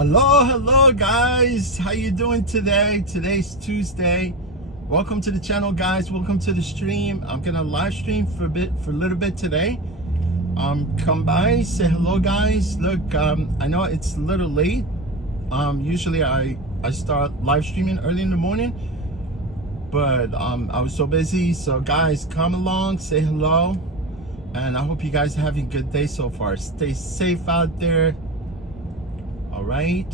Hello guys, how you doing today? Today's Tuesday. Welcome to the channel, guys. Welcome to the stream. I'm gonna live stream for a little bit today. Come by, say hello, guys. Look, I know it's a little late. Usually I start live streaming early in the morning, but I was so busy. So guys, come along, say hello, and I hope you guys are having a good day so far. Stay safe out there. All right.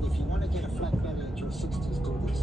If you want to get a flat belly at your 60s, do this.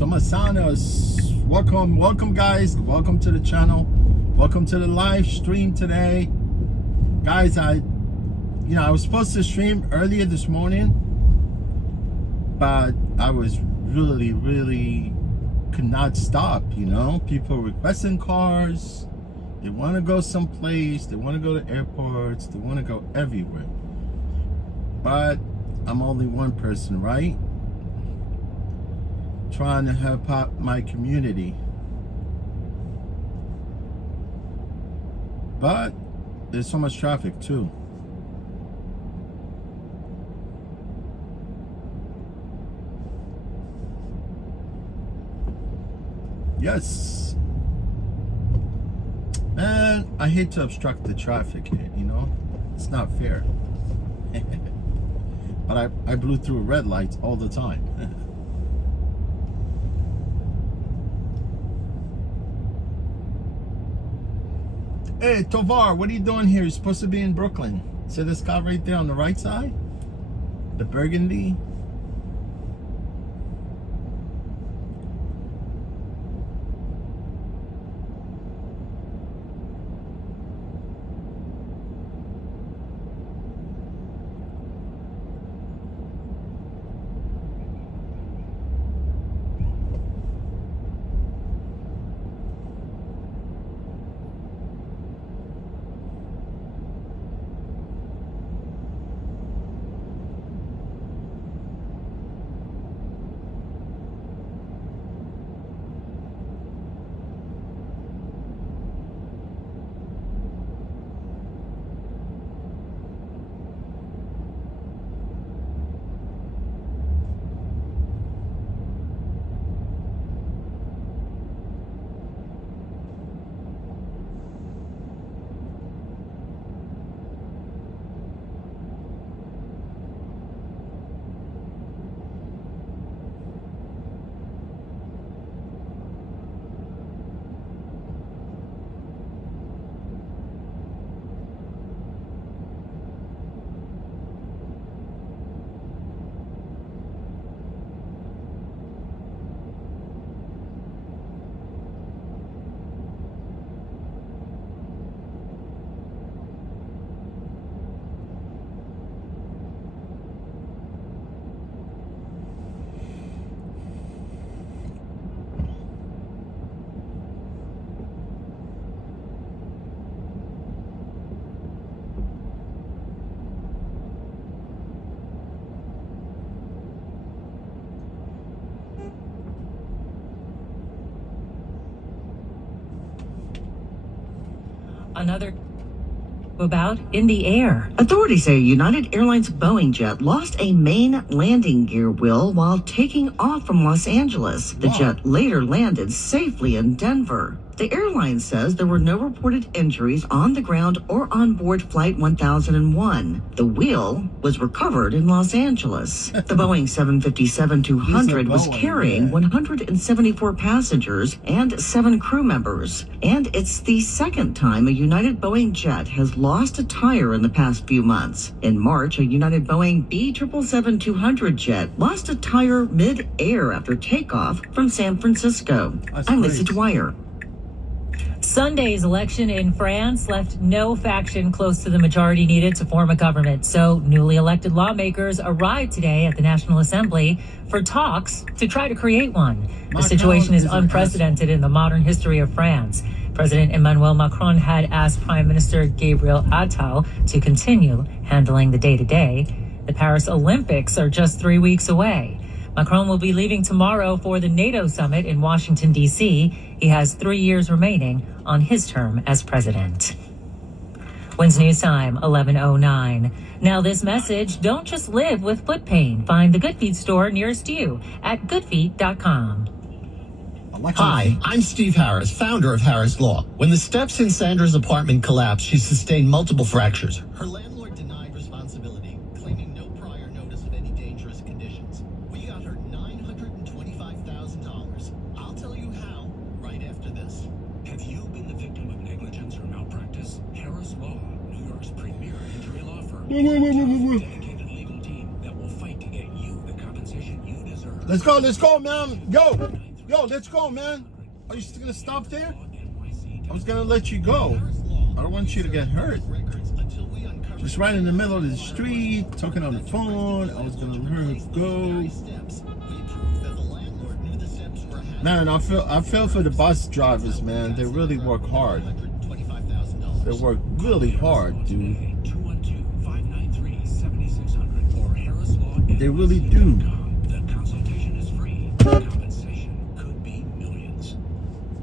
Tomasanos, welcome guys, welcome to the channel, welcome to the live stream today, guys. I was supposed to stream earlier this morning, but I was really could not stop. People requesting cars, they want to go someplace, they want to go to airports, they want to go everywhere, but I'm only one person, right? Trying to help out my community, but there's so much traffic too. Yes, and I hate to obstruct the traffic here, it's not fair. But I blew through red lights all the time. Hey, Tovar, what are you doing here? You're supposed to be in Brooklyn. See this car right there on the right side? The burgundy. Another about in the air. Authorities say United Airlines Boeing jet lost a main landing gear wheel while taking off from Los Angeles. The jet later landed safely in Denver. The airline says there were no reported injuries on the ground or on board Flight 1001. The wheel was recovered in Los Angeles. The Boeing 757-200 was carrying 174 passengers and 7 crew members. And it's the second time a United Boeing jet has lost a tire in the past few months. In March, a United Boeing B777-200 jet lost a tire mid-air after takeoff from San Francisco. I'm Lisa Dwyer. Sunday's election in France left no faction close to the majority needed to form a government. So newly elected lawmakers arrived today at the National Assembly for talks to try to create one. The situation is unprecedented in the modern history of France. President Emmanuel Macron had asked Prime Minister Gabriel Attal to continue handling the day-to-day. The Paris Olympics are just 3 weeks away. Macron will be leaving tomorrow for the NATO summit in Washington, D.C. He has 3 years remaining on his term as president. Wins News Time, 11:09. Now this message, don't just live with foot pain. Find the Good Feet store nearest you at goodfeet.com. Hi, I'm Steve Harris, founder of Harris Law. When the steps in Sandra's apartment collapsed, she sustained multiple fractures. Her landlord denied responsibility, claiming no prior notice of any dangerous conditions. We got her $925,000. I'll tell you how right after this. Have you been the victim of negligence or malpractice? Harris Law, New York's premier injury law firm, is a dedicated legal team that will fight to get you the compensation you deserve. Let's go, man. Go. Yo, let's go, man. Are you still gonna stop there? I was gonna let you go. I don't want you to get hurt. Just right in the middle of the street, talking on the phone. I was gonna let her go. Man, I feel for the bus drivers, man. They really work hard. They work really hard, dude. They really do. The consultation is free. The compensation could be millions.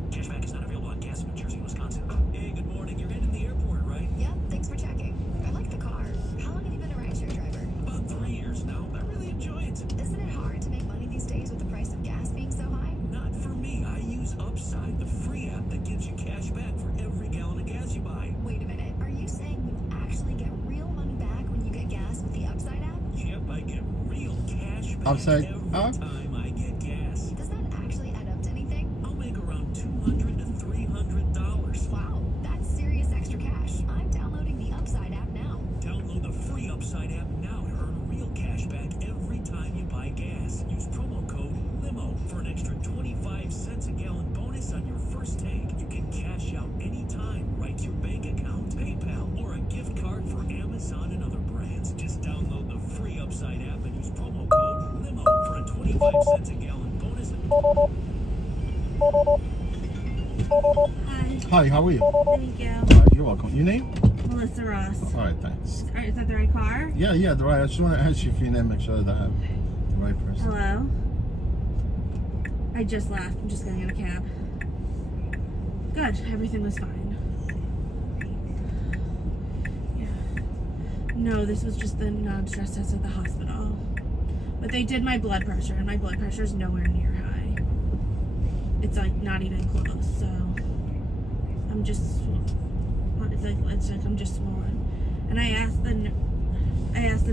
Cashback is not available on gas in New Jersey and Wisconsin. Hey, good morning. You're heading to the airport, right? Yeah, thanks for checking. I like the car. How long have you been a rideshare driver? About 3 years now. I really enjoy it. Isn't it hard to make money these days with the price of gas being so high? Not for me. I use Upside, the free app that gives you cash back for every gallon of gas you buy. Wait a minute. Are you saying you actually get real money back when you get gas with the Upside app? Yep, I get real cash back Upside every app? time I get gas. Does that actually add up to anything? I'll make around $200 to $300. Wow, that's serious extra cash. I'm downloading the Upside app now. Download the free Upside app now to earn real cash back every time you buy gas. Use promo code LIMO for an extra 25 cents a gallon bonus on your first tank. You can cash out anytime right to your bank account, PayPal, or a gift card for Amazon and other brands. Just download the free Upside app and use promo code LIMO for a 25 cents a gallon bonus. Hi, Hi, how are you? thank you. You're welcome. Your name? Melissa Ross. All right, thanks. All right, is that the right car? Yeah, the right. I just want to ask you for your name, make sure that I have the right person. Hello? I just left. I'm just getting in a cab. Good. Everything was fine. Yeah. No, this was just the non-stress test at the hospital. But they did my blood pressure, and my blood pressure is nowhere near high. It's like not even close, so I'm just it's like I'm just swollen. And I asked the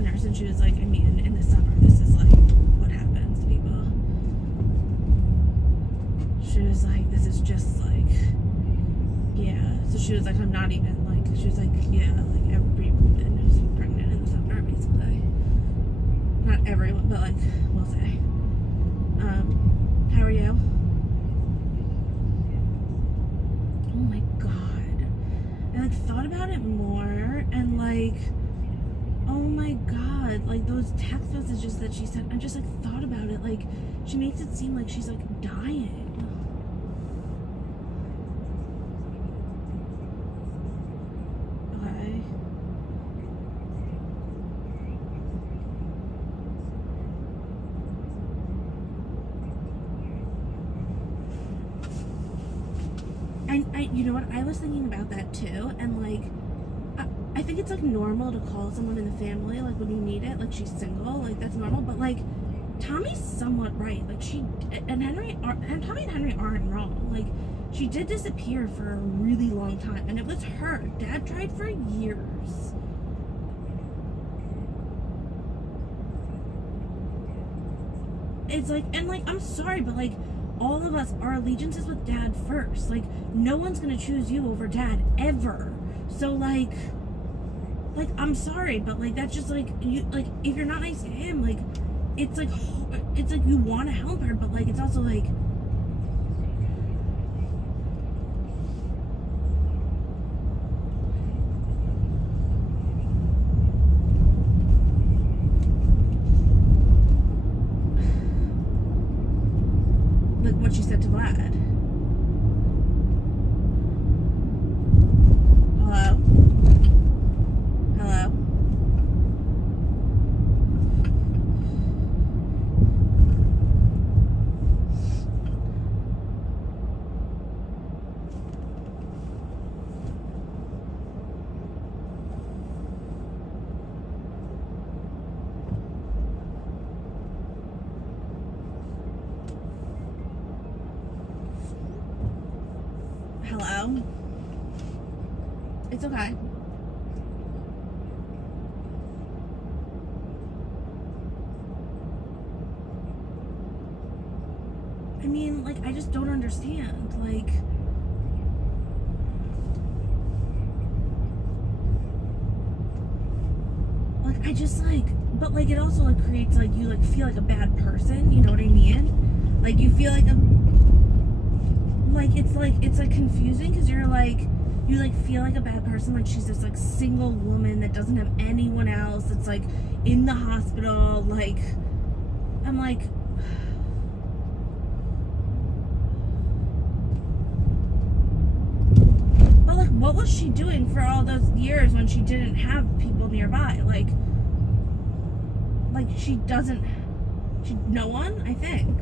nurse, and she was like, I mean, in the summer, this is like what happens to people. She was like, this is just like, yeah. So she was like, I'm not even like, she was like, yeah, like every woman who's pregnant in the summer, basically. Not everyone, but like, we'll say. How are you? Oh my god. I like thought about it more, and like, oh my god, like those text messages that she sent, I just like thought about it, like she makes it seem like she's like dying. Okay. I you know what, I was thinking about that too, and like I think it's like normal to call someone in the family like when you need it, like she's single, like that's normal, but like Tommy's somewhat right, like Tommy and Henry aren't wrong, like she did disappear for a really long time, and it was her. Dad tried for years. It's like, and like, I'm sorry, but like all of us, our allegiance is with Dad first. Like no one's gonna choose you over Dad ever. So like I'm sorry, but like that's just like, you like, if you're not nice to him, like it's like you want to help her, but like it's also like, what she said to Vlad. Hello? Hello? Hello? It's okay. I mean, like, I just don't understand. Like, I just, like, but, like, it also, like, creates, like, you, like, feel like a bad person, you know what I mean? Like, you feel like a it's confusing because you feel like a bad person, like she's this like single woman that doesn't have anyone else, that's like in the hospital, like I'm like, but like what was she doing for all those years when she didn't have people nearby? Like no one, I think.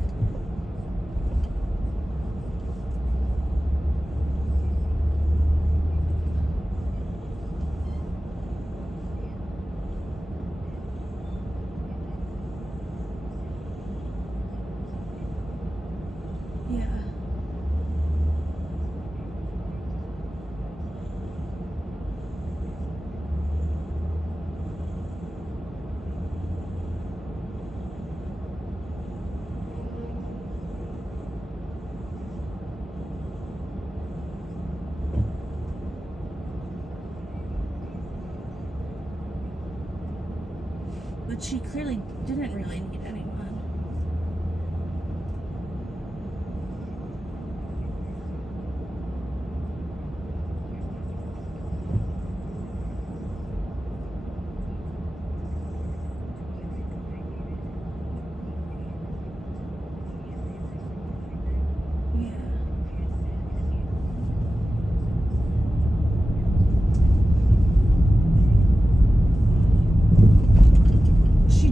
Yeah. But she clearly didn't really need anyone.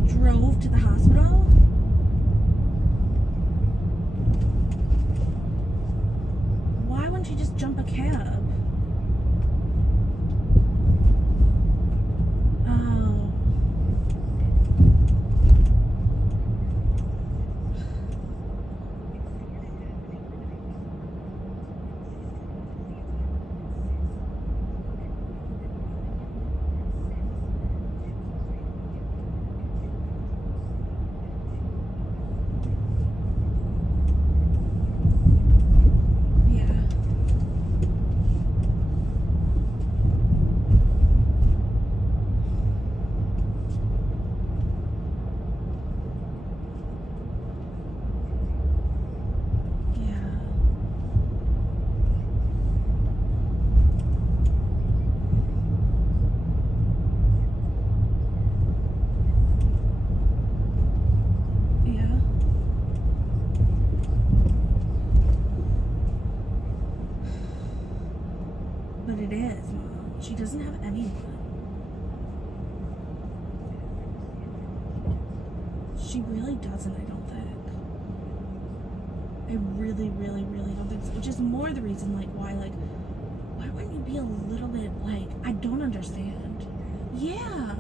Drove to the hospital? Why wouldn't she just jump a cab? Oh. But it is, Mom. She doesn't have anyone. She really doesn't, I don't think. I really, really, really don't think so. Which is more the reason, why wouldn't you be a little bit, I don't understand. Yeah,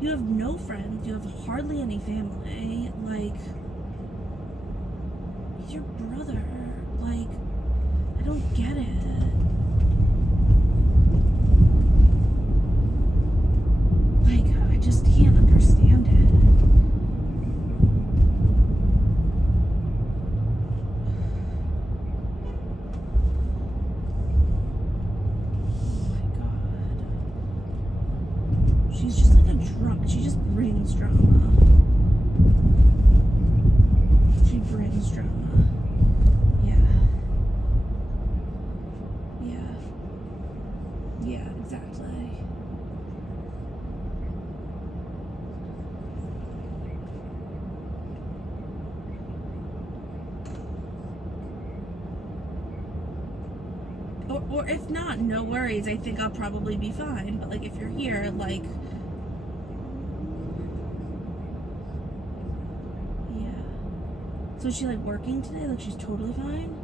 you have no friends, you have hardly any family, he's your brother, I don't get it. I just can't understand it. Oh my God. She's just like a drunk. She just brings drama. She brings drama. Yeah. Yeah. Yeah, exactly. Or if not, no worries. I think I'll probably be fine. But if you're here, yeah. So is she working today? She's totally fine?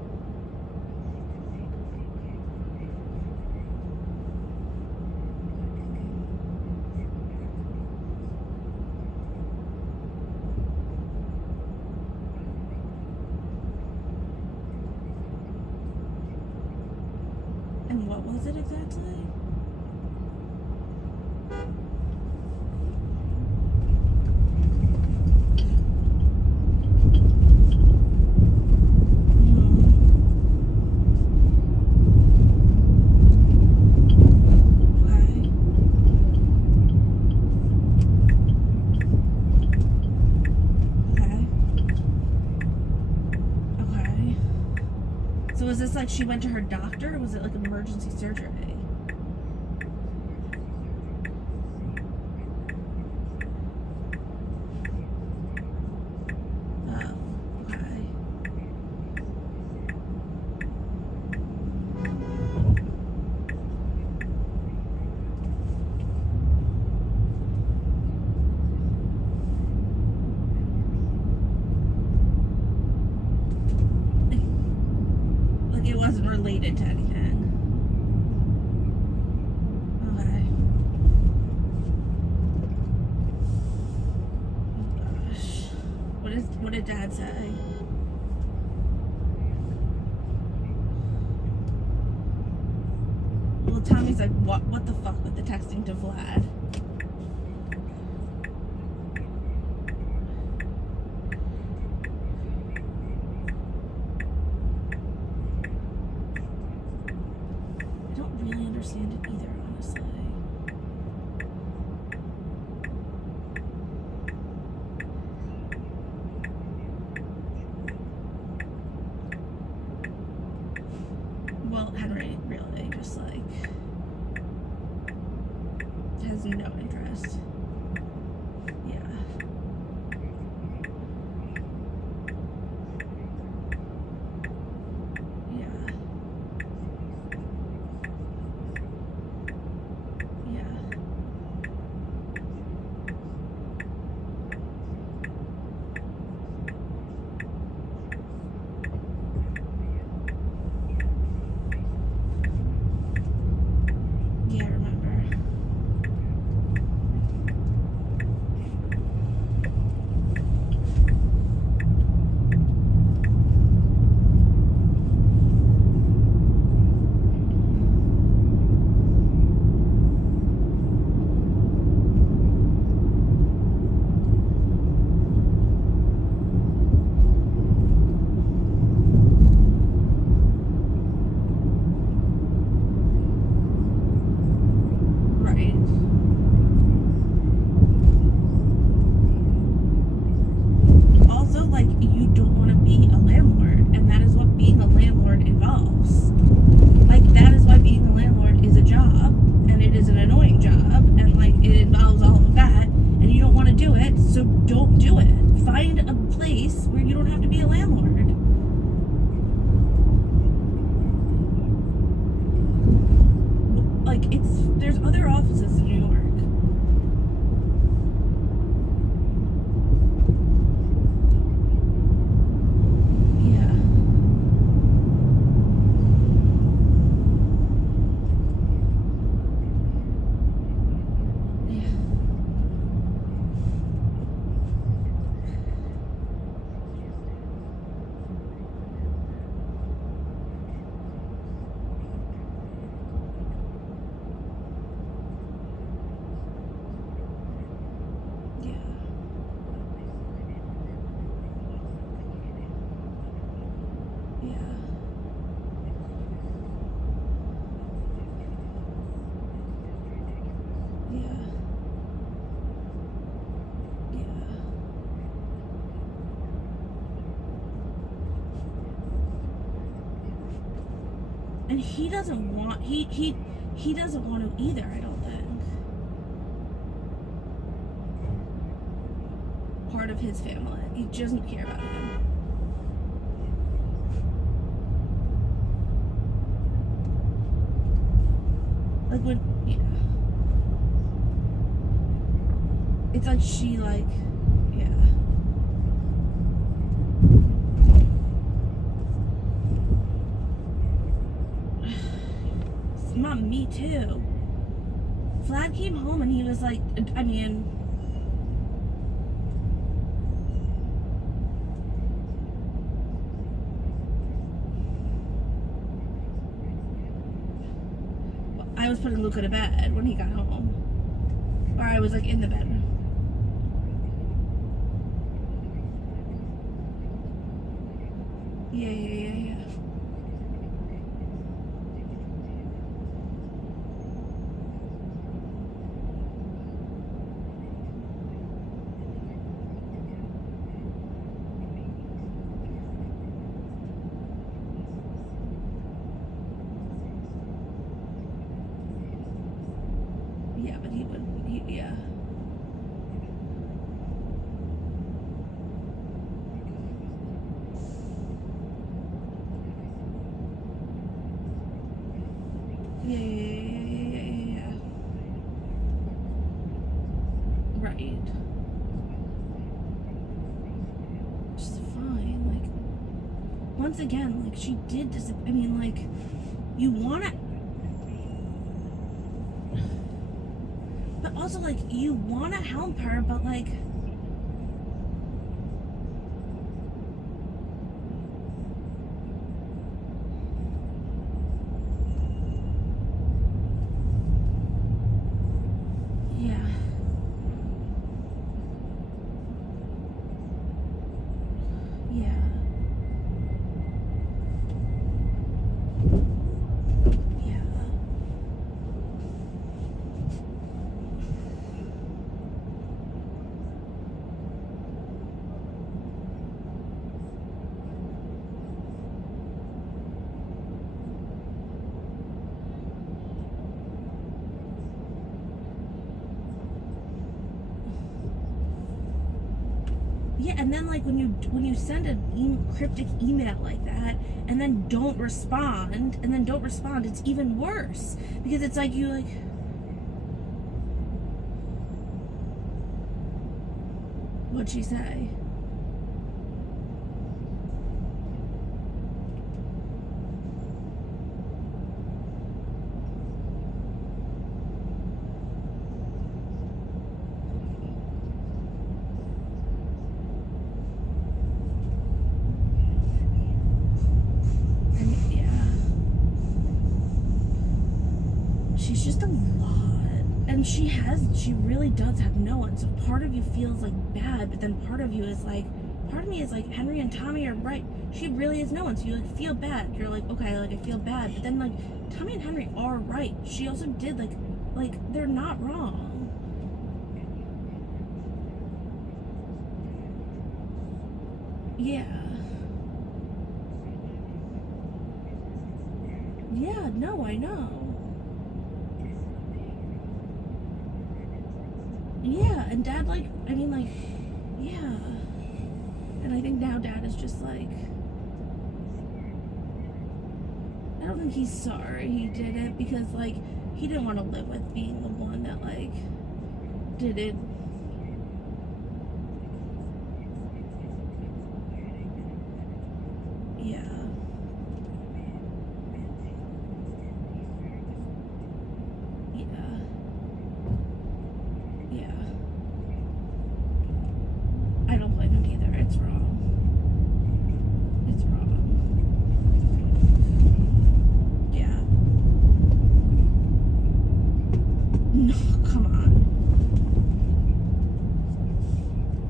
And what was it exactly? So was this like she went to her doctor, or was it like emergency surgery? It wasn't related to anything. Okay. Oh gosh. What did Dad say? Well, Tommy's like, what the fuck with the texting to Vlad? Really understand it either, honestly. Well, Henry really just like has no interest. Yeah. Yeah, I remember. Right. Also, like, you don't want to be a landlord, and that is what being a landlord involves. Like, that is why being a landlord is a job, and it is an annoying job, and, like, it involves all of that, and you don't want to do it, so don't do it. Find a place where you don't have to be a landlord. Like, there's other offices in New York. Yeah. Yeah. And he doesn't want he doesn't want to either, I don't think. Part of his family. He doesn't care about him. Like when it's like she like Mom, me too. Vlad came home and he was like, I mean, I was putting Luca to bed when he got home. Or I was like in the bedroom. Yeah. Yeah. Right. Which is fine. Like, once again, like, she did I mean, like, you wanna... But also, like, you wanna help her, but, like... Yeah, and then like when you send an cryptic email like that and then don't respond, it's even worse because it's like you like. What'd she say? She's just a lot, and she really does have no one. So part of you feels like bad, but then part of me is like Henry and Tommy are right. She really is no one. So you like feel bad. You're like, okay, like I feel bad, but then like Tommy and Henry are right. She also did like they're not wrong. Yeah. Yeah, no, I know. Yeah, and Dad, like, I mean, like, yeah. And I think now Dad is just like, I don't think he's sorry he did it because, like, he didn't want to live with being the one that, like, did it. Yeah.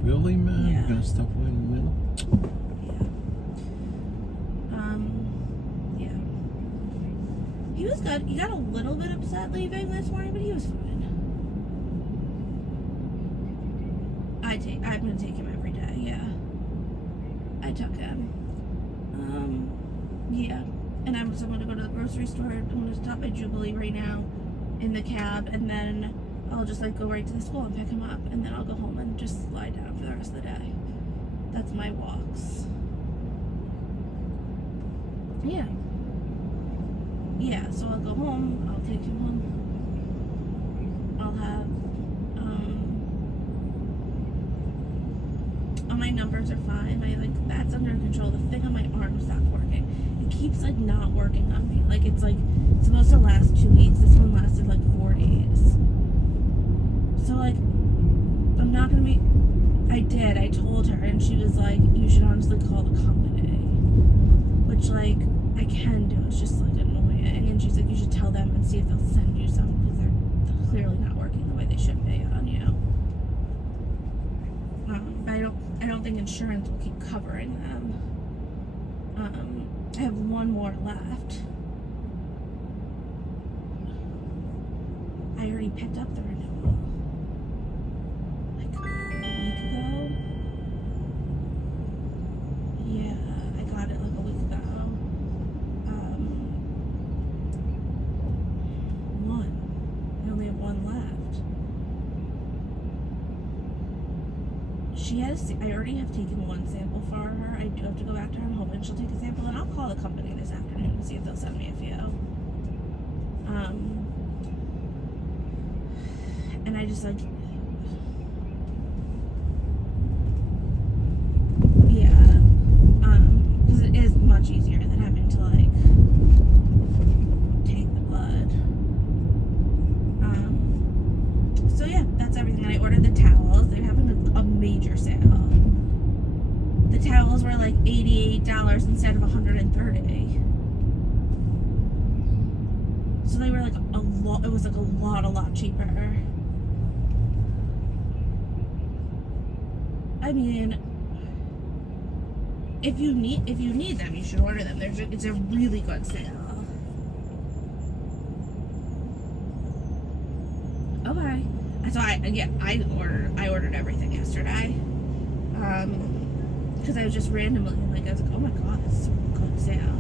Really, man? Yeah. You gonna stop right in the middle? Yeah. He was good. He got a little bit upset leaving this morning, but he was fine. I'm gonna take him every day, yeah. I took him. Yeah. And I'm gonna go to the grocery store. I'm gonna stop at Jubilee right now in the cab, and then I'll just like go right to the school and pick him up, and then I'll go home and just lie down for the rest of the day. That's my walks. Yeah. Yeah, so I'll go home, I'll take him home. I'll have, all my numbers are fine. That's under control. The thing on my arm stopped working. It keeps like not working on me. Like it's supposed to last 2 weeks. This one lasted like 4 days. So, like, I'm not gonna be... I told her, and she was like, you should honestly call the company. Which, like, I can do. It's just, like, annoying. And she's like, you should tell them and see if they'll send you some, because they're clearly not working the way they should be on you. But I don't think insurance will keep covering them. I have one more left. I already picked up the renewal. Yeah, I got it like a week ago. I only have one left. I already have taken one sample for her. I do have to go back to her. I'm hoping she'll take a sample, and I'll call the company this afternoon to see if they'll send me a few. And I just like, yeah, because it is much easier than having to like take the blood. So yeah, that's everything. I ordered the towels. They're having a major sale. The towels were like $88 instead of $130. So they were like a lot. It was like a lot cheaper. I mean, if you need them, you should order them. It's a really good sale. Okay. So I ordered everything yesterday. Because I was just randomly like, I was like, oh my god, this is a good sale.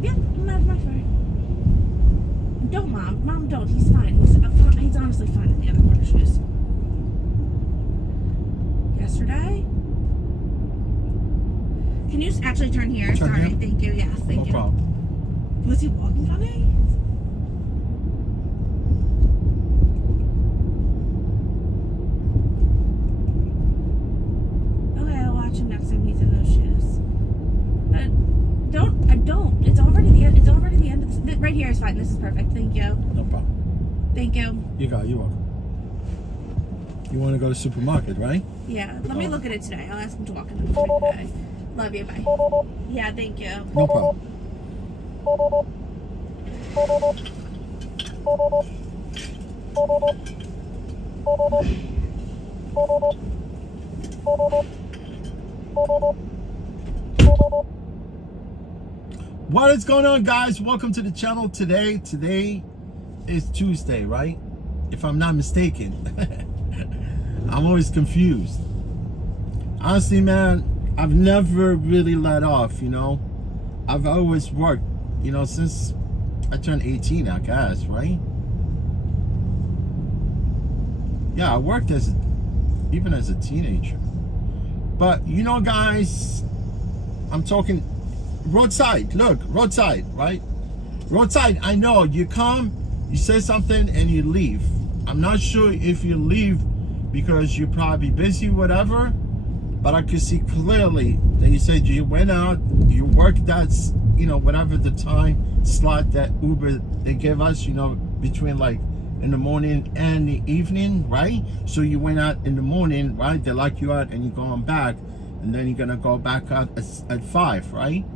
Yeah, that's my fine. Don't, Mom, don't. He's fine. He's honestly fine in the other pair of shoes. Yesterday? Can you actually turn here? Turn Sorry, here? thank you. Yes, thank No you. problem. Was he walking funny? Okay, I'll watch him next time he's in those shoes. But I don't. It's already the end. It's already the end of this. Right here is fine. This is perfect. Thank you. No problem. Thank you. You're welcome. You want to go to the supermarket, right? Yeah, let me look at it today. I'll ask him to walk in the today. Love you. Bye. Yeah, thank you. No problem. What is going on, guys? Welcome to the channel. Today is Tuesday, right? If I'm not mistaken. I'm always confused. Honestly, man, I've never really let off, you know. I've always worked, you know, since I turned 18, I guess, right? Yeah, I worked even as a teenager. But, you know, guys, I'm talking roadside. Look, roadside, right? Roadside, I know you come, you say something, and you leave. I'm not sure if you leave because you're probably busy, whatever, but I could see clearly that you said you went out, you worked that, you know, whatever the time slot that Uber, they give us, you know, between like in the morning and the evening, right? So you went out in the morning, right? They lock you out and you're going back, and then you're gonna go back out at 5, right?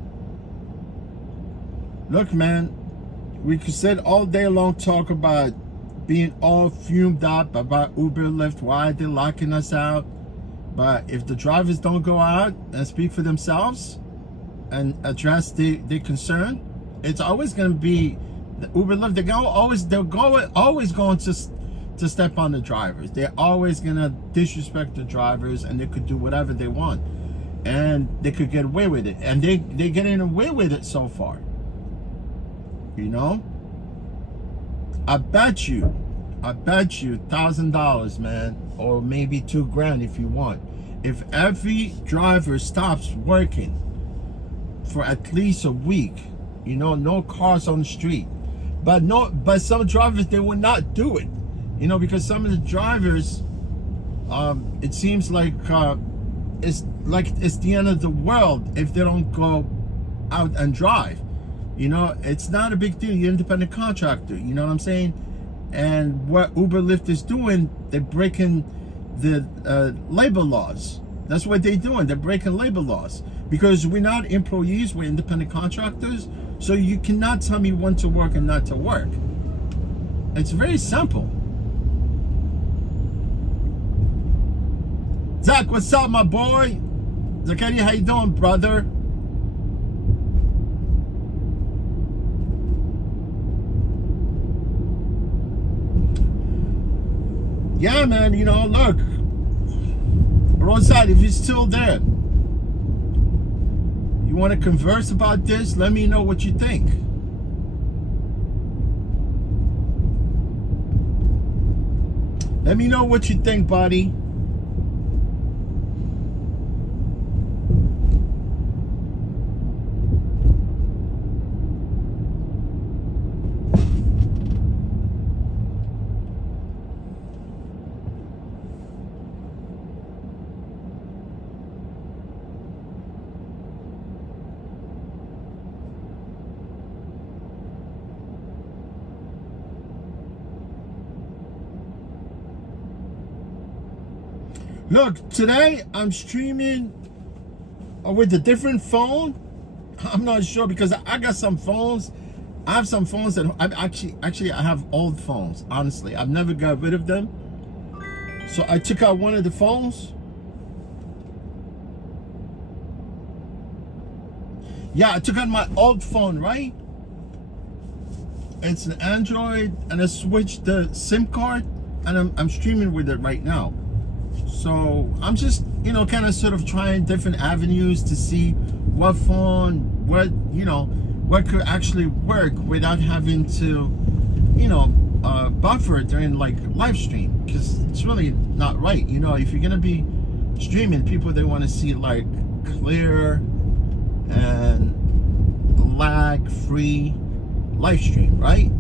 Look, man, we could sit all day long, talk about being all fumed up about Uber, Lyft, why they're locking us out. But if the drivers don't go out and speak for themselves and address their concern, it's always going to be the Uber, Lyft. They're always going to step on the drivers. They're always going to disrespect the drivers, and they could do whatever they want, and they could get away with it. And they're getting away with it so far. You know, I bet you $1,000, man, or maybe $2,000 if you want. If every driver stops working for at least a week, you know, no cars on the street. But some drivers, they will not do it, you know, because some of the drivers, it seems like it's the end of the world if they don't go out and drive. You know, it's not a big deal. You're an independent contractor. You know what I'm saying? And what Uber, Lyft is doing, they're breaking the labor laws. That's what they're doing. They're breaking labor laws because we're not employees. We're independent contractors. So you cannot tell me when to work and not to work. It's very simple. Zach, what's up, my boy? Zachary, how you doing, brother? Yeah, man, you know, look, roadside, if you're still there, you want to converse about this, let me know what you think. Let me know what you think, buddy. Look, today I'm streaming with a different phone. I'm not sure because I got some phones. I have some phones that I actually I have old phones. Honestly, I've never got rid of them. So I took out one of the phones. Yeah, I took out my old phone, right? It's an Android, and I switched the SIM card, and I'm streaming with it right now. So I'm just, you know, kind of sort of trying different avenues to see what phone, what could actually work without having to, you know, buffer during like live stream, because it's really not right. You know, if you're gonna be streaming, people, they want to see like clear and lag-free live stream, right?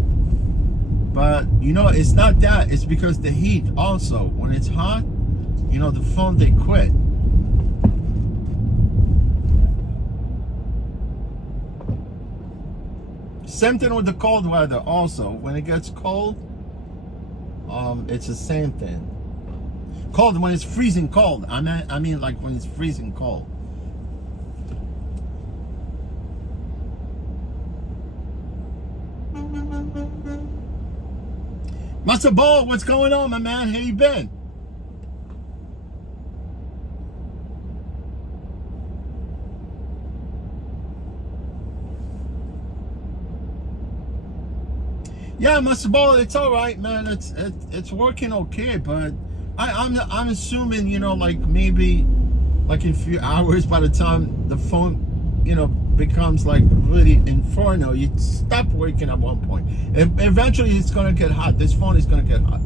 But you know, it's not that. It's because the heat also, when it's hot, you know, the phone, they quit. Same thing with the cold weather also. When it gets cold, it's the same thing. Cold when it's freezing cold. I mean like when it's freezing cold. Master Ball, what's going on, my man? How you been? Yeah, Master Ball, it's all right, man. It's working okay, but I'm assuming, you know, like maybe like in a few hours, by the time the phone, you know, becomes like really inferno, you stop working at one point. And eventually it's gonna get hot. This phone is gonna get hot.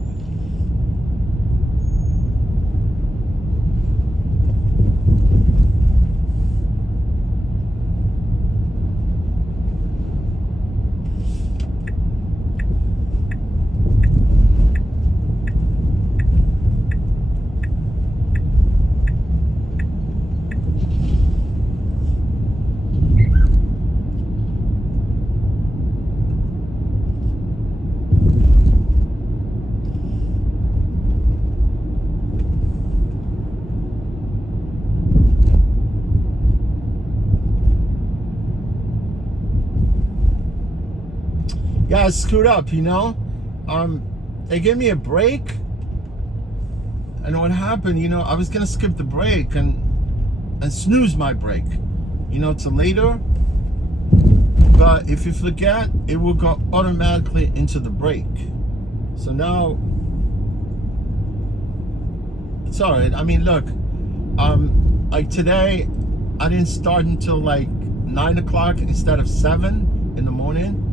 Yeah, I screwed up, you know. They gave me a break, and what happened, you know, I was gonna skip the break and snooze my break, you know, to later. But if you forget, it will go automatically into the break. So now it's all right. I mean, look, like today, I didn't start until like 9 o'clock instead of 7 in the morning.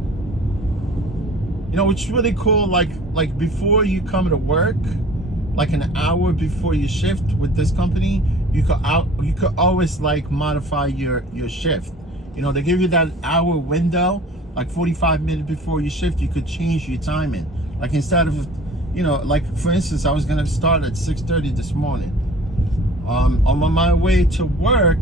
You know, which is really cool. Like before you come to work, like an hour before your shift with this company, you could always like modify your shift. You know, they give you that hour window, like 45 minutes before your shift, you could change your timing. Like instead of, you know, like for instance, I was gonna start at 6:30 this morning. On my way to work,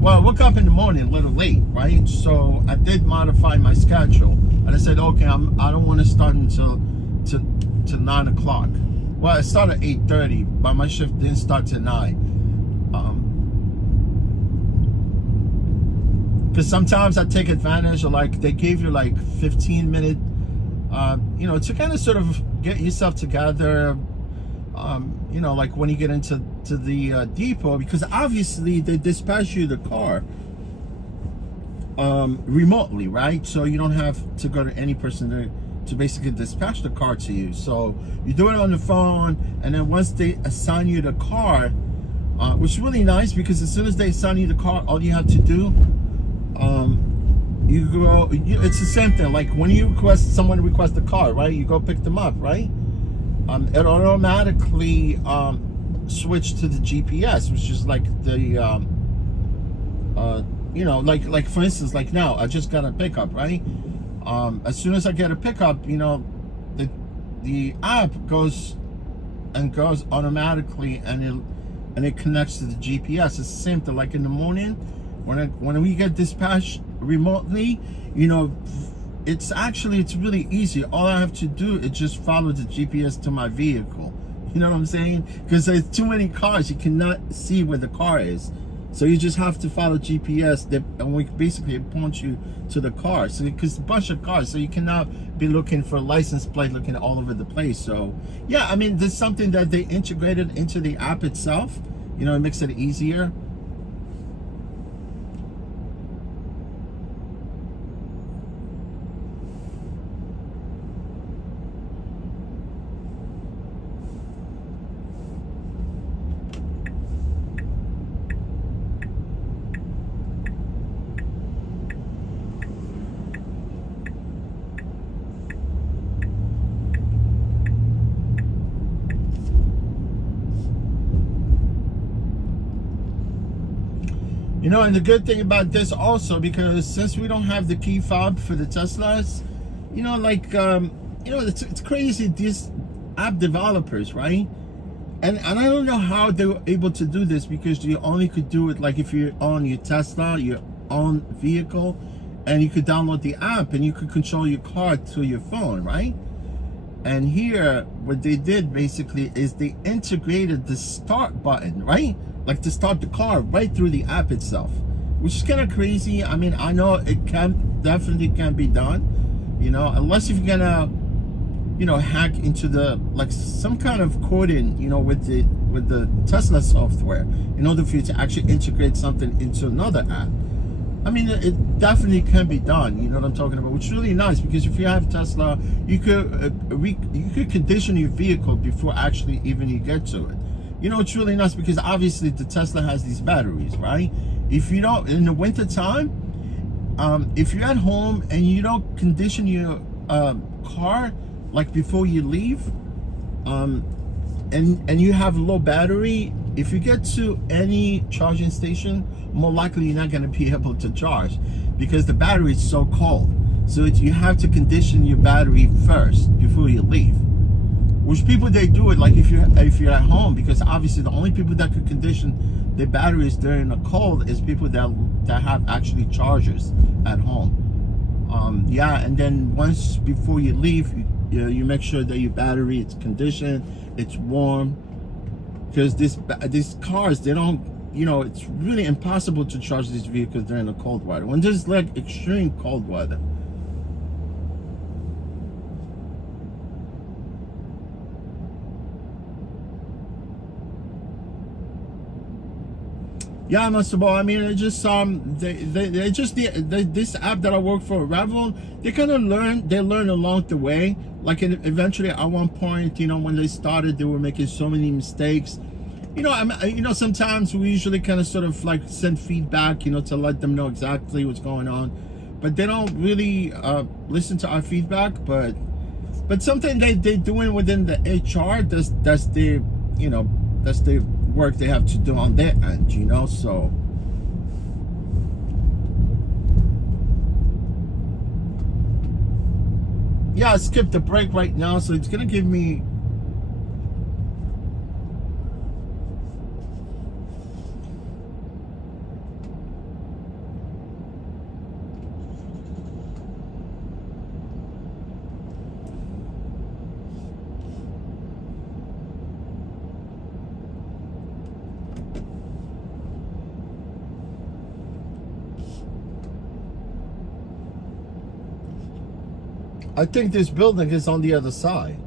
well, I woke up in the morning a little late, right? So I did modify my schedule, and I said, okay, I don't want to start until to 9 o'clock. Well, I started at 8:30, but my shift didn't start till 9. Because sometimes I take advantage of, like, they gave you like 15-minute, you know, to kind of sort of get yourself together. You know, like when you get into the depot, because obviously they dispatch you the car remotely, right? So you don't have to go to any person to basically dispatch the car to you. So you do it on the phone, and then once they assign you the car, which is really nice, because as soon as they assign you the car, all you have to do, you go, it's the same thing. Like when you someone requests the car, right? You go pick them up, right? It automatically switch to the GPS, which is like the you know, like for instance, like now I just got a pickup, right? As soon as I get a pickup, you know, the app goes automatically, and it connects to the GPS. It's the same thing. Like in the morning, when we get dispatched remotely, you know, it's really easy. All I have to do is just follow the GPS to my vehicle. You know what I'm saying? Because there's too many cars, you cannot see where the car is. So you just have to follow GPS, and we basically point you to the car. So because a bunch of cars, so you cannot be looking for a license plate, looking all over the place. So yeah, I mean, there's something that they integrated into the app itself. You know, it makes it easier. You know, and the good thing about this also, because since we don't have the key fob for the Teslas, you know, like, you know, it's crazy, these app developers, right? And I don't know how they were able to do this, because you only could do it like if you're on your Tesla, your own vehicle, and you could download the app and you could control your car through your phone, right? And here, what they did basically is they integrated the start button, right? Like to start the car right through the app itself, which is kind of crazy. I mean, I know it definitely can be done, you know, unless if you're gonna, you know, hack into the, like some kind of coding, you know, with the Tesla software in order for you to actually integrate something into another app. I mean, it definitely can be done, you know what I'm talking about, which is really nice, because if you have Tesla, you could condition your vehicle before actually even you get to it. You know, it's really nice because obviously the Tesla has these batteries, right? If you don't, in the winter time, if you're at home and you don't condition your car like before you leave, and you have low battery, if you get to any charging station, more likely you're not going to be able to charge because the battery is so cold. So you have to condition your battery first before you leave. Which people, they do it like if you're at home, because obviously the only people that could condition their batteries during the cold is people that have actually chargers at home. Yeah, and then once before you leave, you make sure that your battery is conditioned, it's warm, because these cars, they don't, you know, it's really impossible to charge these vehicles during the cold weather when there's like extreme cold weather. Yeah, Mr. Ball. I mean, it just this app that I work for, Revel, they kind of learn along the way. Like eventually, at one point, you know, when they started, they were making so many mistakes. You know, sometimes we usually kind of sort of like send feedback, you know, to let them know exactly what's going on, but they don't really listen to our feedback. But something they're doing within the HR, that's their, you know, that's their work they have to do on their end, you know. So yeah, I skipped the break right now, so it's gonna give me I think this building is on the other side.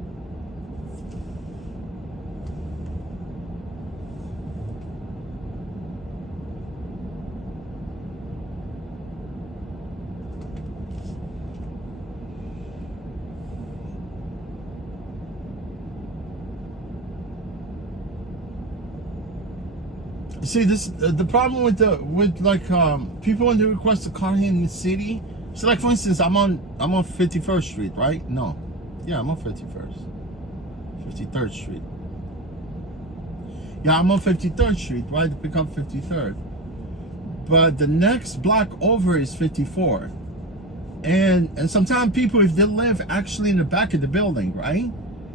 See, this the problem with people when they request a car here in the city. So like for instance, I'm on 51st Street, right? No. Yeah, I'm on 51st. 53rd Street. Yeah, I'm on 53rd Street, right? To pick up 53rd. But the next block over is 54. And sometimes people, if they live actually in the back of the building, right?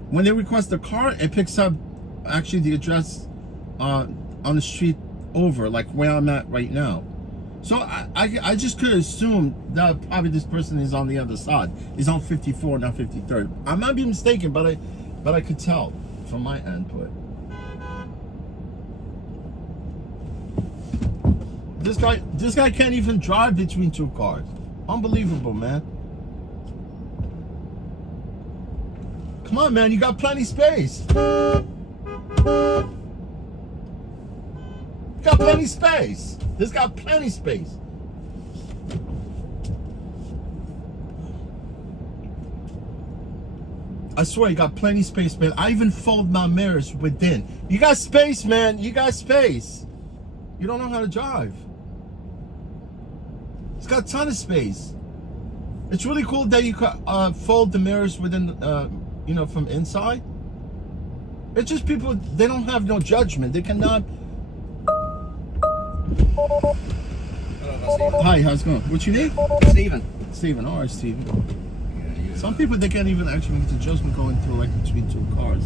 When they request a car, it picks up actually the address on the street over, like where I'm at right now. So I just could assume that probably this person is on the other side. He's on 54, not 53rd. I might be mistaken, but I could tell. from my input. This guy can't even drive between two cars. Unbelievable, man. Come on, man, you got plenty space. You got plenty space. This got plenty space. I swear, you got plenty space, man. I even fold my mirrors within. You got space, man. You got space. You don't know how to drive. It's got a ton of space. It's really cool that you can fold the mirrors within, you know, from inside. It's just people, they don't have no judgment. They cannot. Hello, Hi, how's it going? What you need? Steven. Steven, all right, Steven. Some people, they can't even actually make the judgment going through like between two cars.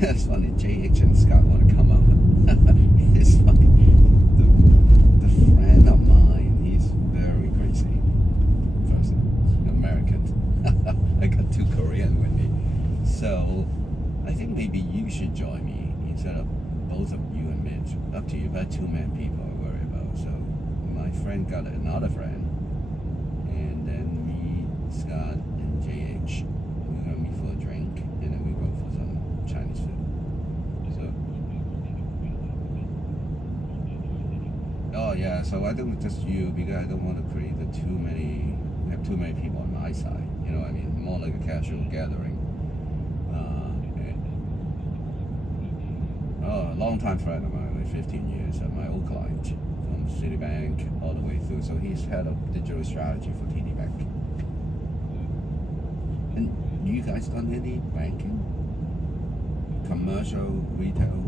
That's funny. JH and Scott want to come out. It's funny. The friend of mine, he's very crazy person. American. I got two Korean with me. So I think maybe you should join me instead of both of you and Mitch. Up to you, but two men people I worry about. So my friend got another friend. And then me, Scott, and JH, we're gonna meet for a drink, and then we go for some Chinese food. So, oh yeah. So I think just you because I don't want to create too many people on my side. You know what I mean? More like a casual gathering. A long-time friend of mine, like 15 years, my old client from Citibank all the way through. So he's head of digital strategy for TD Bank. And you guys done any banking? Commercial, retail?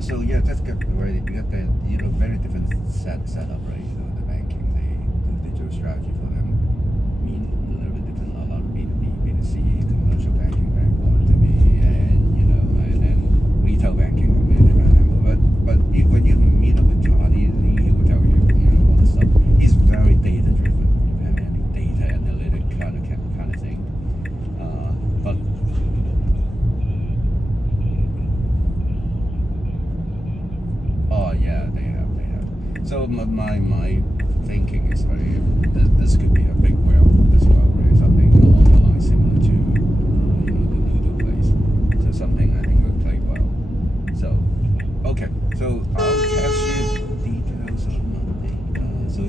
So yeah, let's get ready. We got the very different setup, right? The banking, they do digital strategy for them. Mean a little bit different. A lot of B2B, B2C, commercial banking very important to me, and and then retail banking a bit different. But when you meet up with Todd, he will tell you all the stuff. He's very data driven, and data analytic kind of thing. But oh yeah, they have. So my thinking is this could be a big whale as well, right? Something along the line similar to the noodle place. So something I think would play well. So okay, so I'll catch you details on Monday. So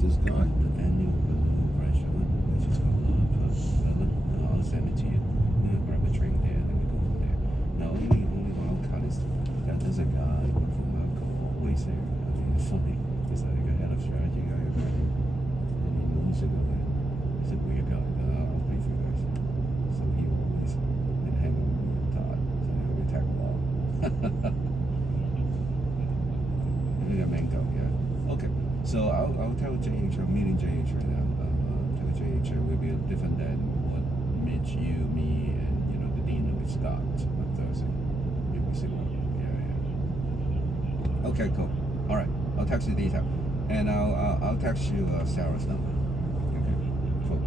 this guy. The annual restaurant, which is called I'll send it to you. Grab a drink there, then we go from there. Now, only wild card is that there's a guy from Marco always there. I mean, it's funny. He's like a head of strategy guy, and he moves it away. He's a weird guy. I'll pay for you guys. So he always been hanging with me and Todd. So we tag along. We got Mango, yeah. Okay. So I'll tell JH, I'm meeting JH right now. Tell JH will be different than what Mitch, you, me, and the dean with Scott on Thursday. Maybe see what. Yeah. Okay, cool. All right. I'll text you detail, and I'll text you Sarah's number. Okay. Cool.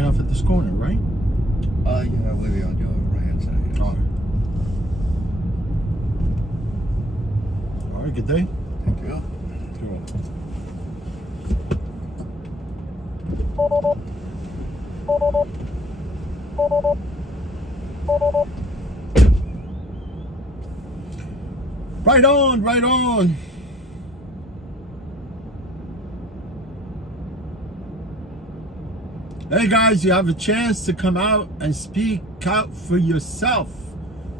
get off at this corner, right? Yeah, we'll be on your right hand side. Yes. All right, good day. Thank you. Right on, right on. Hey guys, you have a chance to come out and speak out for yourself.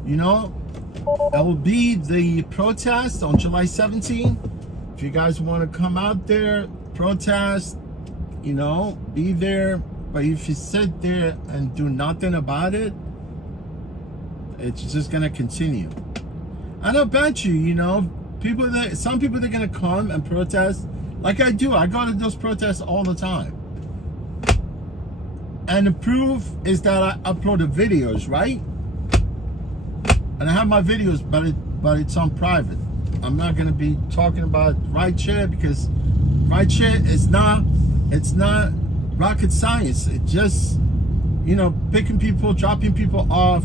You know, that will be the protest on July 17th. If you guys want to come out there, protest, you know, be there. But if you sit there and do nothing about it, it's just gonna continue. I don't bet you, you know, some people they're gonna come and protest like I do. I go to those protests all the time. And the proof is that I upload the videos, right? And I have my videos, but it's on private. I'm not gonna be talking about rideshare because rideshare is not rocket science. It just, you know, picking people, dropping people off.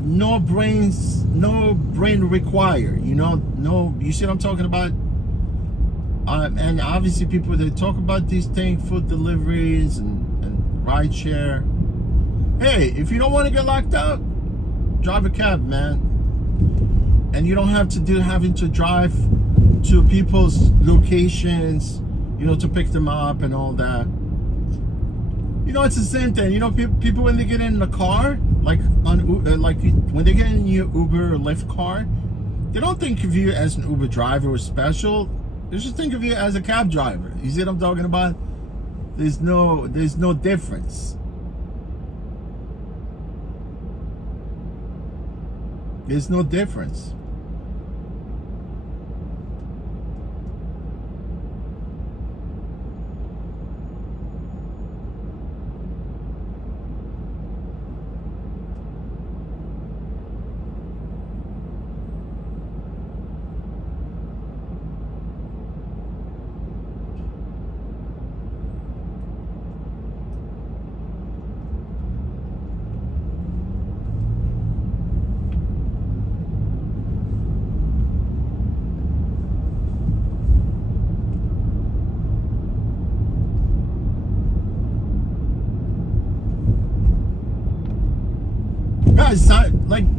No brain required. You know, you see what I'm talking about? And obviously people, they talk about these things, food deliveries and rideshare. Hey, if you don't want to get locked up, drive a cab, man. And you don't have to having to drive to people's locations, you know, to pick them up and all that. You know, it's the same thing. You know, people when they get in the car, like when they get in your Uber or Lyft car, they don't think of you as an Uber driver or special. They just think of you as a cab driver. You see what I'm talking about? There's no difference. There's no difference.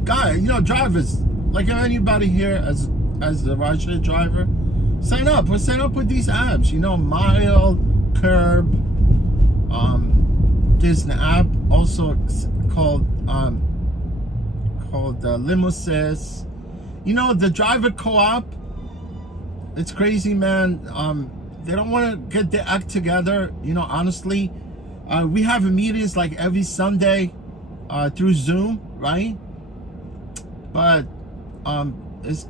Guys, you know, drivers, like anybody here as a rideshare driver, sign up with these apps. You know, Mile, Curb. There's an app also called Limousine. You know, the driver co-op. It's crazy, man. They don't want to get their act together. You know, honestly, we have meetings like every Sunday through Zoom, right? But it's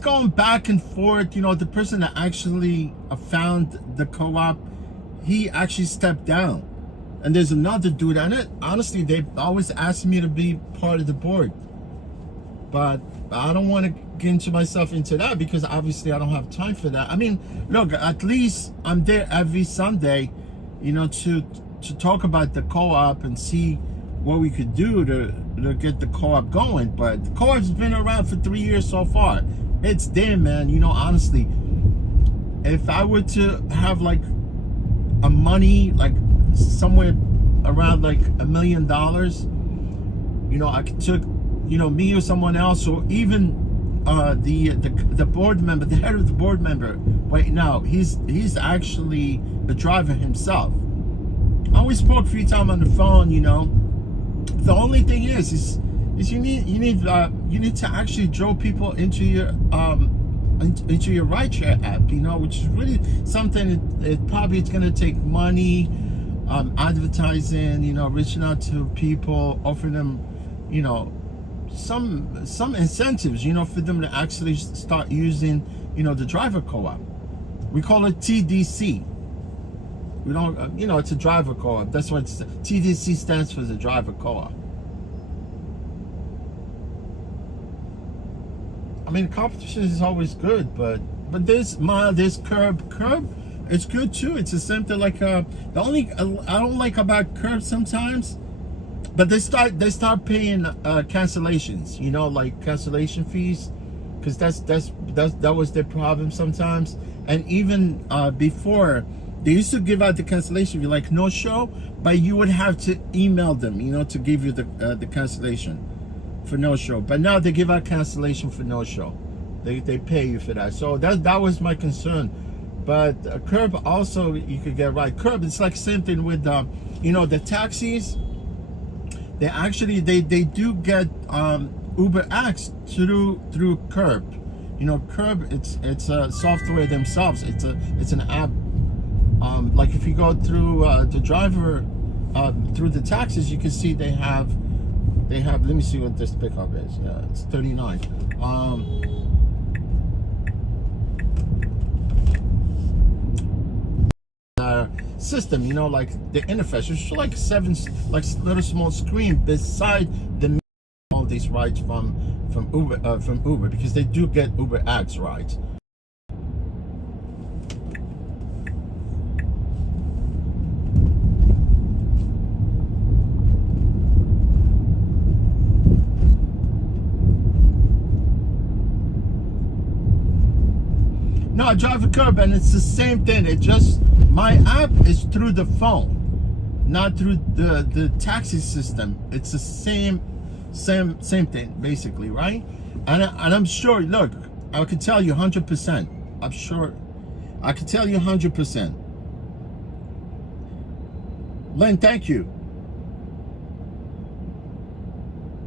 going back and forth. You know, the person that actually found the co-op, he actually stepped down, and there's another dude on it. Honestly, they always asked me to be part of the board, but I don't want to get myself into that because obviously I don't have time for that. I mean, look, at least I'm there every Sunday, you know, to talk about the co-op and see what we could do to get the co-op going. But the co-op's been around for 3 years so far. It's there, man. You know, honestly, if I were to have like a money, like somewhere around like $1 million, you know, I could took, you know, me or someone else, or even the board member, the head of the board member right now, he's actually the driver himself. I always spoke 3 times on the phone, you know. The only thing is you need to actually draw people into your rideshare app, you know, which is really something. It's going to take money, advertising, you know, reaching out to people, offering them, you know, some incentives, you know, for them to actually start using, you know, the driver co-op. We call it TDC. We don't, you know, it's a driver co-op. That's what TDC stands for, the driver co-op. I mean, competition is always good, but there's Mile, there's Curb. Curb It's good too. It's the same thing. Like the only I don't like about Curb sometimes, but they start paying cancellations. You know, like cancellation fees, because that was their problem sometimes. And even before, they used to give out the cancellation fee, like no show, but you would have to email them, you know, to give you the cancellation for no show. But now they give out cancellation for no show. They pay you for that. So that was my concern. But Curb also, you could get right. Curb, it's like same thing with you know, the taxis. They actually they do get Uber X through Curb. You know, Curb, it's a software themselves. It's an app. Like if you go through the driver through the taxis, you can see they have. Let me see what this pickup is. Yeah, it's 39. System, you know, like the interface, it's like little small screen beside the all these rides from Uber, because they do get Uber X rides. No, I drive a Curb, and it's the same thing. It just, my app is through the phone, not through the taxi system. It's the same thing, basically, right? And I'm sure. Look, I can tell you 100%. I'm sure. I can tell you 100%. Len, thank you.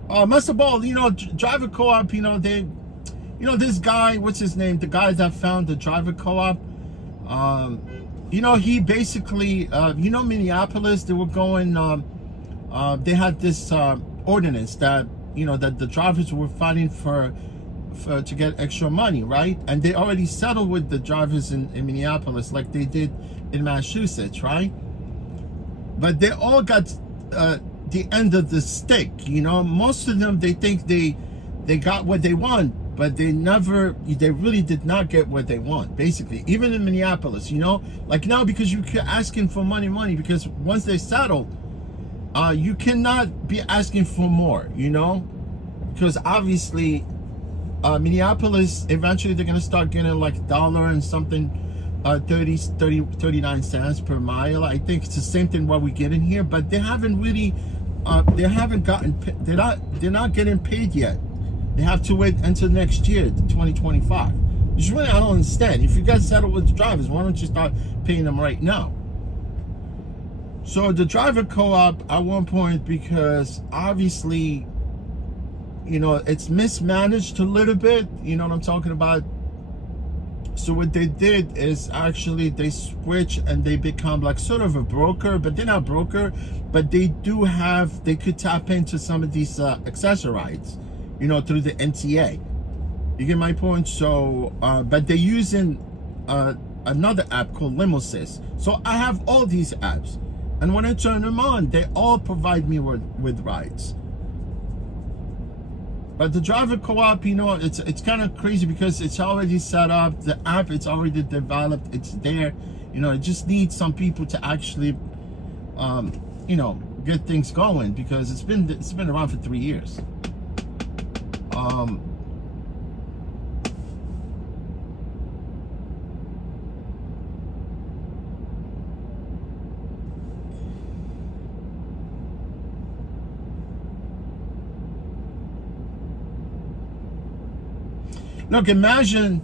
Most of all, you know, driver co-op. You know, they. You know, this guy, what's his name? The guy that found the driver co-op. You know, he basically, you know, Minneapolis, they were going, they had this ordinance that, you know, that the drivers were fighting for to get extra money, right? And they already settled with the drivers in Minneapolis like they did in Massachusetts, right? But they all got the end of the stick, you know? Most of them, they think they got what they want, but they really did not get what they want, basically. Even in Minneapolis, you know, like now, because you keep asking for money, because once they settle, you cannot be asking for more, you know, because obviously Minneapolis, eventually they're going to start getting like $1 and something, 39 cents per mile. I think it's the same thing what we get in here, but they haven't really, they're not getting paid yet. They have to wait until next year, 2025. Which really, I don't understand. If you guys settle with the drivers, why don't you start paying them right now? So the driver co-op at one point, because obviously, you know, it's mismanaged a little bit. You know what I'm talking about? So what they did is actually they switch and they become like sort of a broker, but they're not broker, but they could tap into some of these accessorides, you know, through the NTA. You get my point? So, but they're using another app called Limousys. So I have all these apps, and when I turn them on, they all provide me with rides. But the driver co-op, you know, it's kind of crazy because it's already set up. The app, it's already developed. It's there. You know, it just needs some people to actually, you know, get things going, because it's been around for 3 years. Look, imagine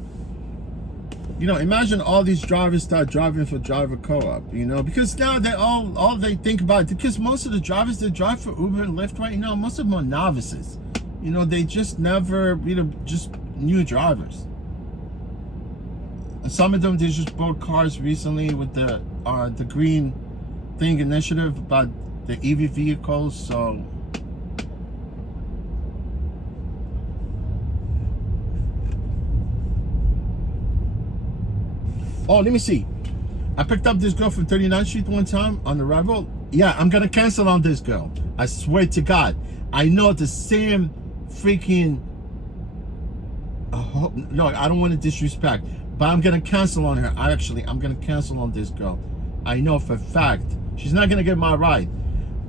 all these drivers start driving for driver co-op, you know, because now they all they think about, because most of the drivers that drive for Uber and Lyft right now, most of them are novices. You know, they just never, you know, just new drivers. Some of them, they just bought cars recently with the green thing initiative about the EV vehicles. So let me see. I picked up this girl from 39th Street one time on the Rebel. Yeah, I'm gonna cancel on this girl. I swear to God. I know the same freaking, no, I don't want to disrespect, but I'm gonna cancel on her. I'm gonna cancel on this girl. I know for a fact she's not gonna get my ride.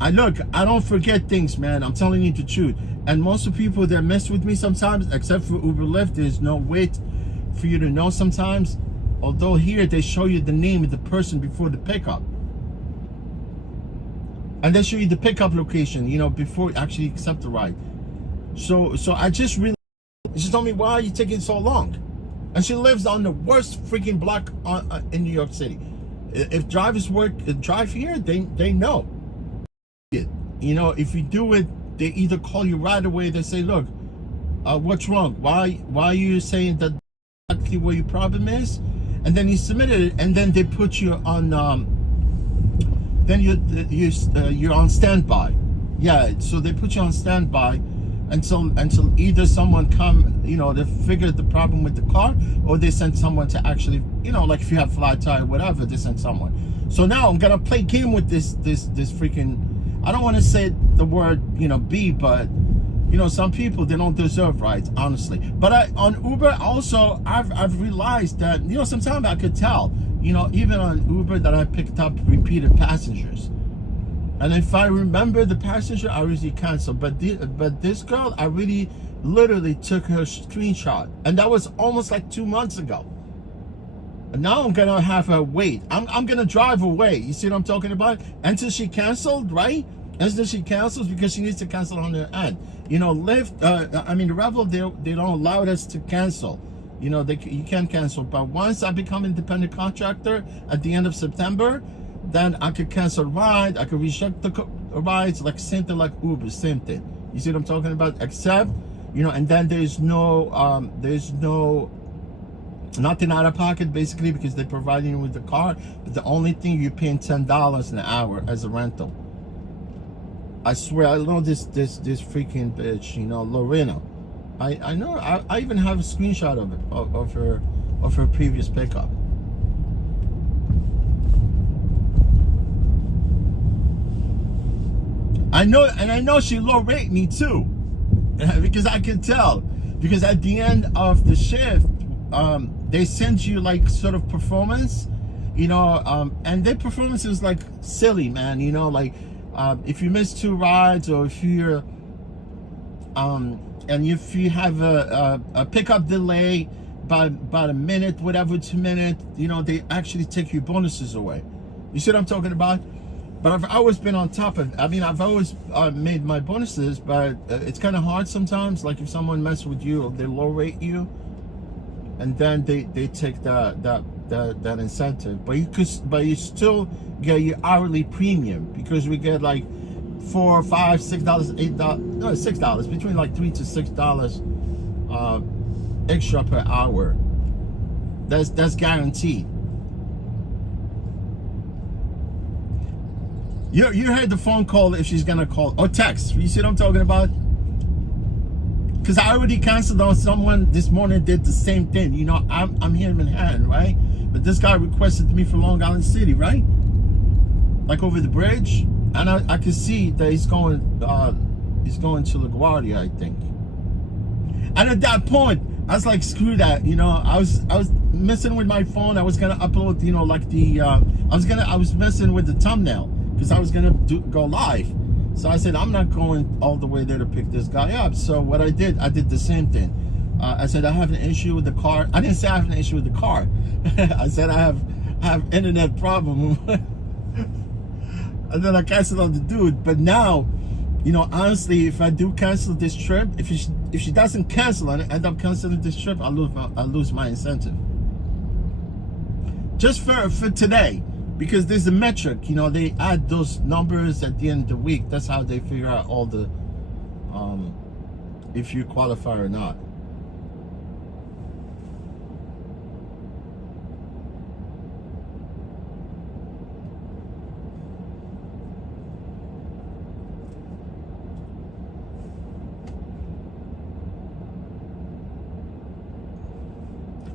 I don't forget things, man. I'm telling you the truth. And most of the people that mess with me sometimes, except for Uber Lyft, there's no way for you to know sometimes. Although here they show you the name of the person before the pickup, and they show you the pickup location, you know, before you actually accept the ride. So I just really, she told me, why are you taking so long? And she lives on the worst freaking block in New York City. If drivers drive here, they know. You know, if you do it, they either call you right away. They say, look, what's wrong? Why are you saying that exactly where your problem is? And then you submit it, and then they put you on. Then you're on standby. Yeah, so they put you on standby until either someone come, you know, they figure the problem with the car, or they send someone to actually, you know, like if you have flat tire, whatever, they send someone. So now I'm gonna play game with this freaking. I don't want to say the word, you know, B, but you know, some people, they don't deserve rides, honestly. But on Uber also, I've realized that, you know, sometimes I could tell, you know, even on Uber, that I picked up repeated passengers. And if I remember the passenger, I usually cancel. But this girl, I really literally took her screenshot. And that was almost like 2 months ago. And now I'm gonna have her wait. I'm gonna drive away. You see what I'm talking about? Until she canceled, right? Until she cancels, because she needs to cancel on her end. You know, Lyft, I mean, Revel, they don't allow us to cancel. You know, you can cancel. But once I become independent contractor at the end of September, then I could cancel a ride. I could reject the rides, like same thing like Uber, same thing. You see what I'm talking about? Except, you know, and then there's no nothing out of pocket, basically, because they're providing you with the car. But the only thing, you're paying $10 an hour as a rental. I swear, I know this freaking bitch, you know, Lorena. I know. I even have a screenshot of her previous pickup. I know, and I know she low rate me too, because I can tell. Because at the end of the shift, they send you like sort of performance, you know, and their performance is like silly, man. You know, like if you miss 2 rides, or if you're and if you have a pickup delay by about a minute, whatever, 2 minutes, you know, they actually take your bonuses away. You see what I'm talking about? But I've always been on top of it. I mean, I've always made my bonuses, but it's kind of hard sometimes. Like if someone messes with you, or they low rate you, and then they take that incentive. But you still get your hourly premium, because we get like $4, $5, $6, $8, no, $6, between like $3 to $6 extra per hour. That's guaranteed. You heard the phone call, if she's gonna call, or text. You see what I'm talking about? Because I already canceled on someone this morning, did the same thing. You know, I'm here in Manhattan, right? But this guy requested me for Long Island City, right? Like over the bridge, and I could see that he's going to LaGuardia, I think. And at that point, I was like, screw that. You know, I was messing with my phone. I was gonna upload, you know, like the I was messing with the thumbnail, because I was gonna go live. So I said, I'm not going all the way there to pick this guy up. So what I did the same thing. I said, I have an issue with the car. I didn't say I have an issue with the car. I said I have internet problem. And then I canceled on the dude. But now, you know, honestly, if I do cancel this trip, if she doesn't cancel and I end up canceling this trip, I lose my incentive. Just for today. Because there's a metric, you know, they add those numbers at the end of the week. That's how they figure out all the, if you qualify or not.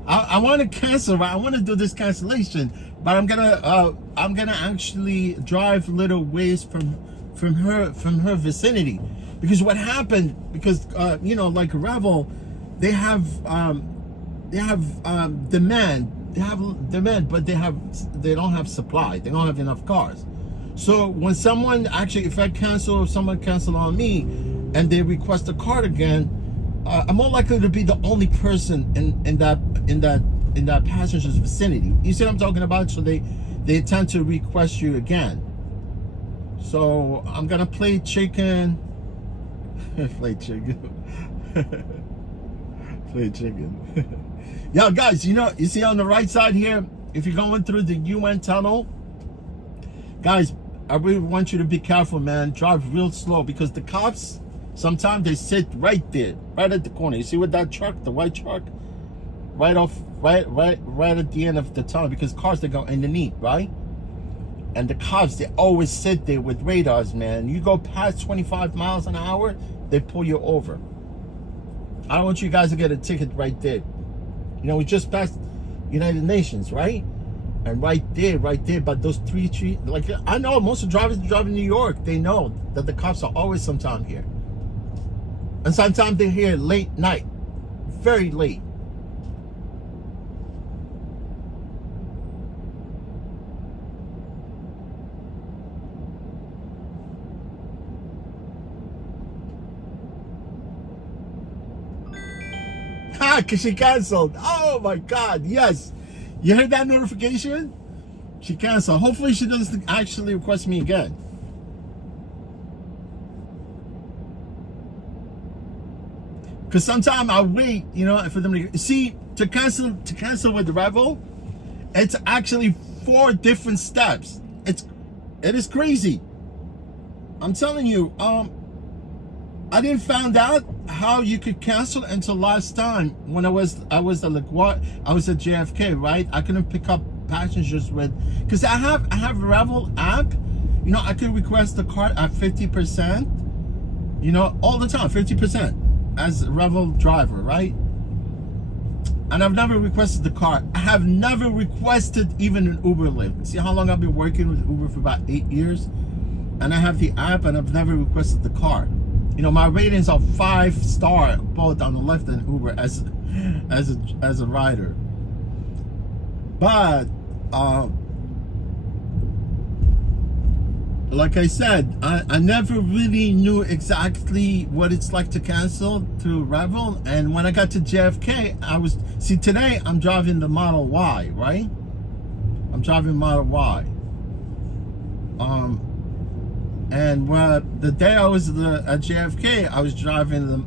I want to cancel, right? I want to do this cancellation, but I'm gonna actually drive little ways from her vicinity, because what happened, because you know, like Revel, they have demand. They have demand, but they don't have supply. They don't have enough cars. So when someone actually, if I cancel, if someone cancel on me, and they request a car again, I'm more likely to be the only person in that passenger's vicinity. You see what I'm talking about? So they tend to request you again. So I'm gonna play chicken. Play chicken. Play chicken. Yo, guys, you see on the right side here, if you're going through the UN tunnel, guys, I really want you to be careful, man. Drive real slow, because the cops, sometimes they sit right there, right at the corner. You see with that truck, the white truck, right at the end of the tunnel, because cars, they go underneath, right? And the cops, they always sit there with radars, man. You go past 25 miles an hour, they pull you over. I don't want you guys to get a ticket right there. We just passed United Nations, right? And right there, but those three trees, like, I know most of the drivers that drive in New York, they know that the cops are always sometime here. And sometimes they're here late night, very late. Because she canceled. Oh my God, yes. You heard that notification? She canceled. Hopefully she doesn't actually request me again. Because sometimes I wait, for them to see, to cancel with the Revel, it's actually 4 different steps. It is crazy. I'm telling you, I didn't find out how you could cancel until last time when I was at JFK, right? I couldn't pick up passengers because I have a Revel app. I could request the car at 50%, all the time, 50% as a Revel driver, right? And I've never requested the car. I have never requested even an Uber Lyft. See how long I've been working with Uber for about 8 years? And I have the app, and I've never requested the car. My ratings are 5-star both on the Lyft and Uber as a rider. But like I said, I never really knew exactly what it's like to cancel through Revel. And when I got to JFK, today I'm driving the Model Y, right? I'm driving Model Y. And the day I was at JFK, I was driving the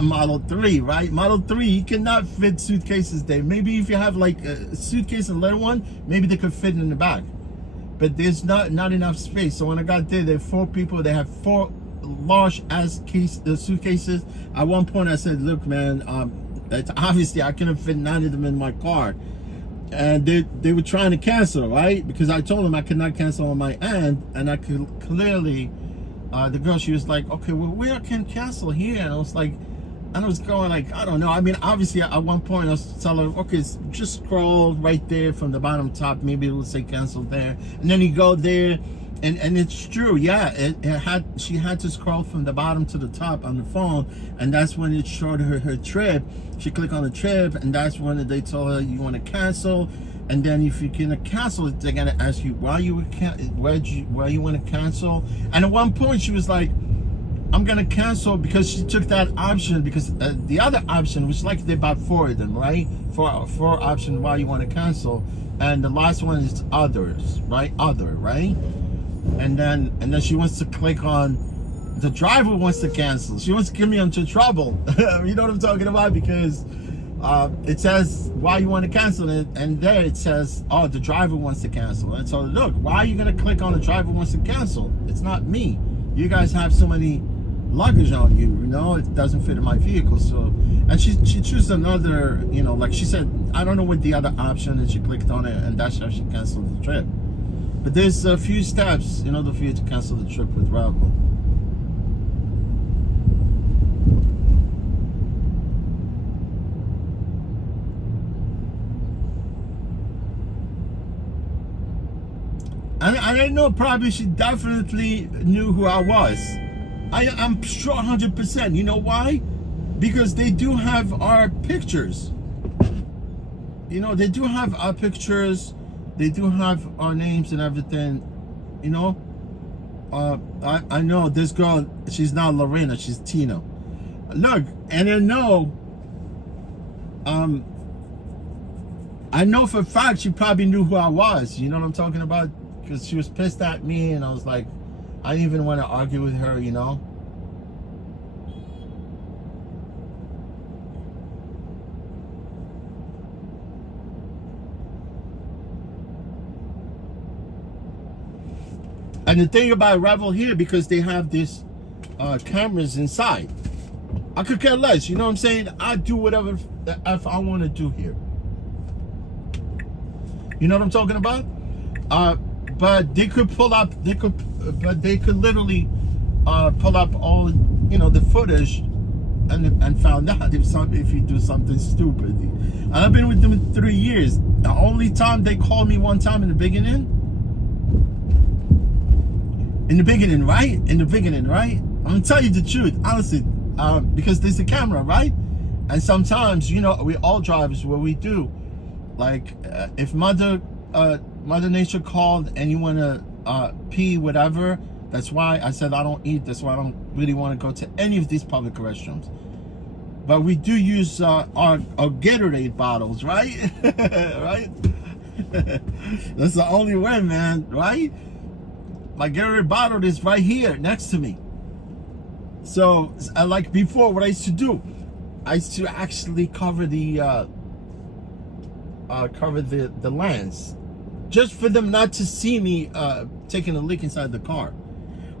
Model 3, right? Model 3, you cannot fit suitcases there. Maybe if you have like a suitcase and a little one, maybe they could fit in the back. But there's not enough space. So when I got there, there were 4 people. They have 4 large ass suitcases. At one point I said, look, man, obviously I couldn't fit 9 of them in my car. And they were trying to cancel, right? Because I told them I could not cancel on my end, and I could clearly, the girl, she was like, okay, well, where can cancel here? And I was like, and I was going like, I don't know. I mean, obviously at one point I was telling her, okay, just scroll right there from the bottom top, maybe it will say cancel there. And then you go there, and it's true, yeah, she had to scroll from the bottom to the top on the phone, and that's when it showed her trip. She clicked on the trip, and that's when they told her you want to cancel. And then if you can cancel it, they're gonna ask you why you want to cancel. And at one point she was like, I'm gonna cancel, because she took that option, because the other option was like they bought 4 of them, right? For option why you want to cancel, and the last one is others, right? Other, right? And then she wants to click on the driver wants to cancel. She wants to get me into trouble. You know what I'm talking about? Because it says why you want to cancel it, and there it says, oh, the driver wants to cancel. And so look, why are you gonna click on the driver wants to cancel? It's not me. You guys have so many luggage on you, it doesn't fit in my vehicle. So, and she chose another, like she said, I don't know what the other option is. She clicked on it, and that's how she canceled the trip. But there's a few steps, for you to cancel the trip with Revel. I didn't know, probably she definitely knew who I was. I'm sure 100%. You know why? Because they do have our pictures. you know, they do have our pictures, they do have our names and everything, you know. I know this girl, she's not Lorena, she's Tina. Look, and I know for a fact she probably knew who I was, you know what I'm talking about? Because she was pissed at me, and I was like, I didn't even want to argue with her, you know. And the thing about Revel here, because they have this cameras inside, I could care less, you know what I'm saying? I do whatever if I want to do here. You know what I'm talking about? But they could pull up, they could literally pull up all, you know, the footage and found out if you do something stupid. And I've been with them 3 years. The only time they called me one time in the beginning, right? I'm gonna tell you the truth, honestly, because there's a camera, right? And sometimes, you know, we all drivers, what we do, like if Mother Nature called and you wanna pee, whatever, that's why I said I don't eat. That's why I don't really want to go to any of these public restrooms. But we do use our Gatorade bottles, right? Right? That's the only way, man, right? My Gatorade bottle is right here next to me. So, like before, what I used to do, I used to actually cover the lens, just for them not to see me taking a leak inside the car.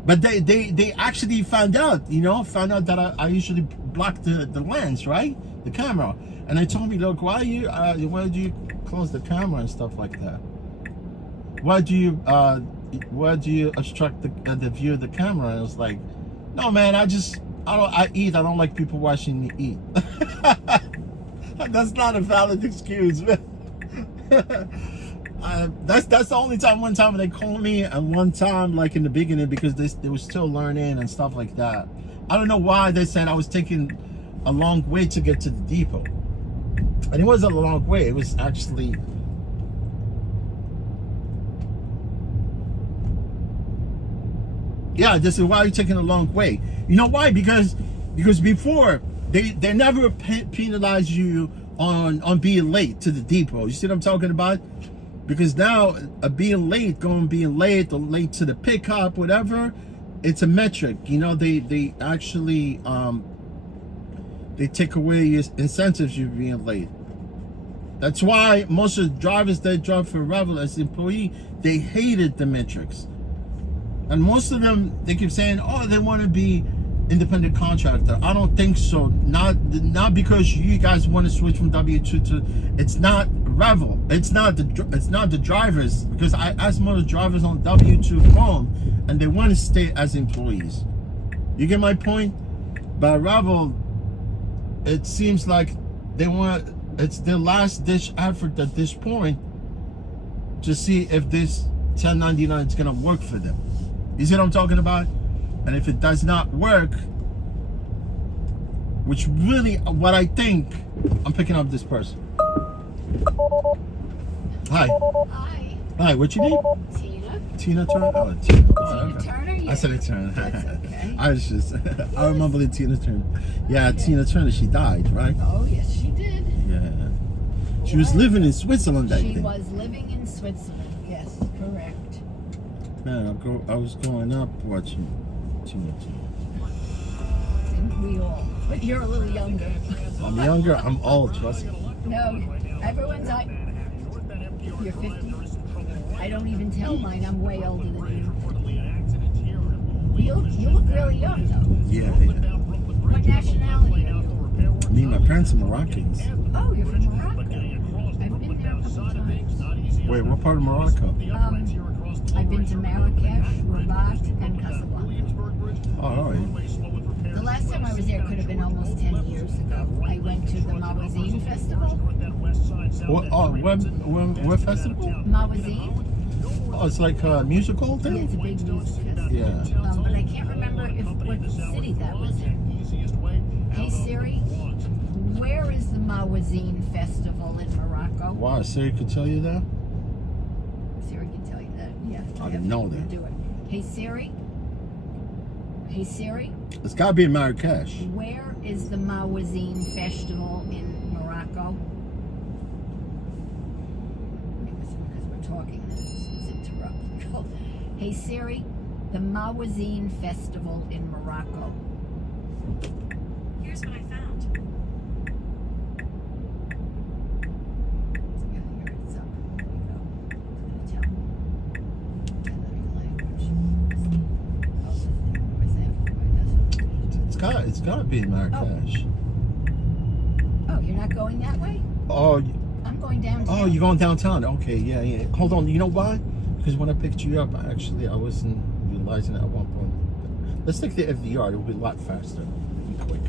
But they actually found out that I usually block the lens, right, the camera, and they told me, look, why do you close the camera and stuff like that? Why do you obstruct the view of the camera? And I was like, no, man, I eat. I don't like people watching me eat. That's not a valid excuse, man. That's the only time. One time they called me, and one time, like in the beginning, because they were still learning and stuff like that. I don't know why they said I was taking a long way to get to the depot, and it wasn't a long way. It was actually, yeah. They said, why are you taking a long way? You know why? Because before they never penalize you on being late to the depot. You see what I'm talking about? Because now being late or late to the pickup, whatever, it's a metric. You know, they actually they take away your incentives you being late. That's why most of the drivers that drive for Revel as employee, they hated the metrics. And most of them, they keep saying, oh, they want to be independent contractor. I don't think so. Not because you guys want to switch from W2 to, it's not Revel. It's not the drivers, because I asked most of the drivers on W2 form, and they want to stay as employees. You get my point? But Revel, it seems like it's their last ditch effort at this point to see if this 1099 is gonna work for them. You see what I'm talking about? And if it does not work, which really what I think, I'm picking up this person. Hi. Hi. Hi, what you need? Tina. Tina Turner? Oh, Tina. Tina Turner? Yeah. I said it Turner. That's okay. I was just, I remember the Tina Turner. Yeah, Tina Turner, she died, right? Oh, yes, she did. Yeah. She was living in Switzerland that day. She was living in Switzerland, yes, correct. Man, I was growing up watching Tina Turner. Didn't we all? But you're a little younger. I'm younger, I'm old, trust me. No, everyone's like, you're 50. I don't even tell mine, I'm way older than you. You look really young, though. Yeah. What nationality are you? Me, my parents are Moroccans. Oh, you're from Morocco. I've been there a couple times. Wait, what part of Morocco? I've been to Marrakesh, Rabat, and Casablanca. Oh, all right. The last time I was there could have been almost 10 years ago. I went to the Mawazine Festival. What festival? Mawazine? Oh, it's like a musical Yeah, thing? it's a big music festival. Yeah. But I can't remember what city that was in. Hey Siri, Where is the Mawazine Festival in Morocco? Wow, Siri could tell you that? Siri can tell you that. Yeah. I didn't know that. Do it. Hey Siri. Hey Siri. It's got to be in Marrakesh. Where is the Mawazine Festival in Morocco? Because we're talking, it's interrupted. Hey Siri, the Mawazine Festival in Morocco. Here's what I found. Yeah, here it's up. There you go. It's gonna tell me. Another language. Oh, where's that? It's got to be in Marrakesh. Oh, you're not going that way? Oh, I'm going downtown. oh, you're going downtown. Okay, yeah. Hold on. You know why? Because when I picked you up, I wasn't realizing it at one point. Let's take the FDR. It'll be a lot faster and quick.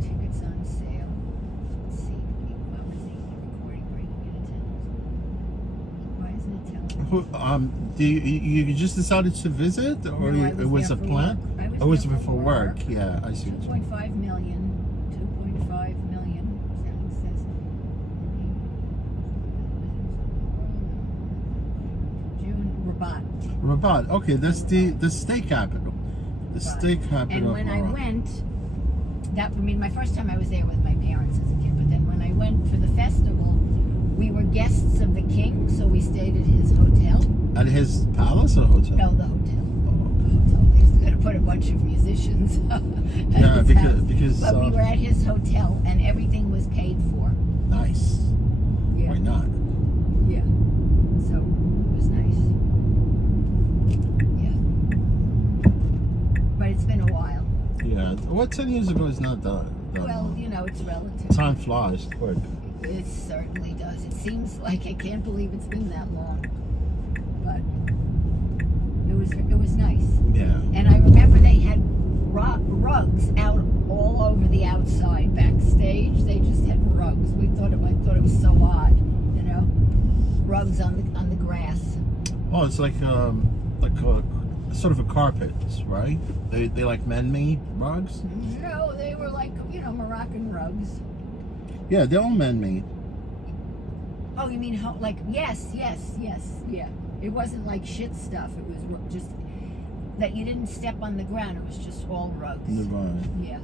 Tickets on sale. Let's see. Mawazine recording breaking in attendance. Why isn't it telling me? You just decided to visit, or No, I it was there a for plan? work. I Oh, it was there for work. Yeah, I see. 2.5 million. 2.5 million. June, Rabat. Rabat. Okay, that's the state capital. The state capital. And when of I Morocco. went, my first time I was there with my parents as a kid, but then when I went for the festival, we were guests of the king, so we stayed at his hotel. At his palace or hotel? No, the hotel. The hotel. They're going to put a bunch of musicians. At Yeah, his because house. because But we were at his hotel, and everything was paid for. nice. Yeah. Why not? Yeah. So it was nice. Yeah. But it's been a while. Yeah. Well, 10 years ago is not that Well, long. you know, it's relative. Time flies quick. It certainly does. It seems like I can't believe it's been that long. But it was nice. Yeah. And I remember they had rugs out all over the outside backstage. They just had rugs. I thought it was so odd, you know, rugs on the grass. Oh, it's like a sort of a carpet, right? They like man-made rugs. No, they were like, you know, Moroccan rugs. Yeah, they're all man-made. Oh, you mean like yes, yeah. It wasn't like shit stuff. It was just that you didn't step on the ground. It was just all rugs. Right. Yeah.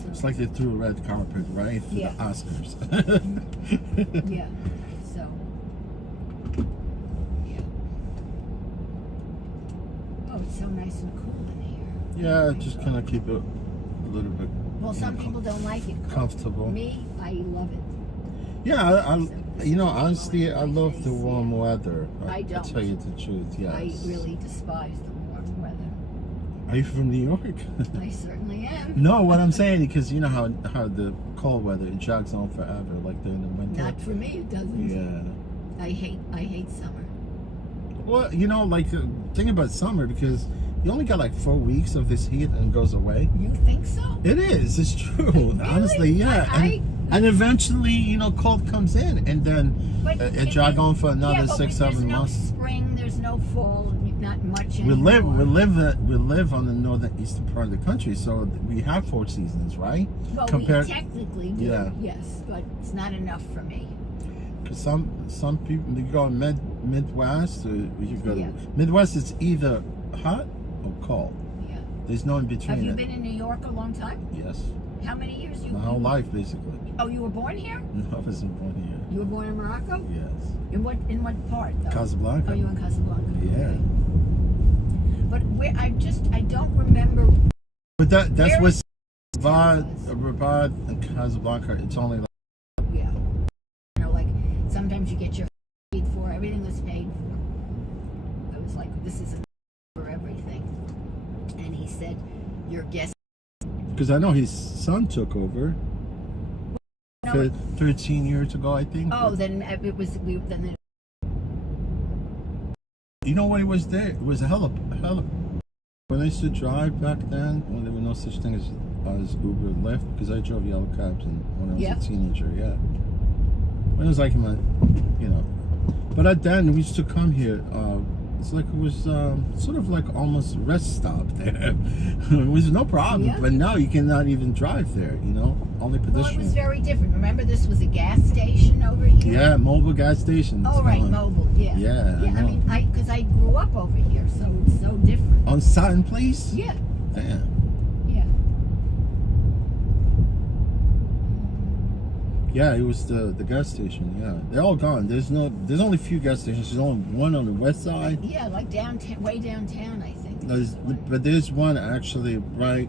So, It's like they threw a red carpet, right, for Yeah. the Oscars. yeah. So. Yeah. Oh, it's so nice and cool in here. Yeah, Oh my just God. kind of keep it a little bit. Well, some people don't like it cold. Comfortable. Me, I love it. Yeah, honestly, I love the warm weather. I I'll don't. tell you the truth. Yes. I really despise the warm weather. Are you from New York? I certainly am. No, what I'm saying, because you know how the cold weather, it jogs on forever, like during the winter. Not for me, it doesn't. Yeah. I hate summer. Well, you know, like think about summer, because you only got like 4 weeks of this heat and it goes away. You think so? It is. It's true. Really? Honestly, yeah. And eventually, you know, cold comes in, and then But it jog on for another yeah, but 6, 7 months. There's no spring, there's no fall, not much We anymore. live on the northern eastern part of the country, so we have 4 seasons, right? Well, Compared- we technically do, Yeah. yes, but it's not enough for me. Because some people, you go Midwest, or you go Yeah. Midwest. It's either hot or cold. Yeah. There's no in between. Have you been in New York a long time? Yes, How many years? my whole life basically. Oh, you were born here? No, I wasn't born here. You were born in Morocco? Yes, In what part though? Casablanca. Oh, you were in Casablanca. Yeah. Okay. But where I don't remember. But that's Where what is- Rabat and Casablanca. It's only like, Yeah. You know, like sometimes you get your paid for. Everything was paid for. I was like, this is for everything. And he said, your guest. because I know his son took over No, 13 years ago, I think. oh, then it was. Then You know when he was there? It was a hell of. When I used to drive back then, when there were no such thing as Uber and Lyft, because I drove yellow cabs when I was Yeah. a teenager, yeah. When I was like in my, you know. But then we used to come here It's like it was sort of like almost rest stop there. It was no problem, Yeah. but now you cannot even drive there. You know, only Well, it was pedestrians. very different. Remember, this was a gas station over here. Yeah, mobile gas station. Oh, right, mobile. Yeah. Yeah, I Yeah. I know. mean, because I grew up over here, so it's so different. On Sutton Place. Yeah. Damn. Yeah. Yeah, it was the gas station. Yeah, they're all gone. There's only a few gas stations. There's only one on the west side. Yeah, like downtown, way downtown, I think. But there's one actually right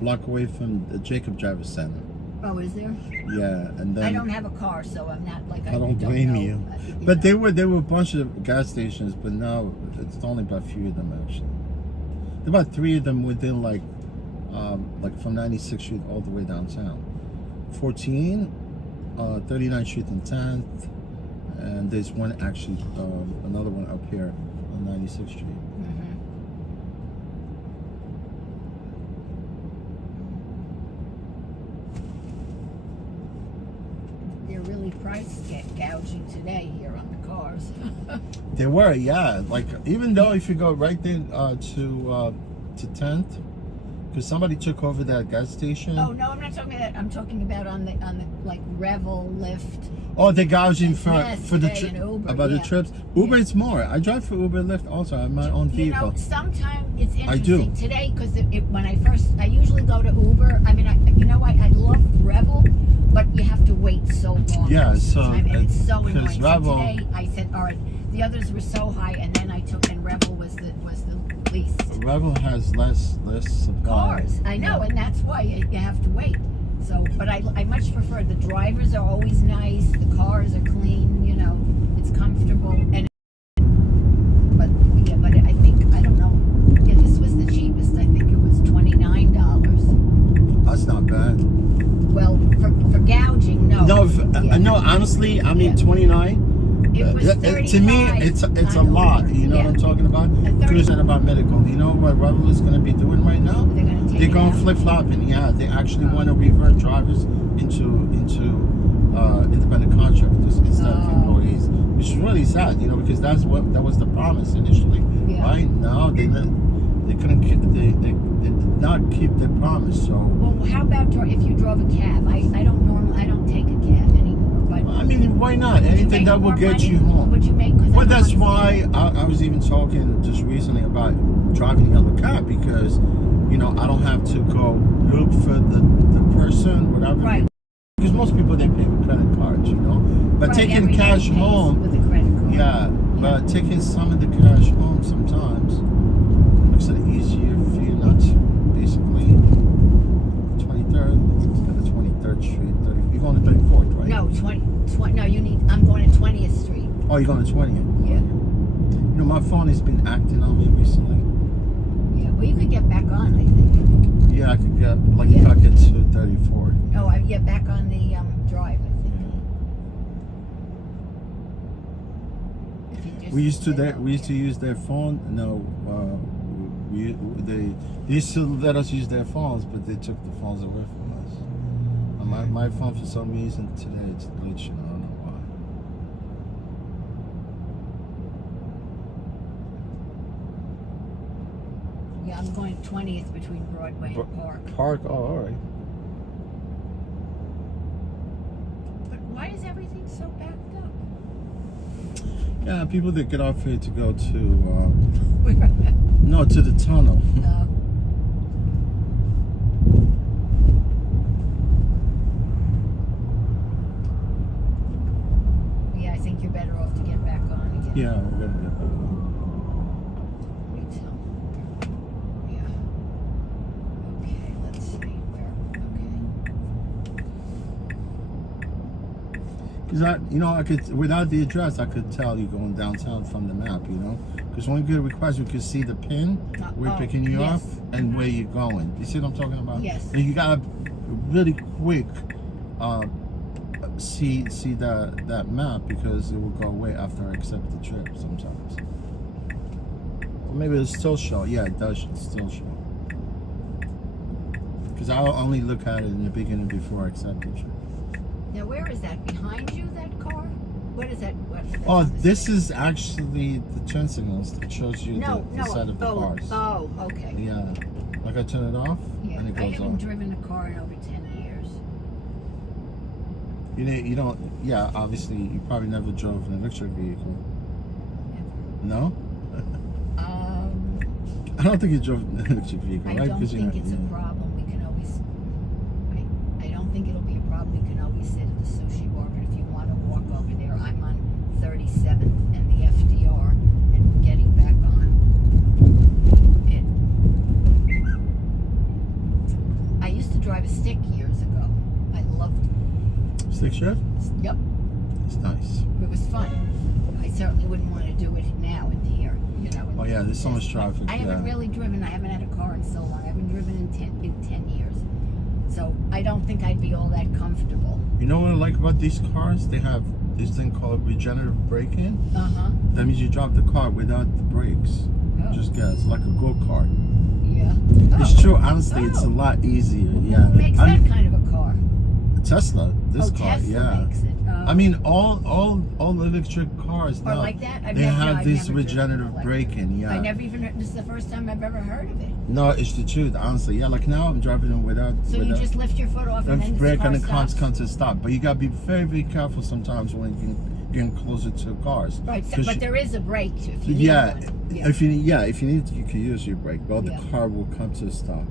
block away from the Jacob Driver Center. Oh, is there? Yeah, and then I don't have a car, so I'm not like I don't blame know, you. know. But there were a bunch of gas stations, but now it's only about a few of them actually. There are about 3 of them within like from 96th Street all the way downtown. 14, 39th Street and 10th, and there's one actually another one up here on 96th Street. They're really price gouging today here on the cars. They were, yeah. Like even though if you go right then to 10th, because somebody took over that gas station. Oh no, I'm not talking about that. I'm talking about on the like Revel, Lyft. Oh, they're gouging for Yes, the today and Uber, about the yeah. trips. Uber, it's more. I drive for Uber, Lyft also. I have my own You vehicle. know, sometimes it's I do. interesting today because when I usually go to Uber. I mean, I love Revel, but you have to wait so long. Yeah, most of the so, time, and it's so annoying. because So Revel- today I said, all right, the others were so high, and then I took, and Revel was the least. Revel has less supply. Cars, I know, Yeah. and that's why you have to wait. So, but I much prefer the drivers are always nice, the cars are clean, you know, it's comfortable, and but I think I don't know. Yeah, this was the cheapest. I think it was $29. That's not bad. Well, for gouging, no. Yeah. No, honestly, I mean Yeah. 29. It was To me, 35 it's a on lot. Uber. You know what I'm talking about? Curious about medical. You know what Revel is going to be doing right now? They're going to take They're it going out. flip flopping. Yeah, they actually want to revert drivers into independent contractors instead of Oh. employees, which is really sad. You know, because that was the promise initially. Yeah. Right now, they couldn't keep they did not keep their promise. So. Well, how about if you drove a cab? I don't take a cab anymore. But I mean, why not? would you Anything make that will more get money? you home. Would you make? Well, that's why I was even talking just recently about driving the other cab because, you know, I don't have to go look for the person, whatever. Right. Because most people, they pay with credit cards, you know. But Right, taking everybody cash pays home, with a credit card. yeah, but taking some of the cash home sometimes makes it easier for you not to, basically. 23rd, it's got the 23rd Street, 30, you're going to 34th, right? No, 20. No, I'm going to 20th Street. Oh, you're going to 20th? Yeah. You know, my phone has been acting on me recently. Yeah. Well, you could get back on, I think. Yeah, I could get, like, Yeah. if I get to 34. Oh, I get back on the drive, I think. If you just We used get on to there. use their phone. No, they used to let us use their phones, but they took the phones away from us. And my phone, for some reason, today it's glitching. I don't know why. Yeah, I'm going 20th between Broadway and Park. Park. Oh, all right. But why is everything so backed up? Yeah, people that get off here to go to no, to the tunnel. Yeah, I think you're better off to get back on again. Yeah, we're gonna get back on. Retail. Yeah. Okay, let's see where. Okay. Because I could, without the address, I could tell you going downtown from the map, you know. Because when you get a request, you can see the pin, where it's picking you yes. up, and where you're going. You see what I'm talking about? Yes. And you gotta really quick see that map because it will go away after I accept the trip sometimes. Or maybe it'll still show. Yeah, it does still show. Because I'll only look at it in the beginning before I accept the trip. Now, where is that? Behind you, that car? What is that? Oh, this is actually the turn signals that shows you the side of the cars. Oh, okay. Yeah. Like I turn it off Yeah, and it I goes haven't off. driven a car in over 10 years. You don't, yeah, obviously you probably never drove an electric vehicle. No? I don't think you drove an electric vehicle, I right? don't think it's a problem. We can always, I don't think it'll be a problem. We can always sit at the sushi bar, but if you want to walk over there, I'm on 37th and the FDR and getting back on it. I used to drive a stick years ago. I loved it. Stick shift? Yep, It's nice. it was fun. I certainly wouldn't want to do it now in here, you know. Oh yeah, there's so much traffic. I haven't really driven. I haven't had a car in so long. I haven't driven in 10 years. So I don't think I'd be all that comfortable. You know what I like about these cars? They have this thing called regenerative braking. Uh-huh. That means you drop the car without the brakes. Oh. Just gas, like a go-kart. Yeah. It's true, honestly, it's a lot easier. Yeah. Who makes that kind of a car? Tesla, this car, Tesla yeah. makes it. I mean, all electric cars Or now, like that? they have I've this never driven regenerative electric. braking, yeah. I never even, this is the first time I've ever heard of it. No, it's the truth, honestly. Yeah, like now I'm driving it without. So you just lift your foot off and then brake the car and the cars stops? come to a stop. But you gotta be very, very careful sometimes when you're getting closer to cars. Right, so, 'Cause but there is a brake if you need yeah, one. if you need you can use your brake, but Yeah. the car will come to a stop.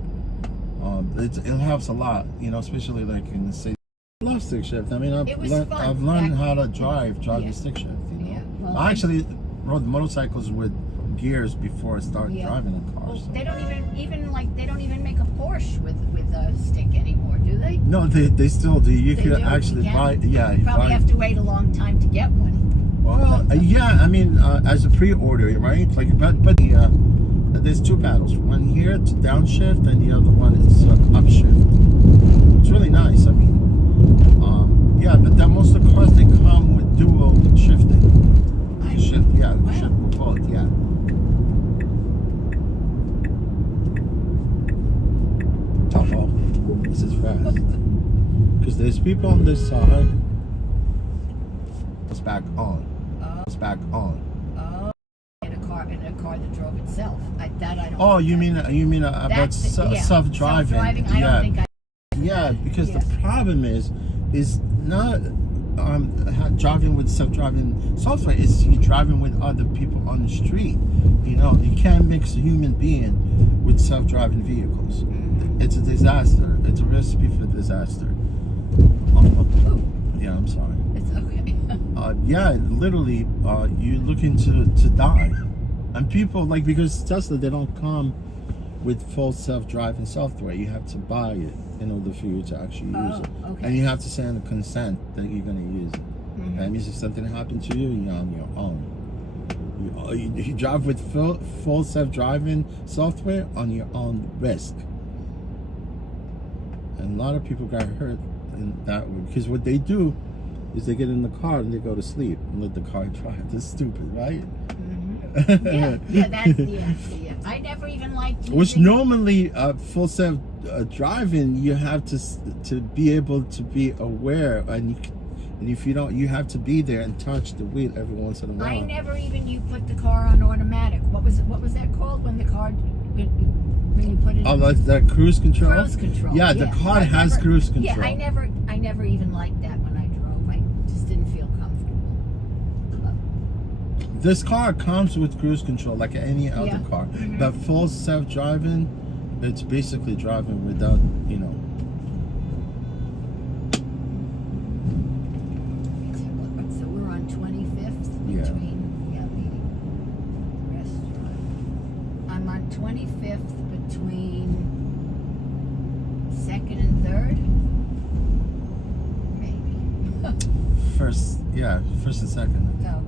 It helps a lot, you know, especially like in the city. I love stick shift. I mean, It was fun I've learned back how to then. drive Yeah. the stick shift. You know? Yeah, well, I actually rode motorcycles with gears before I started Yeah. driving a car. Well, So. they don't even make a Porsche with a stick anymore, do they? No, they still do. You They could do? actually You can? buy. Yeah, You you probably buy. have to wait a long time to get one. Well, yeah. I mean, as a pre-order, right? Like, but there's two paddles. One here to downshift, and the other one is upshift. It's really nice. I mean, yeah. But then most of the cars they come with dual shifting. Shift, yeah, Wow. shift with both, yeah. Uh-oh, this is fast. Because there's people on this side. It's back on. It's back on. In a car that drove itself. I don't. Oh, you mean about That's- yeah. self-driving? Self-driving, I don't think I. Yeah, because Yes. the problem is not driving with self-driving software. It's you driving with other people on the street. You know, you can't mix a human being with self-driving vehicles. It's a disaster. It's a recipe for disaster. Yeah, I'm sorry. It's okay. Yeah, literally, you're looking to die. And people, like, because Tesla, they don't come with full self-driving software. You have to buy it in order for you to actually use it. Okay. And you have to sign a consent that you're going to use it. That means if something happened to you, you're on your own. You drive with full self-driving software on your own risk. And a lot of people got hurt in that way. Because what they do is they get in the car and they go to sleep and let the car drive. That's stupid, right? Yeah. I never even liked using Which normally full self driving, you have to be able to be aware, and if you don't, you have to be there and touch the wheel every once in a while. I never even put the car on automatic. What was that called when the car when you put it? Oh, like that cruise control. Cruise control. Yeah, the car has cruise control. Yeah, I never even liked that when I drove. I just didn't feel comfortable. This car comes with cruise control like any other Yeah. car, but full self-driving, it's basically driving without, you know. So we're on 25th Yeah. between the restaurant. I'm on 25th between 2nd and 3rd. Maybe. First and second. No.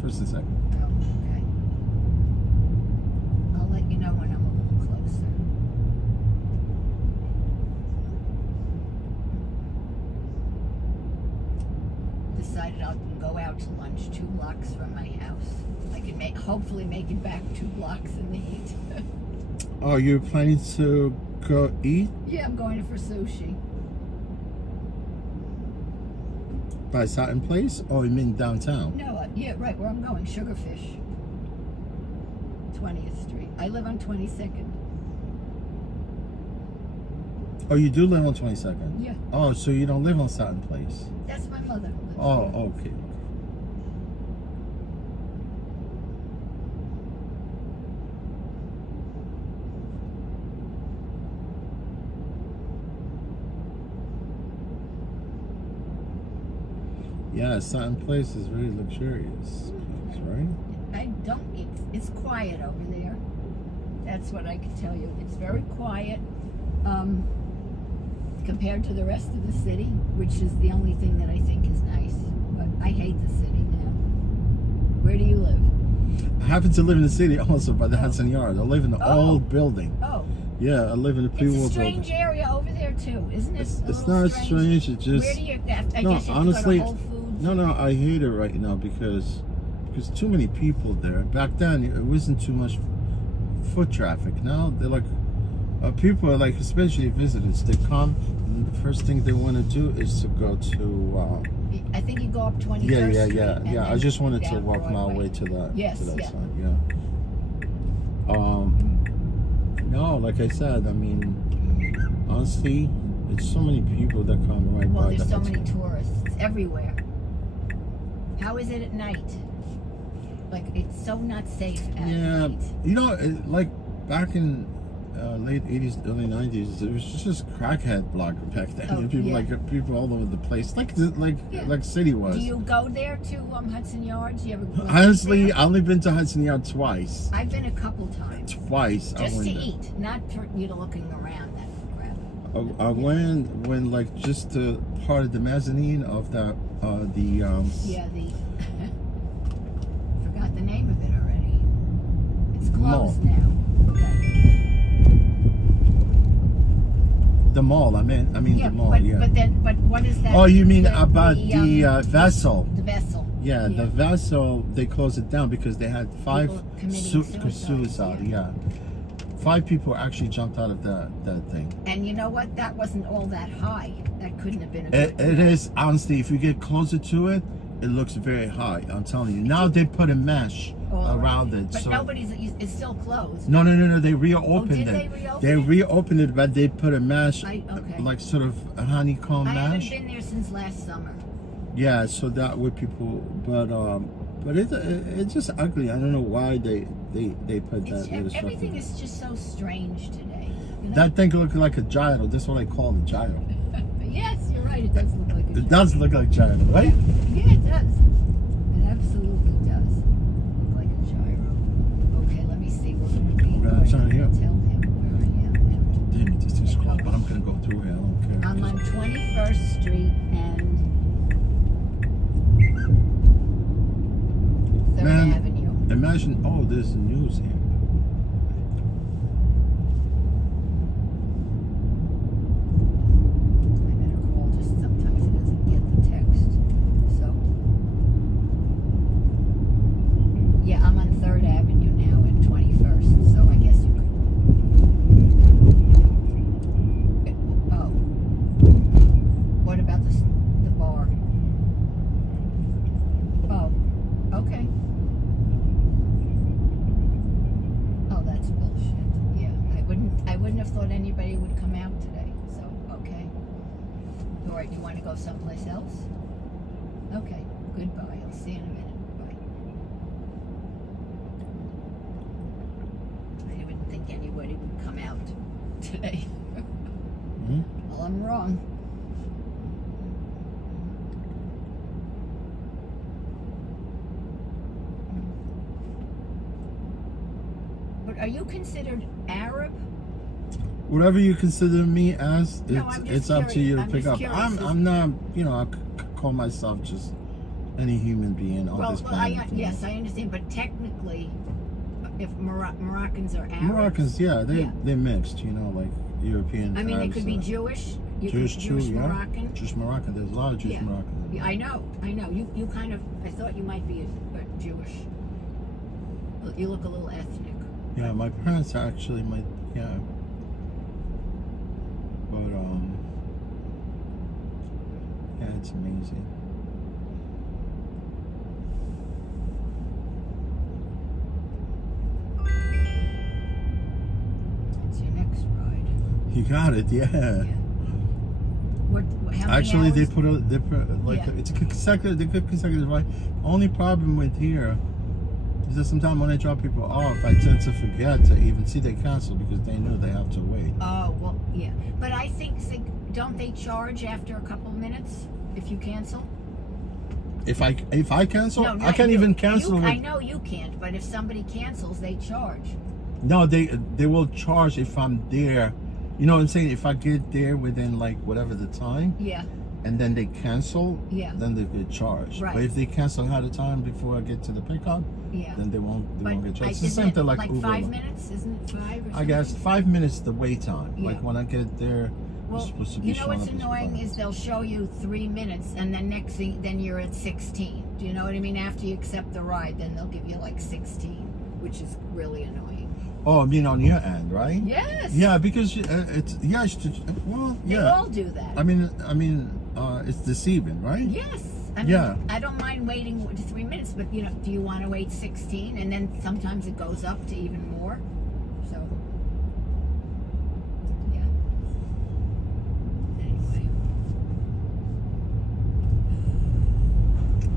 First and second. Oh, okay. I'll let you know when I'm a little closer. Decided I'll go out to lunch 2 blocks from my house. I can hopefully make it back 2 blocks in the heat. Oh, you're planning to go eat? Yeah, I'm going for sushi. by Satin Place? Or you mean downtown? No, yeah, right where I'm going, Sugarfish. 20th Street. I live on 22nd. Oh, you do live on 22nd? Yeah. Oh, so you don't live on Satin Place? That's my mother who lives Oh, there. okay. Yeah, Satin Place is very luxurious, right? I don't, it's quiet over there. That's what I can tell you. It's very quiet compared to the rest of the city, which is the only thing that I think is nice. But I hate the city now. Where do you live? I happen to live in the city also by the Hudson Yard. I live in the Oh. old building. Oh, Yeah, I live in the it's a pre-war strange building. area over there too, isn't it? It's A little not strange, it's just... Where do you? I No, guess you have honestly, to go to Whole Foods. No, I hate it right now because too many people there. Back then, it wasn't too much foot traffic. Now they're like, people are like, especially visitors, they come, and the first thing they want to do is to go to. I think you go up 21st Yeah. Street and I then just wanted to down walk my Broadway. way to that. Yes, to that yeah. side. Yeah. No, like I said, I mean, honestly, it's so many people that come right Well, by there's the so many hotel. tourists everywhere. How is it at night? Like, it's so not safe at Yeah, night. you know, like back in late 80s, early 90s, it was just crackhead block back then. Oh, People yeah. like people all over the place, like Yeah. City was. Do you go there to Hudson Yards? You ever go Honestly, there? I only been to Hudson Yard twice. I've been a couple times. Twice. Just I to went there. eat, not for you to looking around that crap. I went when like just to part of the mezzanine of the Yeah, the forgot the name of it already. It's closed Mall. now. Okay. the mall. I mean Yeah, the mall. but, Yeah. but what is that? Oh, you mean the, about the vessel? The vessel. Yeah, the vessel, they closed it down because they had 5 People committing suicide. Yeah. 5 people actually jumped out of that thing. And you know what? That wasn't all that high. That couldn't have been a It good is, honestly, if you get closer to it, it looks very high. I'm telling you. Now they put a mesh all around right. it. But so it's still closed. No. They reopened did it. they reopen They it? reopened it, but they put a mesh, Okay. like sort of a honeycomb I haven't mesh. been there since last summer. Yeah, so that way people, but it's just ugly. I don't know why they put that. Everything is just so strange today. You know? That thing looked like a gyro. That's what I call a gyro. Yes, you're right. It does look like a It gyro. does look like gyro, right? Yeah, it does. It absolutely does look like a gyro. Okay, let me see. We're going to be. We're gonna turn here. Tell him where I am. Damn it, this is cold, but I'm gonna go through here. I don't care. I'm on 21st Street and 3rd Man. Avenue. Imagine, oh, there's news here. I better call just sometimes he doesn't get the text. So, yeah, I'm on 3rd Avenue now and 21st. So I guess you could. Oh, what about the bar? Oh, okay. Oh, that's bullshit. Yeah, I wouldn't have thought anybody would come out today. So, okay. All right, you want to go someplace else? Okay, goodbye. I'll see you in a minute. Bye. I didn't think anybody would come out today. Hmm? Well, I'm wrong. But are you considered Arab? Whatever you consider me as, No, I'm just it's up to you to curious. I'm pick just up. curious. I'm not, you know, I call myself just any human being on this planet. Yes, I understand. But technically, if Moroccans are Arab, Moroccans, yeah, they're mixed, you know, like European. I mean, they Arabs, could be Jewish. You Jewish could, too, Jewish yeah. Moroccan. Jewish Moroccan. There's a lot of Jewish Yeah. Moroccan. Yeah, I know. You kind of. I thought you might be a Jewish. You look a little ethnic. Yeah, my parents actually might. Yeah. But yeah, it's amazing. You got it, yeah. How many Actually, they hours? put like Yeah. it's a consecutive right. Only problem with here is that sometimes when I drop people off, I tend to forget to even see they cancel because they know they have to wait. Oh, well, yeah. But I think, don't they charge after a couple minutes if you cancel? If I cancel, No, I not can't you. even cancel. I know you can't, but if somebody cancels, they charge. No, they will charge if I'm there. You know what I'm saying? If I get there within like whatever the time, Yeah. and then they cancel, Yeah. then they get charged. Right. But if they cancel ahead of time before I get to the pickup, Yeah. then they won't get charged. It's the isn't same it thing like like Uber. 5 minutes? Isn't it 5 or I guess something? 5 minutes the wait time. Yeah. Like when I get there, Well, it's supposed to be you know showing what's up as annoying 5. is they'll show you 3 minutes, and then next thing, then you're at 16. Do you know what I mean? After you accept the ride, then they'll give you like 16, which is really annoying. Oh, I mean on your end, right? Yes. Yeah, because it's well, They yeah. all do that. I mean, it's deceiving, right? Yes. I mean, Yeah. I don't mind waiting 3 minutes, but you know, do you want to wait 16? And then sometimes it goes up to even more. So, yeah. Anyway.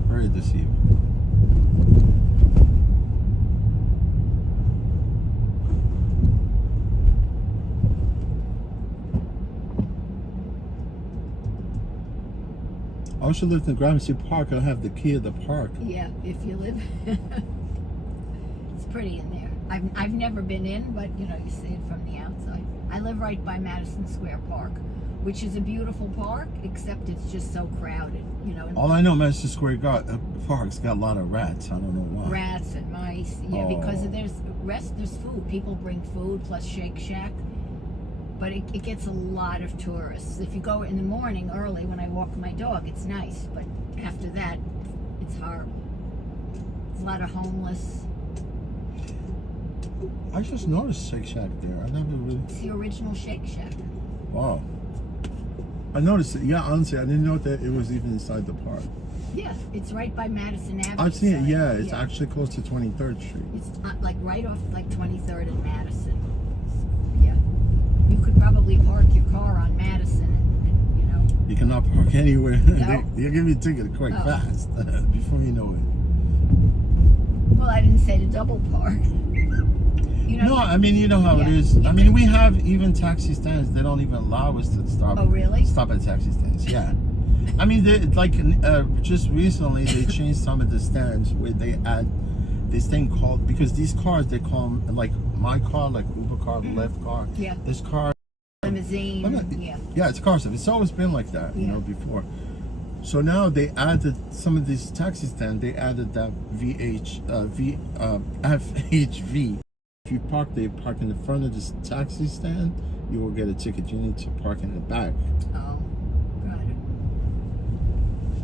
Very deceiving. I should live in Gramercy Park. I have the key of the park. Yeah, if you live, it's pretty in there. I've never been in, but you know, you see it from the outside. I live right by Madison Square Park, which is a beautiful park, except it's just so crowded. You know, All I know, Madison Square Park's got a lot of rats. I don't know why. rats and mice. Yeah, because Oh. there's food. People bring food plus Shake Shack. But it gets a lot of tourists. If you go in the morning early when I walk my dog, it's nice. But after that, it's horrible. There's a lot of homeless. I just noticed Shake Shack there. I never really. It's the original Shake Shack. Wow. I noticed it. Yeah, honestly, I didn't know that it was even inside the park. Yeah, it's right by Madison Avenue. I've seen it. side. Yeah, it's actually close to 23rd Street. It's like right off like 23rd and Madison. Yeah. You could probably park your car on Madison and you know. You cannot park anywhere. No. They'll give you a ticket quite Oh. fast before you know it. Well, I didn't say to double park. You know, No, I mean, you know how it Yeah. is. I mean, we have even taxi stands. They don't even allow us to stop. Oh, really? Stop at taxi stands. Yeah. I mean, just recently they changed some of the stands where they add this thing called, because these cars, they call them like my car, like Uber car, Lyft car. Yeah. This car. limousine. Well, no, Yeah. Yeah, it's car stuff. It's always been like that, you Yeah. know, before. So now they added some of these taxi stands. They added that FHV. If you park in the front of this taxi stand, you will get a ticket. You need to park in the back. Oh, got it.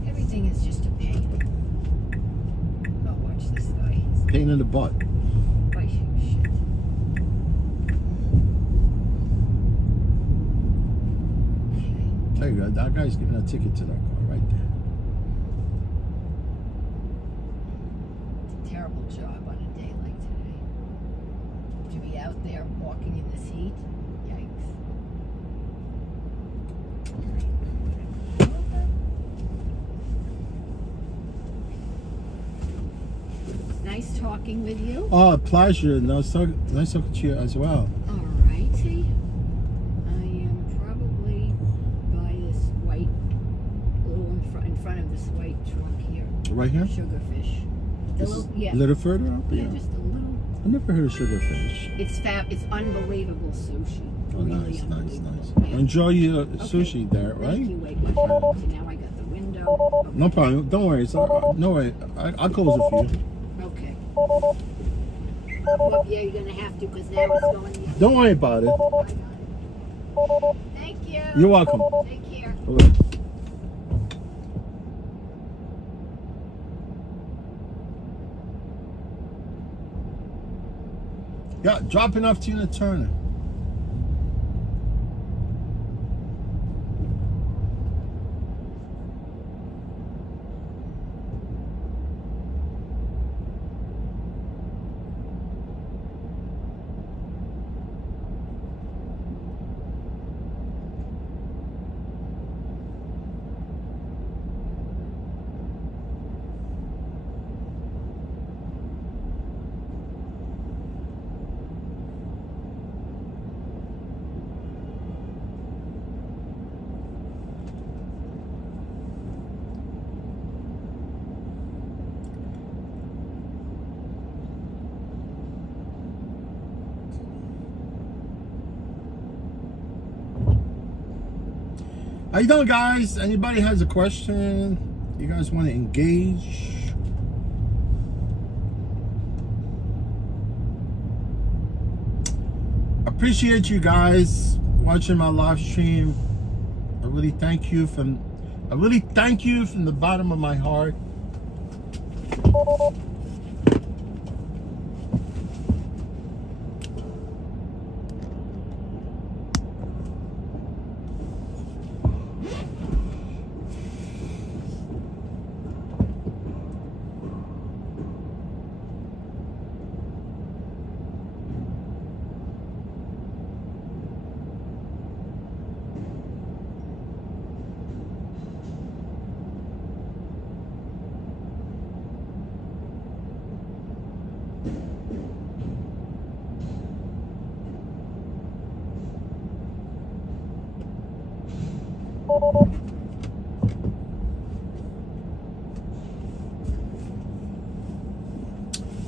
Everything is just a pain. Oh, watch this guy. Pain in the butt. Wait, shit. Okay. There you go. That guy's giving a ticket to that car right there. Terrible job on a day like today. To be out there walking in this heat. Yikes. Nice talking with you. Oh, pleasure. Nice talking to you as well. All righty. I am probably by this white, little in front of this white truck here. Right here? Sugarfish. The This little, is yeah. A little further up? Yeah, Yeah. just a little. I never heard of sugarfish. It's fab. It's unbelievable sushi. Oh, Really nice. unbelievable. Yeah. Enjoy your Okay. sushi there, right? Thank you. Wait, my turn. So now I got the window. No problem. Don't worry. It's all right. No worry. I'll close it for you. Okay. Well, yeah, you're gonna have to because now it's going. Don't worry about it. I got it. Thank you. You're welcome. Take care. Okay. Yeah, dropping off Tina Turner. How you doing, guys? Anybody has a question? You guys want to engage? Appreciate you guys watching my live stream. I really thank you from the bottom of my heart.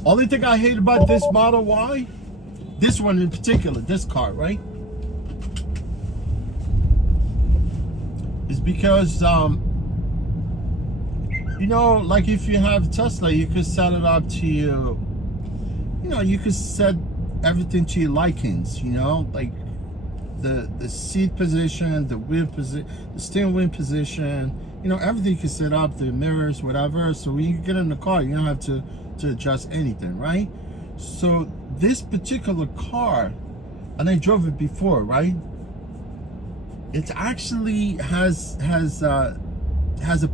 Only thing I hate about this Model Y, this one in particular, this car, right, is because, you know, like if you have Tesla, you could set it up to you know, you could set everything to your likings, you know, like the seat position, the wheel position, the steering wheel position, you know, everything you can set up, the mirrors, whatever. So when you get in the car, you don't have to adjust anything, right? So this particular car, and I drove it before, right? It actually has a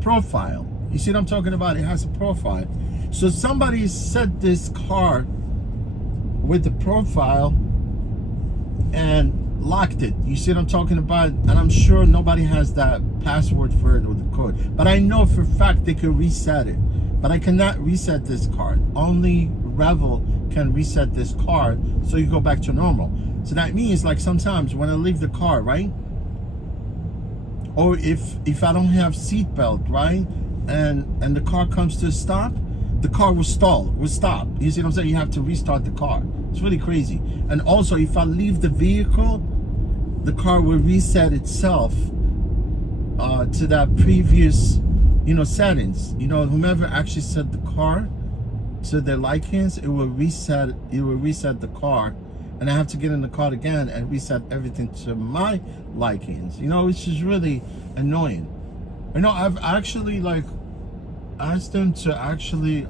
profile. You see what I'm talking about? It has a profile. So somebody set this car with the profile and locked it. You see what I'm talking about? And I'm sure nobody has that password for it or the code. But I know for a fact they could reset it. But I cannot reset this car. Only Revel can reset this car so you go back to normal. So that means, like, sometimes when I leave the car, right? Or if I don't have seat belt, right? And the car comes to a stop, the car will stop. You see what I'm saying? You have to restart the car. It's really crazy. And also, if I leave the vehicle, the car will reset itself to that previous, you know, settings. You know, whomever actually set the car to their likings, it will reset the car, and I have to get in the car again and reset everything to my likings. You know, which is really annoying. You know, I've actually, like, asked them to actually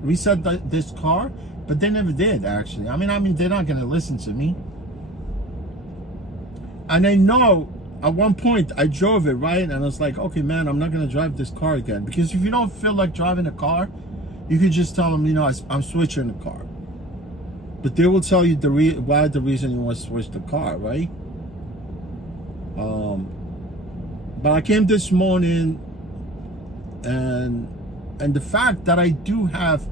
reset this car, but they never did, actually. I mean, they're not gonna listen to me. And I know at one point I drove it, right? And I was like, okay, man, I'm not gonna drive this car again. Because if you don't feel like driving a car, you could just tell them, you know, I'm switching the car. But they will tell you the reason you want to switch the car, right? But I came this morning, and the fact that I do have,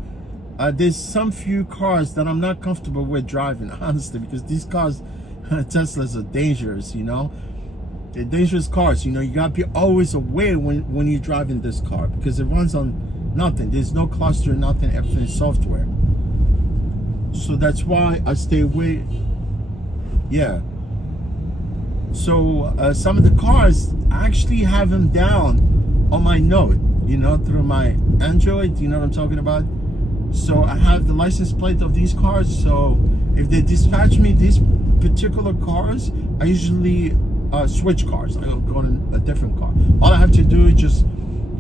there's some few cars that I'm not comfortable with driving, honestly, because these cars, Teslas, are dangerous, you know. They're dangerous cars, you know. You gotta be always aware when you're driving this car, because it runs on nothing. There's no cluster, nothing. Everything is software. So that's why I stay away. Yeah. So some of the cars, I actually have them down on my note, you know, through my Android. You know what I'm talking about? So I have the license plate of these cars. So if they dispatch me these particular cars, I usually switch cars. I go in a different car. All I have to do is just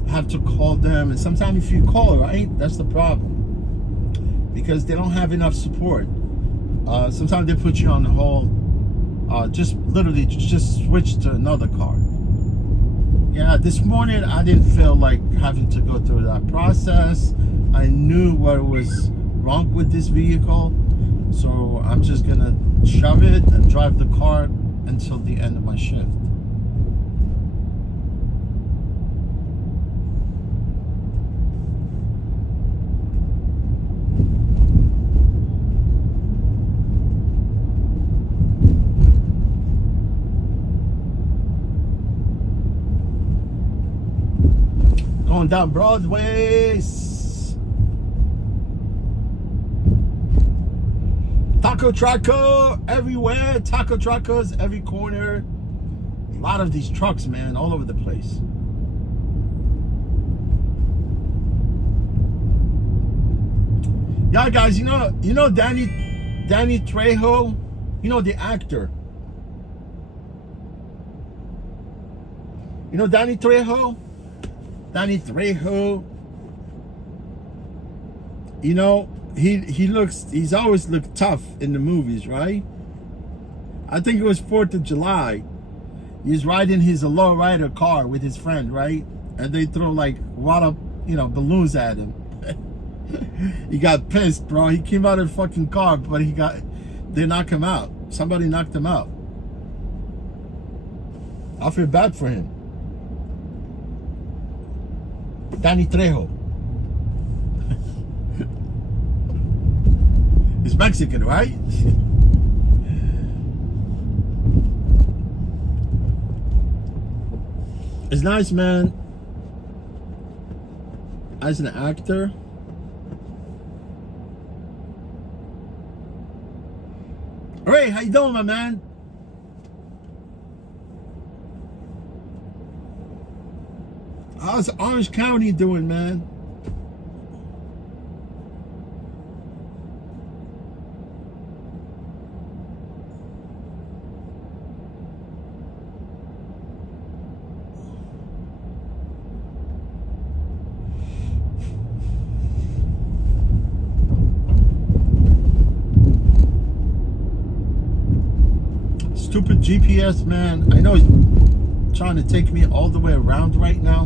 have to call them. And sometimes if you call, right, that's the problem, because they don't have enough support. Sometimes they put you on the hold. Just literally just switch to another car. Yeah, this morning I didn't feel like having to go through that process. I knew what was wrong with this vehicle, so I'm just gonna shove it and drive the car until the end of my shift. Going down Broadway. Taco trucker everywhere. Taco truckers every corner. lot of these trucks, man, all over the place. Yeah, guys, you know Danny Trejo, you know, the actor. You know Danny Trejo? Danny Trejo. You know, he's always looked tough in the movies, right? I think it was 4th of July. He's riding his lowrider car with his friend, right? And they throw like water, you know, balloons at him. He got pissed, bro. He came out of the fucking car, but they knocked him out. Somebody knocked him out. I feel bad for him. Danny Trejo. He's Mexican, right? It's nice, man. As an actor. Ray, how you doing, my man? How's Orange County doing, man? Stupid GPS, man. I know he's trying to take me all the way around right now.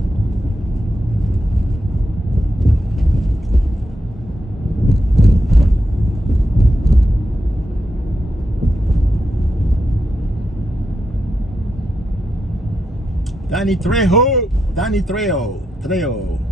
Danny Trejo. Danny Trejo.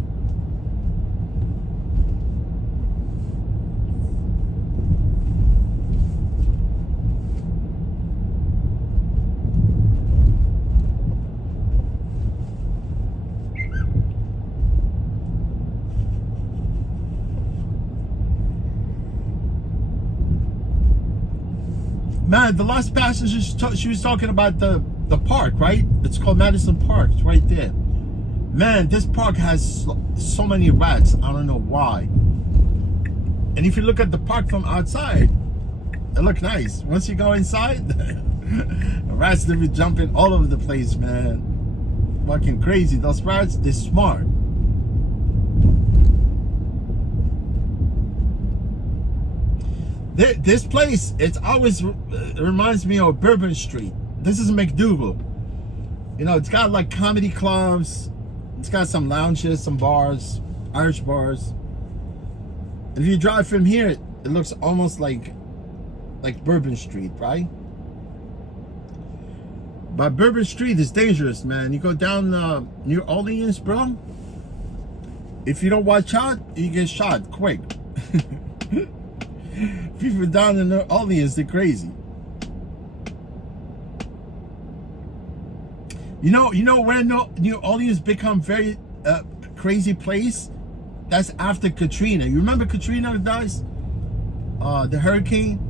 Man, the last passenger, she was talking about the park, right? It's called Madison Park. It's right there. Man, this park has so many rats. I don't know why. And if you look at the park from outside, it looks nice. Once you go inside, the rats, they be jumping all over the place, man. Fucking crazy. Those rats, they're smart. This place, it always reminds me of Bourbon Street. This is McDougal. You know, it's got like comedy clubs. It's got some lounges, some bars, Irish bars. If you drive from here, it looks almost like Bourbon Street, right? But Bourbon Street is dangerous, man. You go down New Orleans, bro. If you don't watch out, you get shot quick. People down in New Orleans, they're crazy. You know where New Orleans become very crazy place? That's after Katrina. You remember Katrina, guys? The hurricane?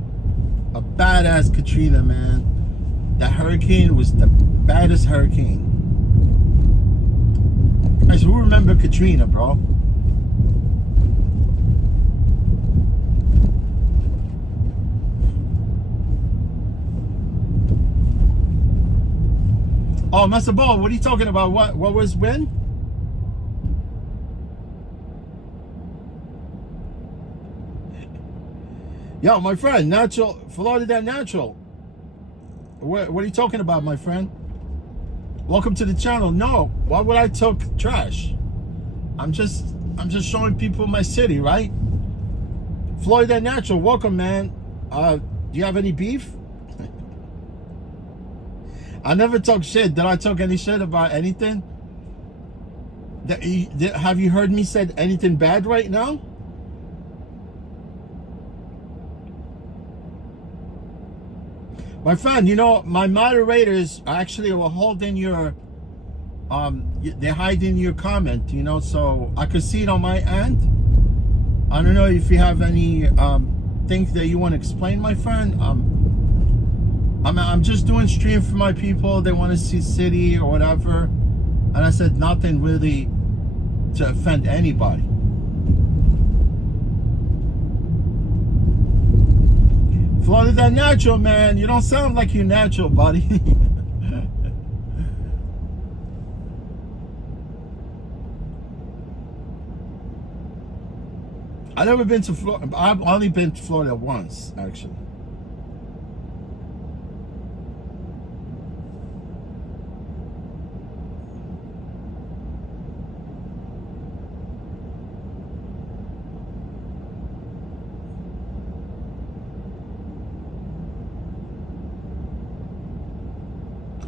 A badass Katrina, man. That hurricane was the baddest hurricane. Guys, who remember Katrina, bro? Oh, Master Ball, what are you talking about? What was when? Yo, my friend, natural, Florida Natural. What are you talking about, my friend? Welcome to the channel. No, why would I talk trash? I'm just showing people my city, right? Florida Natural, welcome, man. Do you have any beef? I never talk shit. Did I talk any shit about anything? Have you heard me said anything bad right now? My friend, you know, my moderators actually will hold in your, they hide in your comment, you know, so I could see it on my end. I don't know if you have any things that you want to explain, my friend. I'm just doing stream for my people. They want to see city or whatever. And I said nothing really to offend anybody. Florida natural, man. You don't sound like you're natural, buddy. I've never been to Florida. I've only been to Florida once, actually.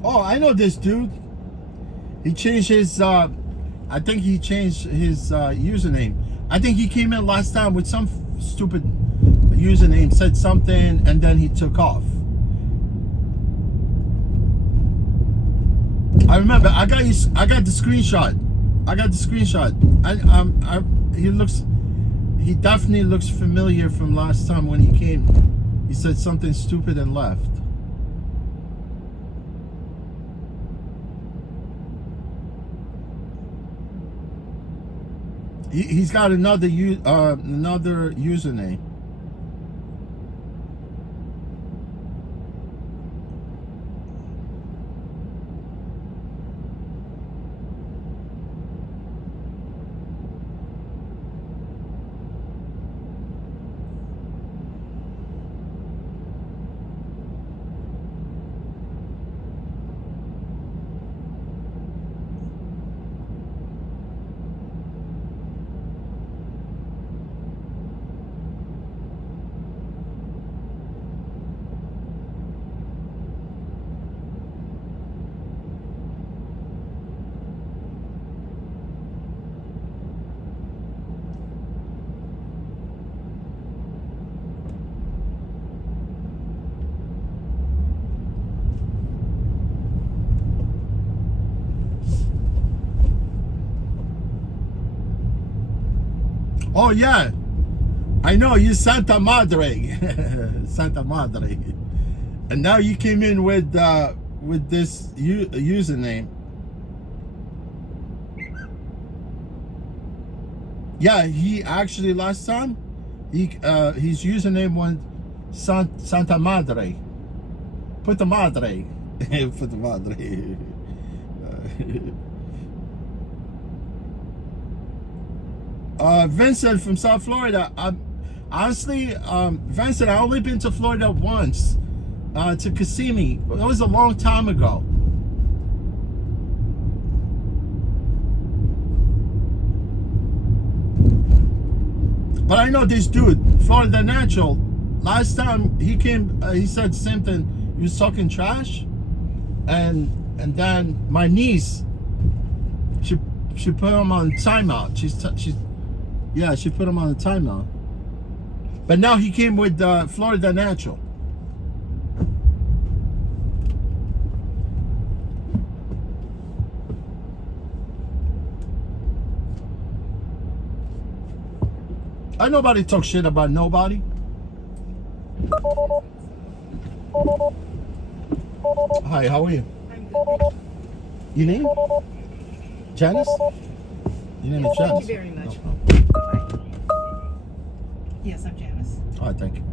Oh, I know this dude. He changed his, I think he changed his username. I think he came in last time with some stupid username, said something, and then he took off. I remember, I got the screenshot. I got the screenshot. He definitely looks familiar from last time when he came. He said something stupid and left. He's got another username. Oh yeah, I know you Santa Madre, Santa Madre, and now you came in with this username. Yeah, he actually last time his username was Santa Madre. Put the Madre, put the Madre. Vincent from South Florida. Honestly, Vincent, I only been to Florida once, to Kissimmee. It was a long time ago. But I know this dude, Florida Natural. Last time he came, he said something. He was talking trash, and then my niece, she put him on timeout. Yeah, she put him on a timeout. But now he came with Florida Natural. Nobody talk shit about nobody. Hi, how are you? Your name? Janice? Your name is Janice? Thank you very much. No. Yes, I'm Janice. All right, thank you.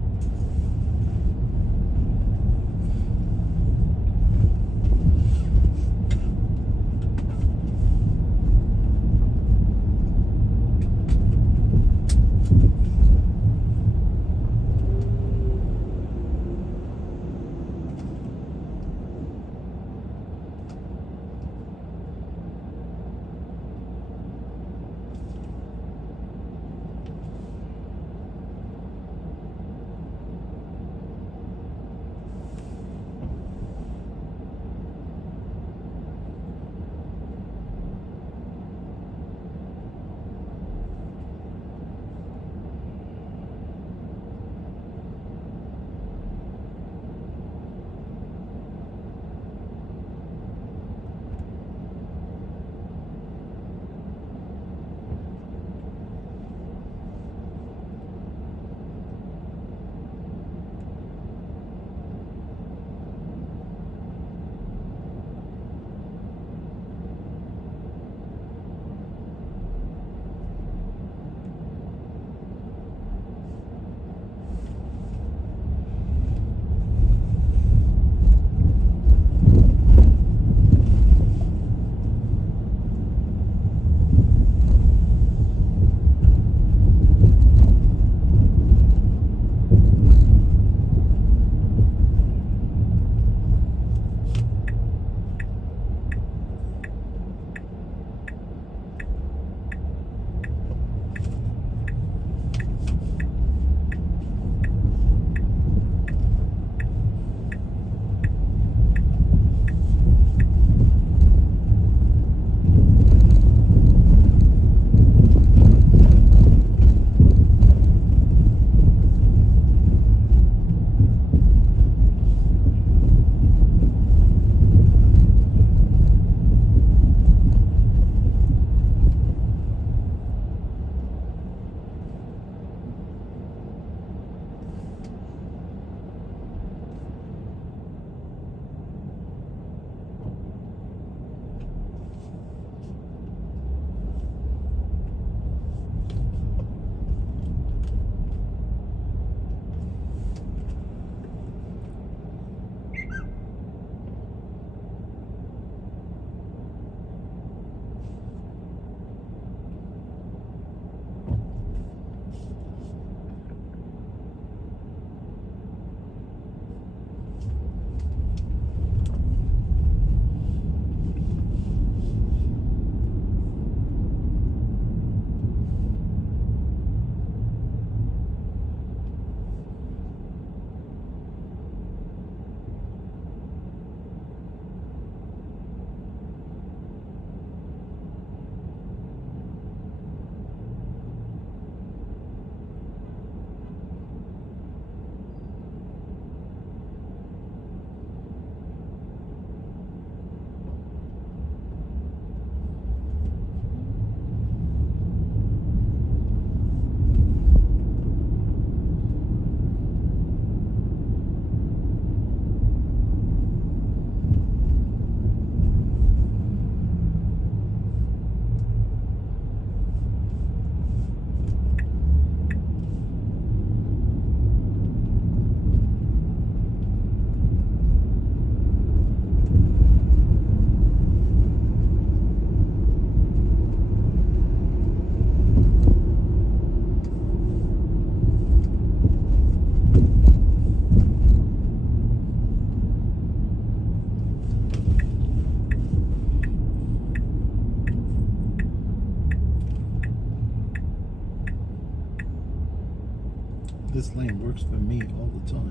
this lane works for me all the time.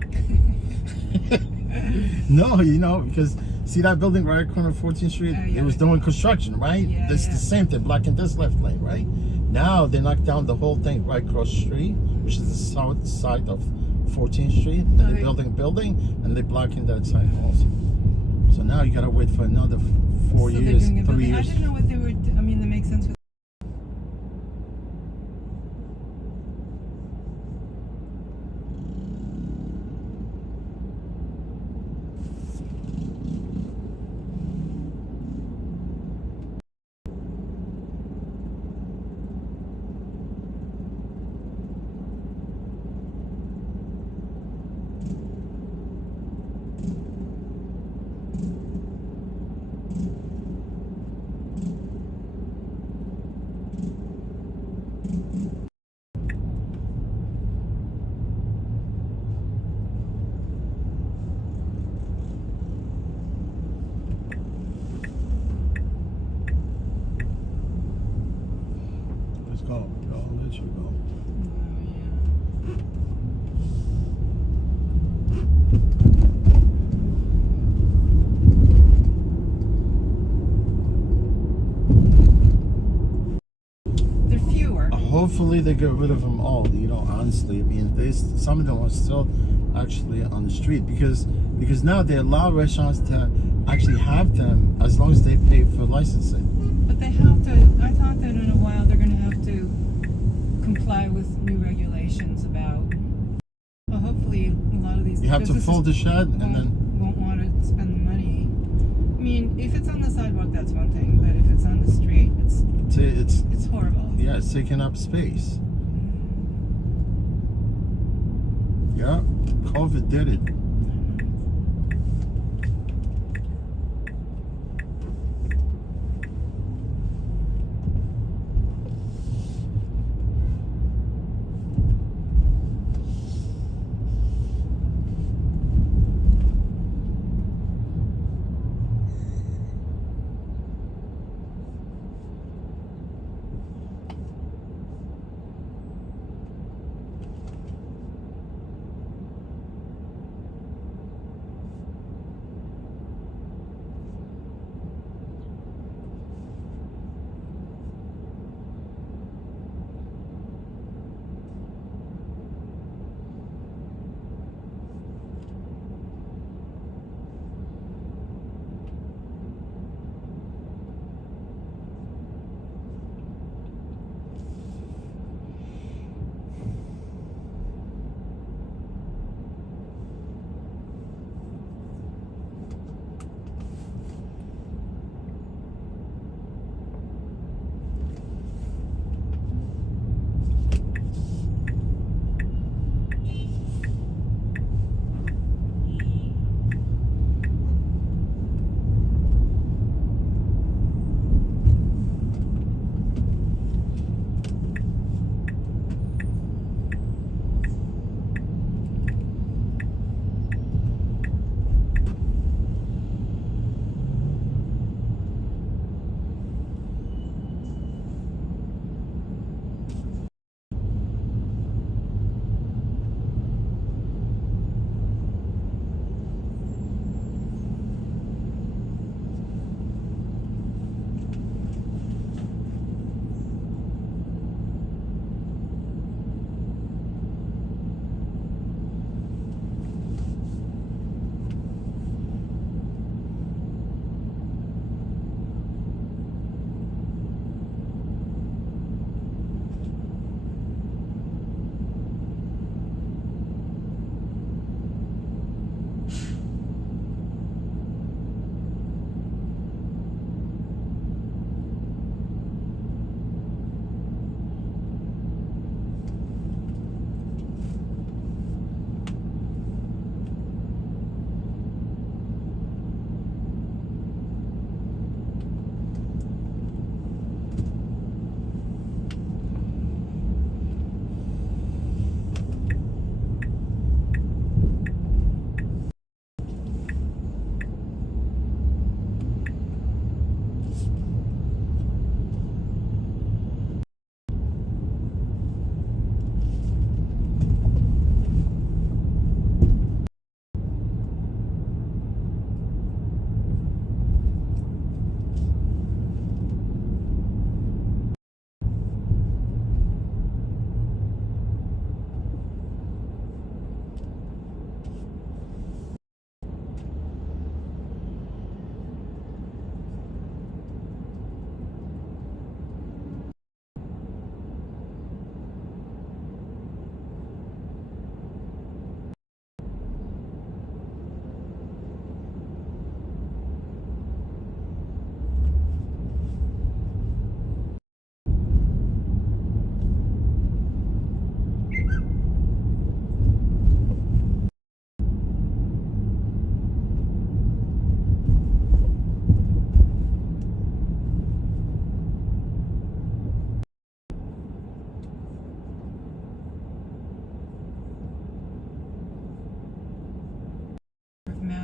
No, you know, because see that building right corner of 14th Street? Oh, yeah. It was doing construction, right? Yeah, That's yeah. the same thing, blocking this left lane, right? Now they knocked down the whole thing right across the street, which is the south side of 14th Street, and they're building a building, and they're blocking that side also. So now you gotta wait for another 4 So they're years, doing a 3 building. years. I didn't know what they were. I mean, that makes sense with. Let's go. I'll let you go. They're fewer. Hopefully they get rid of them all. You know, honestly, I mean, some of them are still actually on the street because now they allow restaurants to actually have them as long as they pay for licensing. But they have to. I thought that in a while they're going to have to comply with new regulations about. Well, hopefully a lot of these. You have to businesses fill the shed and then won't want to spend the money. I mean, if it's on the sidewalk, that's one thing. But if it's on the street, it's horrible. Yeah, it's taking up space. Yeah, COVID did it.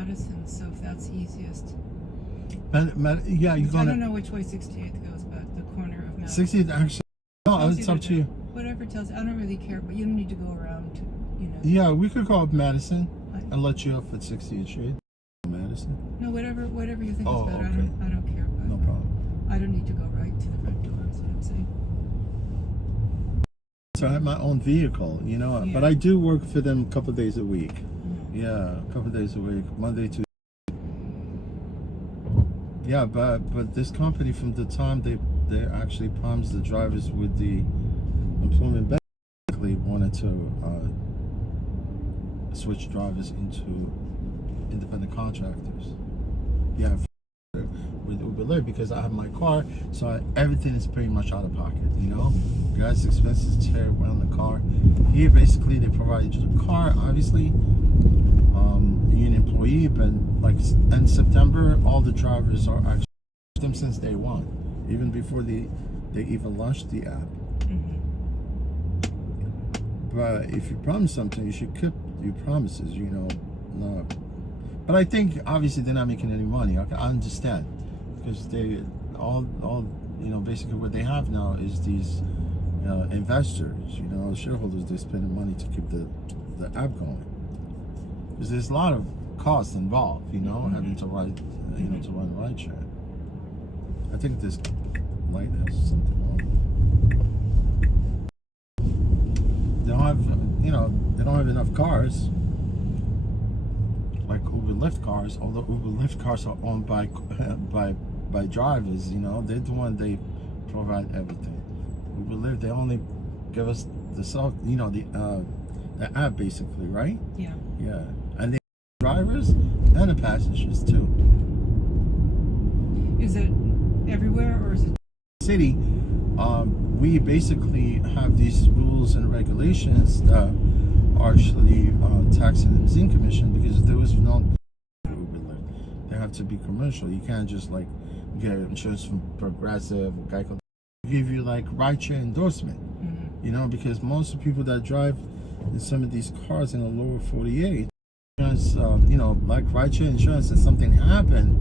Madison, so if that's easiest. Yeah, you're I gonna. don't know which way 68th goes, but the corner of Madison. 60th actually. No, Tells it's you up to you. Whatever tells. I don't really care, but you don't need to go around. Yeah, we could go up Madison I- and let you up at 60th Street. Madison. No, whatever you think Oh, is better. okay. I don't care. But, No problem. I don't need to go right to the front door. Is what I'm saying. So I have my own vehicle, you know, Yeah. but I do work for them a couple days a week. Mm. Yeah, a couple days a week, Monday to. Yeah, but this company, from the time they actually promised the drivers with the employment benefit, basically wanted to switch drivers into independent contractors. Yeah, with Uber Lyft, because I have my car, so everything is pretty much out of pocket, you know. Gas expenses tear around the car. Here, basically, they provide you the car, obviously. You're an employee, but like in September, all the drivers are actually them since day one, even before they even launched the app. Mm-hmm. But if you promise something, you should keep your promises, you know. No. But I think obviously they're not making any money. I understand, because they all you know, basically what they have now is these investors, you know, shareholders. They're spending money to keep the app going, because there's a lot of costs involved, you know, having to ride, you know, to run rideshare. I think this light has something wrong. They don't have, you know, they don't have enough cars like Uber Lyft cars. Although Uber Lyft cars are owned by drivers, you know, they're the one, they provide everything. Uber Lyft, they only give us the you know, the app basically, right? Yeah. Yeah, and the drivers and the passengers too. Is it everywhere or is it? City, we basically have these rules and regulations that are actually tax and limousine commission, because there was no Uber Lyft. They have to be commercial. You can't just like get insurance from Progressive or Geico. They give you like rideshare endorsement, you know, because most of the people that drive in some of these cars in the lower 48, insurance, you know, like rideshare insurance, if something happened,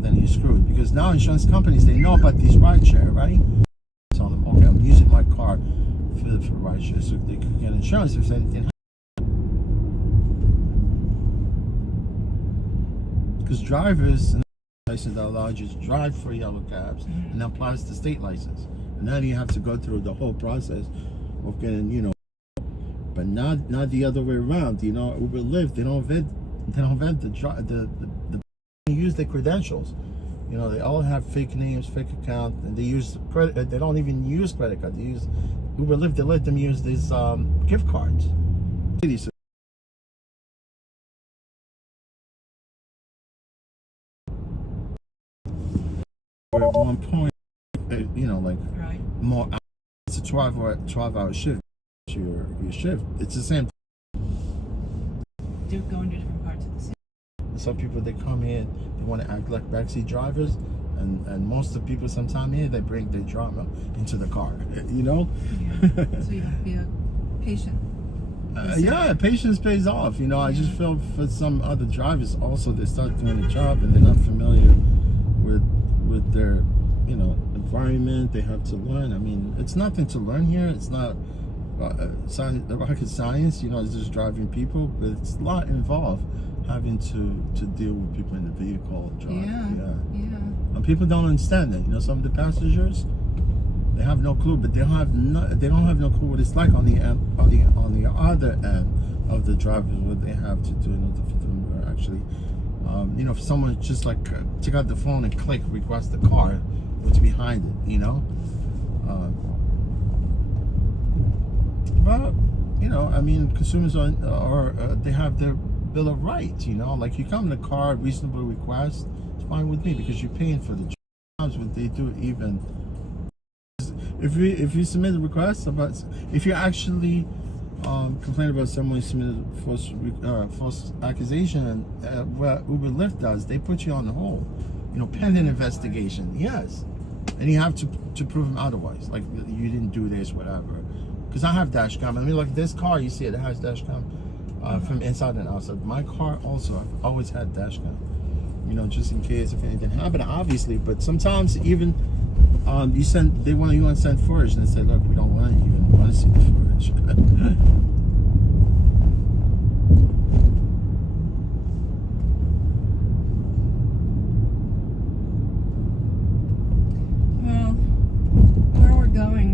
then you're screwed, because now insurance companies, they know about these rideshare, right? Tell them, okay, I'm using my car for rideshare, so they could get insurance if anything happens. Because drivers, license that allows you to drive for yellow cabs, and that applies to state license, and then you have to go through the whole process of getting, you know, but not the other way around. You know, Uber Lyft, they don't vet the use their credentials. You know, they all have fake names, fake account, and they use credit. They don't even use credit card. They use Uber Lyft. They let them use these gift cards. At one point, you know, like Right. more. It's a 12-hour shift. Your shift. It's the same. They're going to different parts of the city. Some people, they come in, they want to act like backseat drivers, and most of the people sometime here, they bring their drama into the car, you know. Yeah. So you have to be patient. Yeah, patience pays off, you know. I just feel for some other drivers also, they start doing the job and they're not familiar with their, you know, environment. They have to learn. I mean, it's nothing to learn here. It's not rocket science, you know. It's just driving people, but it's a lot involved, having to deal with people in the vehicle. Yeah. And people don't understand that. You know, some of the passengers, they have no clue, but they don't have no clue what it's like on the other end of the drivers, what they have to do in order for them to actually, you know, if someone just like take out the phone and click request the car, what's behind it, you know. But you know, I mean, consumers are they have their bill of rights, you know. Like, you come in the car, reasonable request, it's fine with me, because you're paying for the jobs. When they do it, even if you submit a request about, if you actually complain about someone who submitted false accusation, what Uber Lyft does, they put you on the hold, you know, pending investigation. Yes, and you have to prove them otherwise, like you didn't do this, whatever. Because I have dash cam. I mean, like this car, you see it has dash cam. from inside and outside. My car also, I've always had dash cam, you know, just in case if anything happened, obviously. But sometimes even you want to send footage, and they say, look, we don't want to even want to see the footage. Well, where we're going,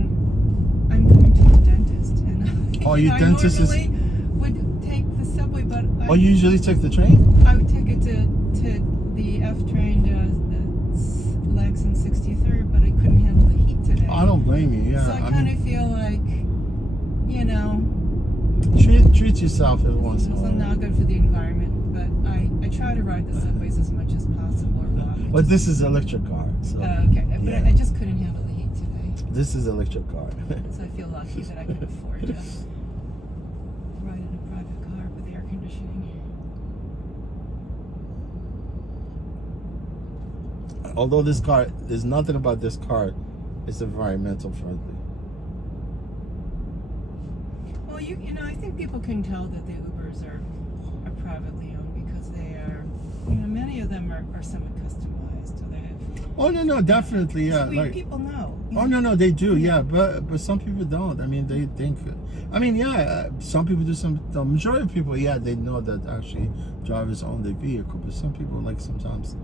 I'm going to the dentist, and Oh, your dentist is. I normally would take the subway, but Oh, you usually take the train? I would take it to the F train to Lex and 63rd, but I couldn't handle the heat today. I don't blame you. Yeah, So I kind of feel like, you know, treat yourself every once in a it's while. not good for the environment, but I try to ride the subways as much as possible or walk. But this is electric car, so. Okay, but yeah. I just couldn't handle the heat today. This is electric car. So I feel lucky that I can afford to ride in a private car with air conditioning. Although this car, there's nothing about this car is environmental friendly. Well, you know, I think people can tell that the Ubers are privately owned because they are, you know, many of them are somewhat customized. So they have. Oh no, definitely, yeah. So Like, people know. oh no, they do, yeah. But some people don't. I mean, they think. I mean, yeah. Some people do. The majority of people, yeah, they know that actually drivers own their vehicle. But some people, like sometimes,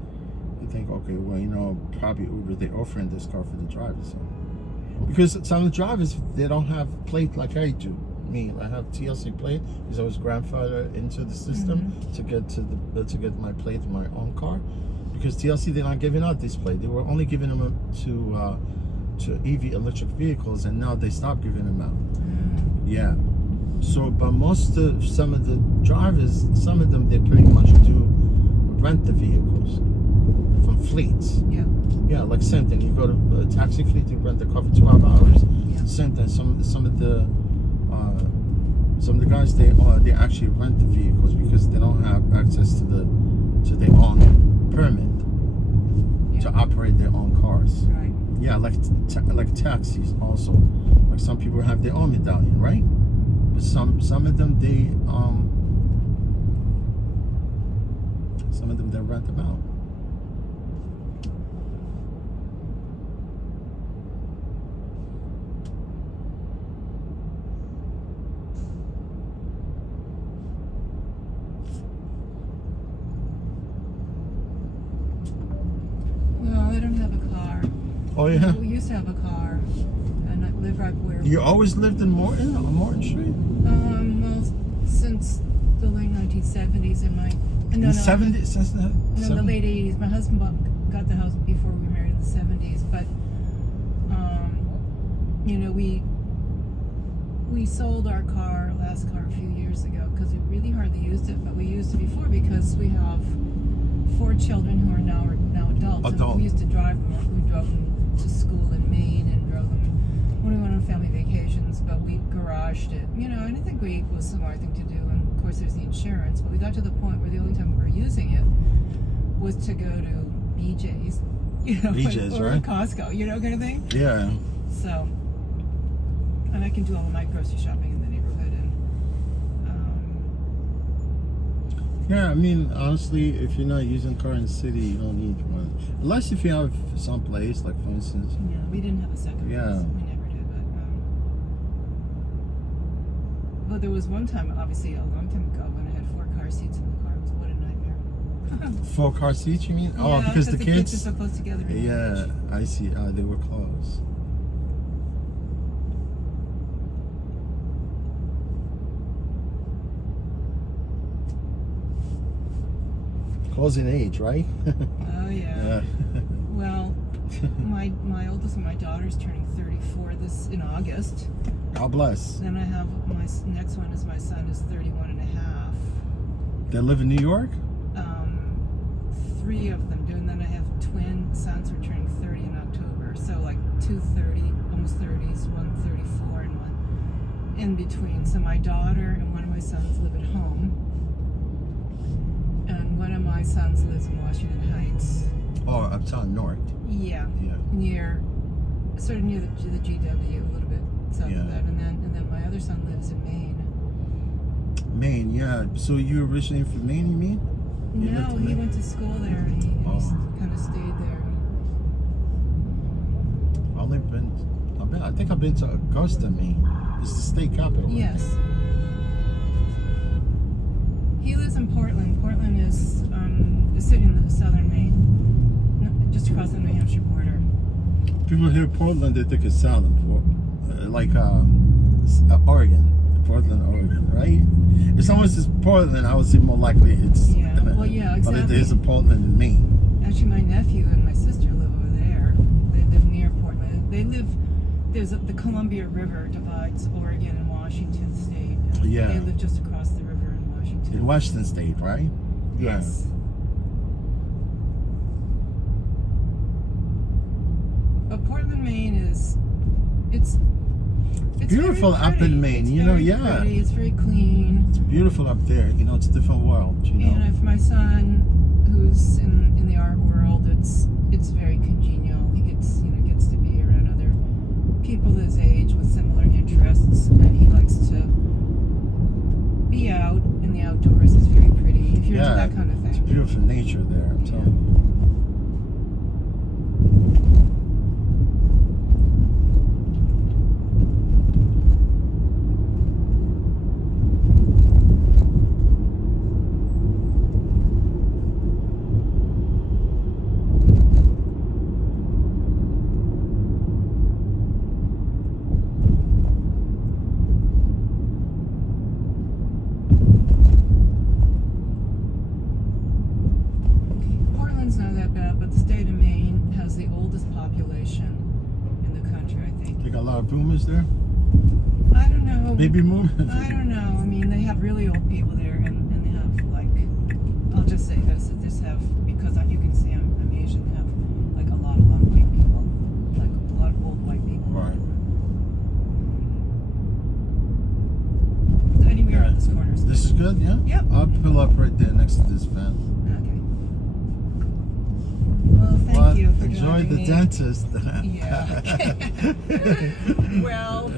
they think, okay, well, you know, probably Uber, they're offering this car for the drivers. So. Because some of the drivers, they don't have plate like I do. Me, I have TLC plate because I was grandfathered into the system to get my plate in my own car. Because TLC, they're not giving out this plate. They were only giving them to EV electric vehicles, and now they stopped giving them out. Yeah. So, but some of the drivers, some of them, they pretty much do rent the vehicles from fleets. Yeah. Yeah, like same thing. You go to a taxi fleet, you rent the car for 12 hours. Yeah. Same thing. Some of the guys, they actually rent the vehicles because they don't have access to their own permit to operate their own cars. Right. Yeah, like taxis also. Like some people have their own medallion, right? But some of them they rent them out. Well, I don't have a car. Oh yeah. We used to have a car, and I live right where. You always lived in Morton, on Morton Street? Well, since the late 1970s, and The 70s, since the the late 80s. My husband got the house before we were married in the 70s, but you know, we sold our last car a few years ago because we really hardly used it, but we used it before because we have 4 children who are now adults. And we used to drive them. We drove them to school in Maine and drove them when we went on family vacations, but we garaged it, you know, and I think it was a smart thing to do. And of course, there's the insurance, but we got to the point where the only time we were using it was to go to BJ's, you know, BJ's, or right? Costco, you know, kind of thing. Yeah. So, and I can do all of my grocery shopping in the neighborhood, and Yeah, I mean, honestly, if you're not using a car in the city, you don't need one. Unless if you have some place, like for instance. yeah, we didn't have a second. Yeah. House. We never did, but there was one time, obviously a long time ago, when I had 4 car seats in the car. It was what a nightmare. 4 car seats, you mean? Yeah, Oh, because the kids are so close together. in Yeah, age. I see. They were close. Close in age, right? Oh yeah. Well, my oldest and my daughter's turning 34 in August. God bless. Then I have my next one is my son is 31 and a half. They live in New York? 3 of them do, and then I have twin sons who are turning 30 in October. So like 2 30, almost 30s, 1 34, and 1 in between. So my daughter and one of my sons live at home, and one of my sons lives in Washington Heights. Oh, uptown north. Yeah. Yeah. Sort of near the GW, a little bit south Yeah. of that, and then my other son lives in Maine. Maine, yeah. So you originally from Maine, you mean? You lived No, in he Maine? went to school there and he kind of stayed there. I think I've been to Augusta, Maine. It's the state capital. right? Yes. He lives in Portland. Portland is a city in southern Maine, just across the New Hampshire border. People hear Portland, they think it's southern, like Oregon. Portland, Oregon, right? If someone says Portland, I would say more likely it's. Yeah, well, yeah, But exactly. it is a Portland in Maine. Actually, my nephew and my sister live over there. They live near Portland. There's the Columbia River divides Oregon and Washington State. And Yeah. They live just across the river in Washington. In Washington State, right? Yes. But Portland, Maine it's Beautiful very up in pretty. Maine, It's you know, very yeah. pretty. It's very clean. It's beautiful up there. You know, it's a different world, you know. And if my son, who's in the art world, it's very congenial. He gets to be around other people his age with similar interests, and he likes to be out in the outdoors. It's very pretty. If you're into that kind of It's thing. beautiful nature there, I'm telling you. Portland's not that bad, but the state of Maine has the oldest population in the country, I think. You got a lot of boomers there? I don't know. Baby boomers? I don't know. I mean, they have really old people there, and they have, like, I'll just say this, they just have, because you can see I'm Asian, they have, like, a lot of white people. Like, a lot of old white people. Right. So anyway, we're at this corner. So This is good, yeah? Yep. I'll pull up right there next to this van. okay. Well, thank you for enjoy driving the me. dentist. Yeah. Well,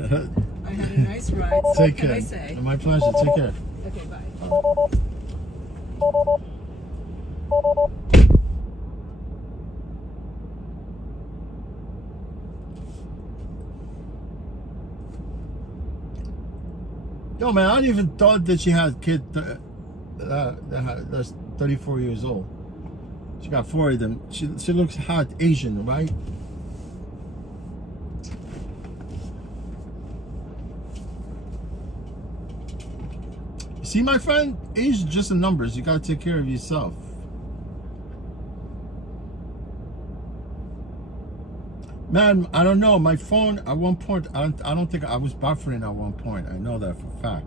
I had a nice ride. So Take what can care. I say? My pleasure. Take care. Okay, bye. Yo, man, I didn't even thought that she had a kid that's 34 years old. She got 4 of them. She looks hot Asian, right? See, my friend, age is just a numbers. You gotta take care of yourself. Man, I don't know. My phone at one point, I don't think I was buffering at one point. I know that for a fact.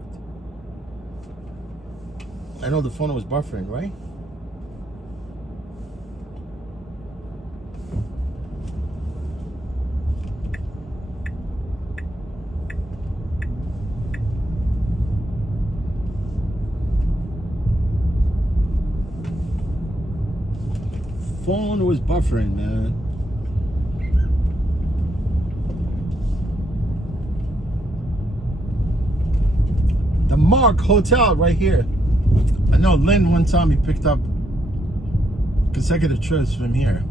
I know the phone was buffering, right? Phone was buffering, man. The Mark Hotel right here. I know Lynn one time he picked up consecutive trips from here.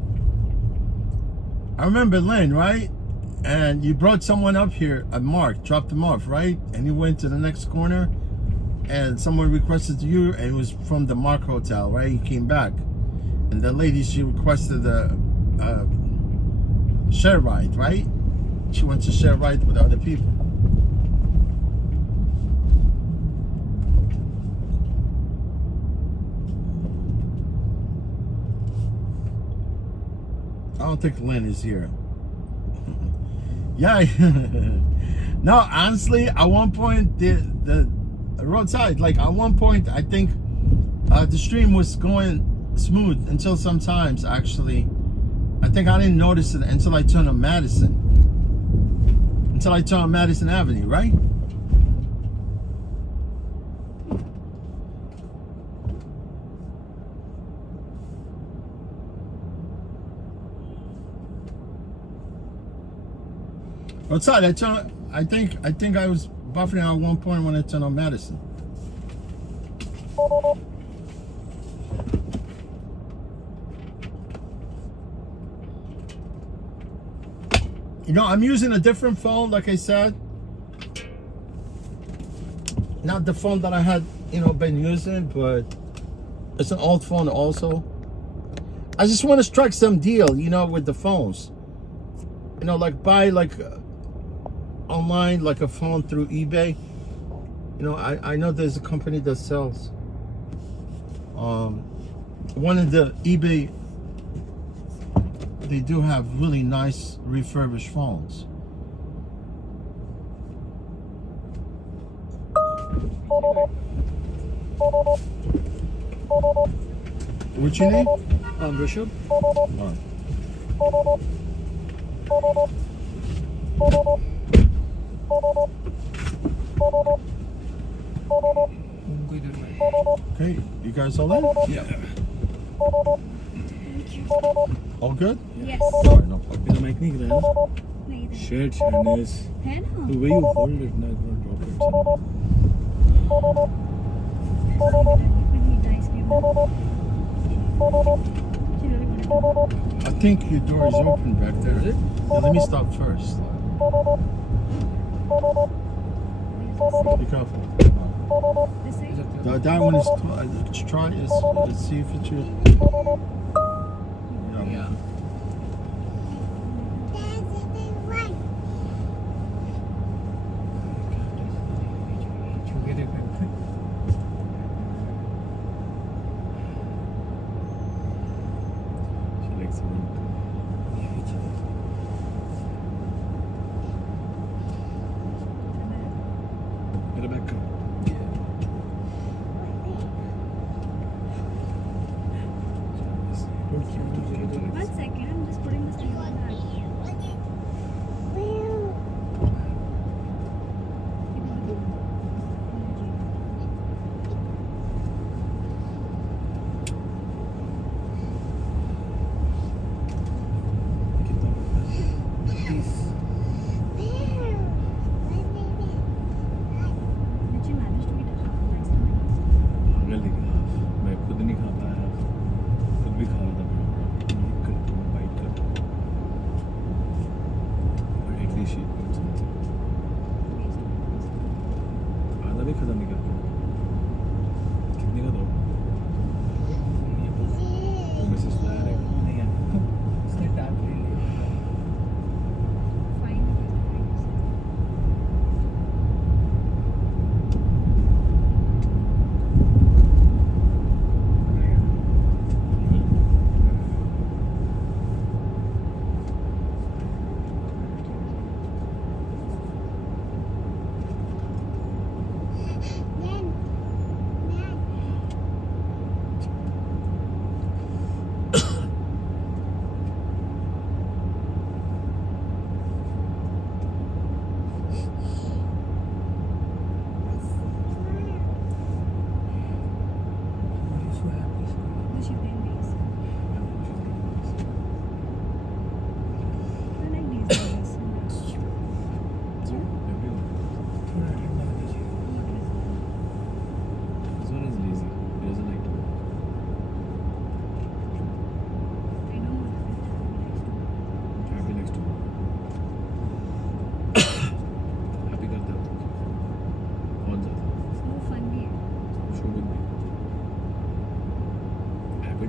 I remember Lynn, right? And you brought someone up here at Mark, dropped him off, right? And he went to the next corner and someone requested you, and it was from the Mark Hotel, right? He came back. And the lady, she requested a share ride, right? She went to share ride with other people. I don't think Lynn is here. Yeah. No, honestly, at one point, the roadside, like at one point, I think the stream was going smooth until sometimes, actually. I think I didn't notice it until I turned on Madison. Until I turned on Madison Avenue, right? Outside, I think I was buffering at one point when I turned on Madison. You know, I'm using a different phone, like I said. Not the phone that I had, you know, been using, but it's an old phone also. I just want to strike some deal, you know, with the phones. You know, like buy like online, like a phone through eBay. You know, I know there's a company that sells one of the eBay. They do have really nice refurbished phones. What's your name? Rishabh. Okay, you guys all in? Yeah. All good? Yes. All right, no problem. मेरा mic नहीं गिरा है Shit, Chinese. है ना? The way you hold it, now it's gonna drop it. I think your door is open back there. Yeah, let me stop first. Be careful. That one is let's try this. Let's see if it's your. Yeah. One second, I'm just putting this thing on the bag. Did you manage to eat a half nice पागल है क्या? मैं खुद नहीं खा पाया, खुद भी खा रहा था मैं बाइट कर, but at least she got something. आधा भी खत्म नहीं कर पाया. कितने का दो? मैसेज लाया रहेगा. नहीं यार, इसने टैब ले लिया.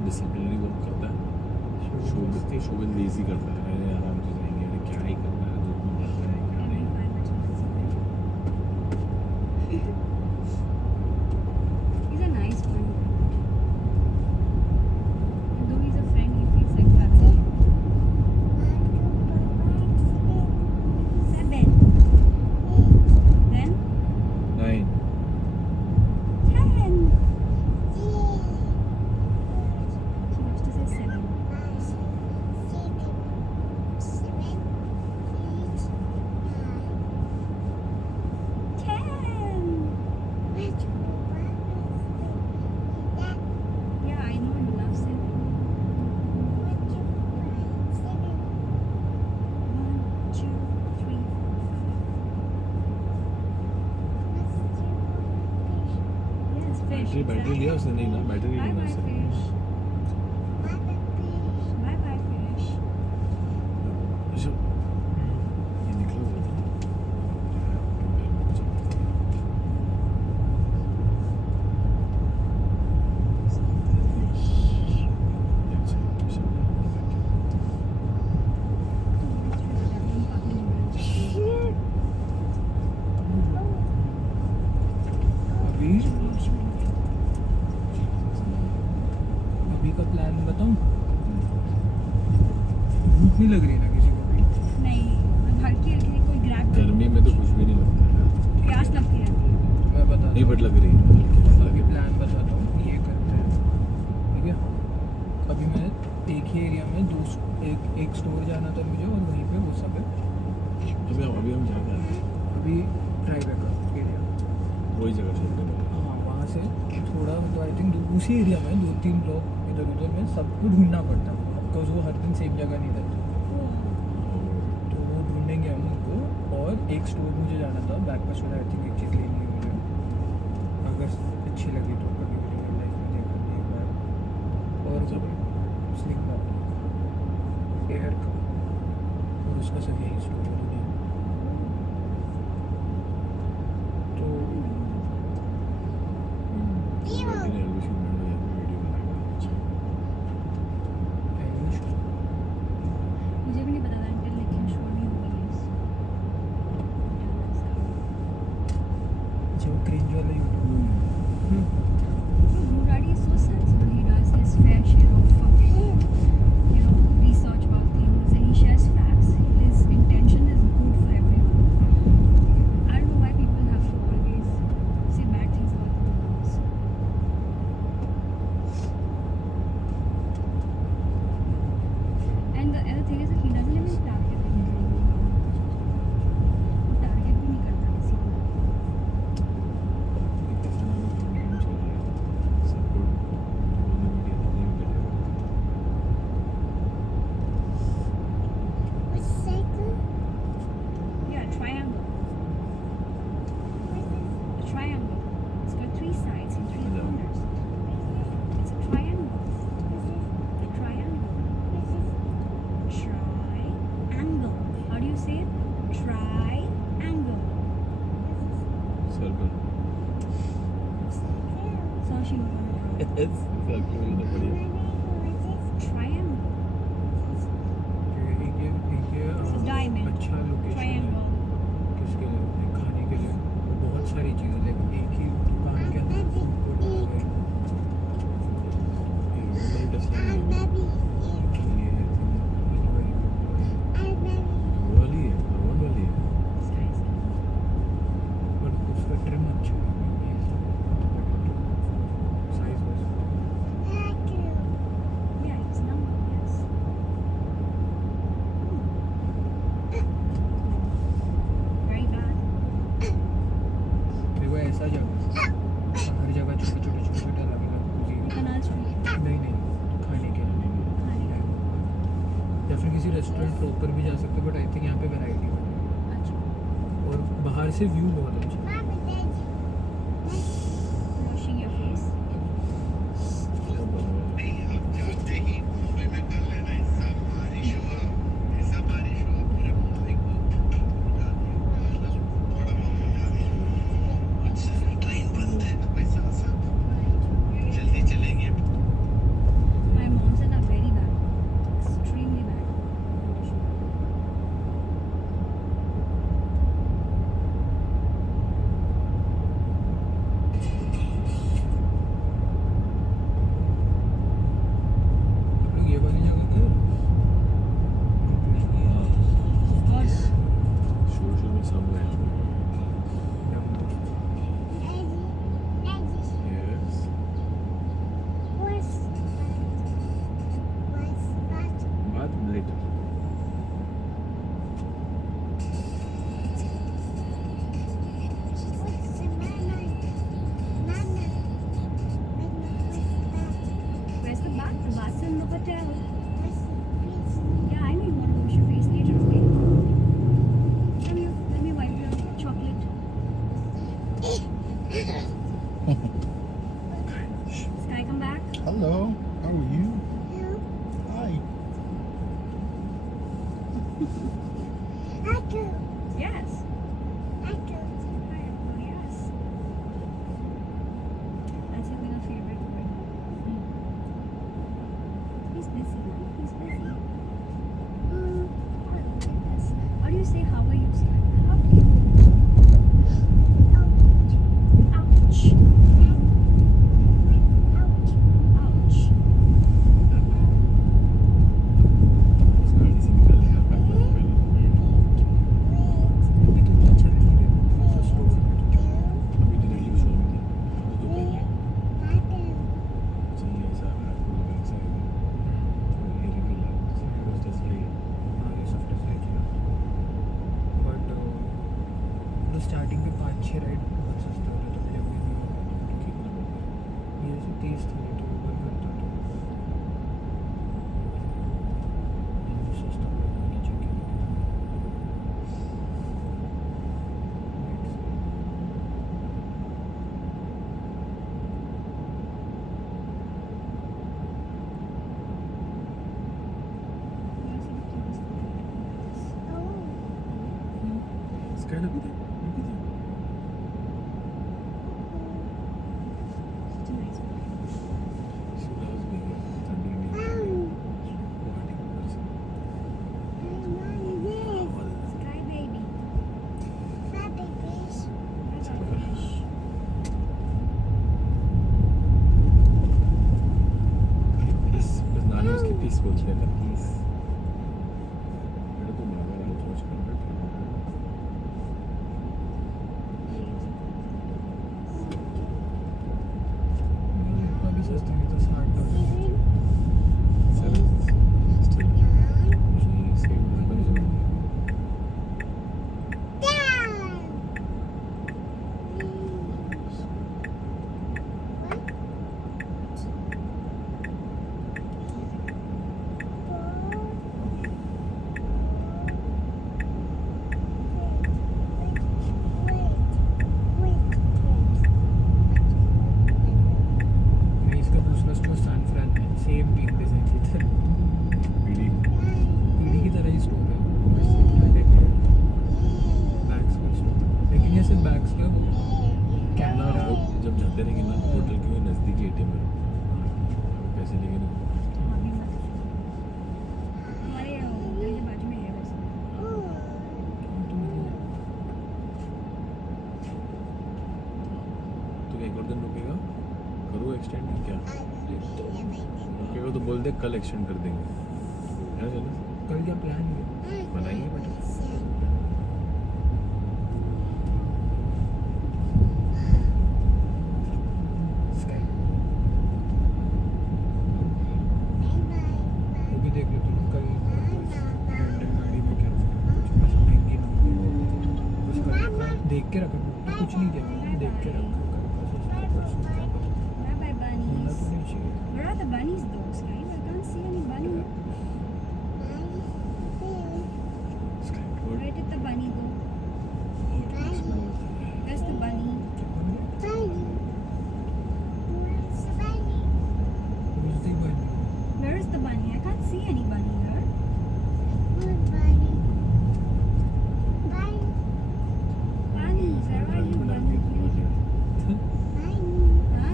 डिसिप्लिनरी वर्क करता है, शोबिन लेजी करता है, अरे आराम से जाएंगे, अरे क्या ही करना है, जो भी बात है क्या नहीं. He's a nice friend. Though he's a friend, he feels like family. 7. Then 9. 10. She wants to say 7. Battery लिया उसने नहीं ना बैटरी नहीं लेना उसने ये निकलो अभी का प्लान बताऊं? भूख नहीं लग रही ना किसी को भी? नहीं हल्की हल्की कोई ग्रैब गर्मी में तो कुछ भी नहीं लगता है प्यास लगती रहती है। मैं बताता नहीं हूँ बट लग रही है अभी प्लान बताता हूँ ये करते हैं ठीक है। अभी मैं एक ही एरिया में एक स्टोर जाना था मुझे और वहीं पे वो सब है। अभी हम जाके आए हैं। अभी ट्राइबेका एरिया वही जगह चलते हैं हाँ वहाँ से थोड़ा मतलब आई थिंक उसी एरिया में 2-3 ब्लॉक इधर उधर में सबको ढूंढना पड़ता है बिकॉज वो हर दिन सेम जगह नहीं रहता तो वो ढूंढेंगे हम उनको। और एक स्टोर मुझे जाना था बैकपैक आई थिंक एक चीज़ लेनी है मुझे अगर अच्छी लगी तो कभी भी लाइफ में देखा एक बार। और स्लिंग एयर का और उसका सब यही स्टोर है दुनिया में। तो मुझे भी नहीं पता था अंकल लेकिन शो नहीं हुई जो क्रिंज वाला YouTube Blue Daddy is so sensible. He does his fair share of research about things and he shares facts. His intention is good for everyone. I don't know why people have to always say bad things about the news. And the other thing is that he doesn't even target anyone. वो target भी नहीं करता किसी को. Yeah, triangle. A triangle. It's got 3 sides and 3 corners. It's a triangle. A triangle. Triangle. How do you say it? Triangle. Circle So she was on the circle तो बढ़िया triangle. It's a diamond. अच्छा location है Triangle. किसके लिए खाने के लिए और बहुत सारी चीज़ें लाइक एक ही दुकान के अंदर फूड कोर्ट हो गए ये है वाली है कौन वाली है This guy is बट उसका ट्रिम अच्छा है size wise yeah, it's number, yes. Very bad. देखो ऐसा जगह हर जगह छोटे छोटे अलग अलग कुजीन Canal Street. नहीं खाने के लिए खाने का. या फिर किसी रेस्टोरेंट प्रॉपर भी जा सकते हो बट आई थिंक यहाँ पे वैरायटी है अच्छा. और बाहर से व्यू बहुत अच्छा है Washing your face. My mom said I'm very bad. Extremely bad. आप लोग ये वाली जगह गए Of course. social में somewhere yes बात later Where's the bath? The bath's in the hotel. Yeah, I know you want to wash your face later, okay? Come here, let me wipe your chocolate. Hello. How are you? Hi. Yes. Yes. That's your little favorite word. He's busy. He's busy. Oh, goodness. How do you say how are you? How do you? Ouch. Ouch. गाड़ी से निकलने का पहले अभी तो अच्छा है store अभी तो रेडी शो में था उसको पहले चाहिए ऐसा आपको लगा ऐसा है तो ये रिवील है so it was just like ये सब just like but तो स्टार्टिंग के 5-6 राइड बहुत सस्ते होते थे जब भी कितना बोलते ये से 30 था तो ऊपर करता था सस्ता नीचे के Scared of it? Look at that. Such a nice boy. She loves being a Sunday morning person. Sky baby. That's our fish. Peace. बस नानी उसकी peace बोलती है ना peace. मेरे को मालूम है सोच कर बैठा अभी सस्ते में तो $60 still usually save बन जाएगा इसका दूसरा स्टोर सैन फ्रान है सेम बिग डिजाइन की तरह पीडी की तरह ही स्टोर है बैग्स का स्टोर लेकिन ये सिर्फ बैग्स का वो कैमरा जब जाते रहेंगे ना होटल के नज़दीकी एटीएम में पैसे लेंगे ना हमारे होटल के बाजू में है वैसे तो एक और दिन रुकेगा करो एक्सटेंड क्या रुकेगा तो बोल दे कल एक्सटेंड कर देंगे है चलो कल क्या प्लान है बनाएंगे बेटा वो भी देख लो तुम कल रेंटल गाड़ी में क्या कुछ ऐसा महंगी ना हो उसका देख के रखा कुछ नहीं किया देख के रखा Bye bye होना bunnies. तो नहीं चाहिए Where are the bunnies though, Sky? I can't see any bunny. Where did the bunny go? Where's the bunny? Where is the bunny? I can't see any bunny here. Bunnies, where are you, bunny?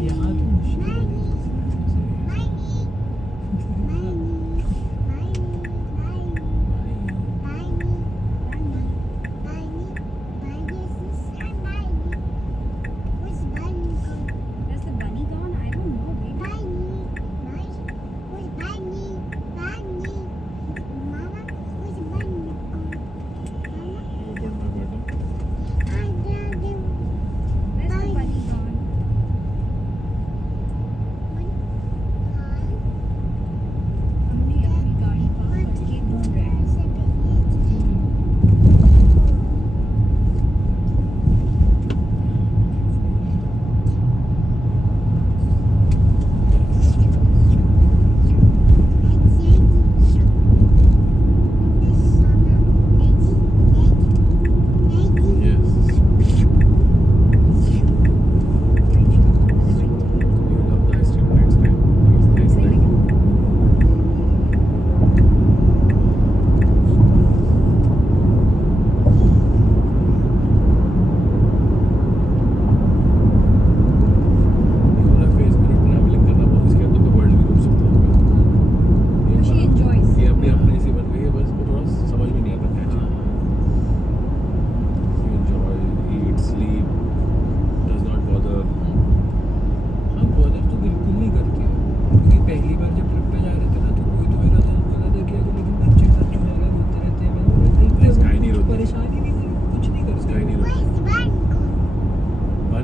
यहाँ तो मुश्किल है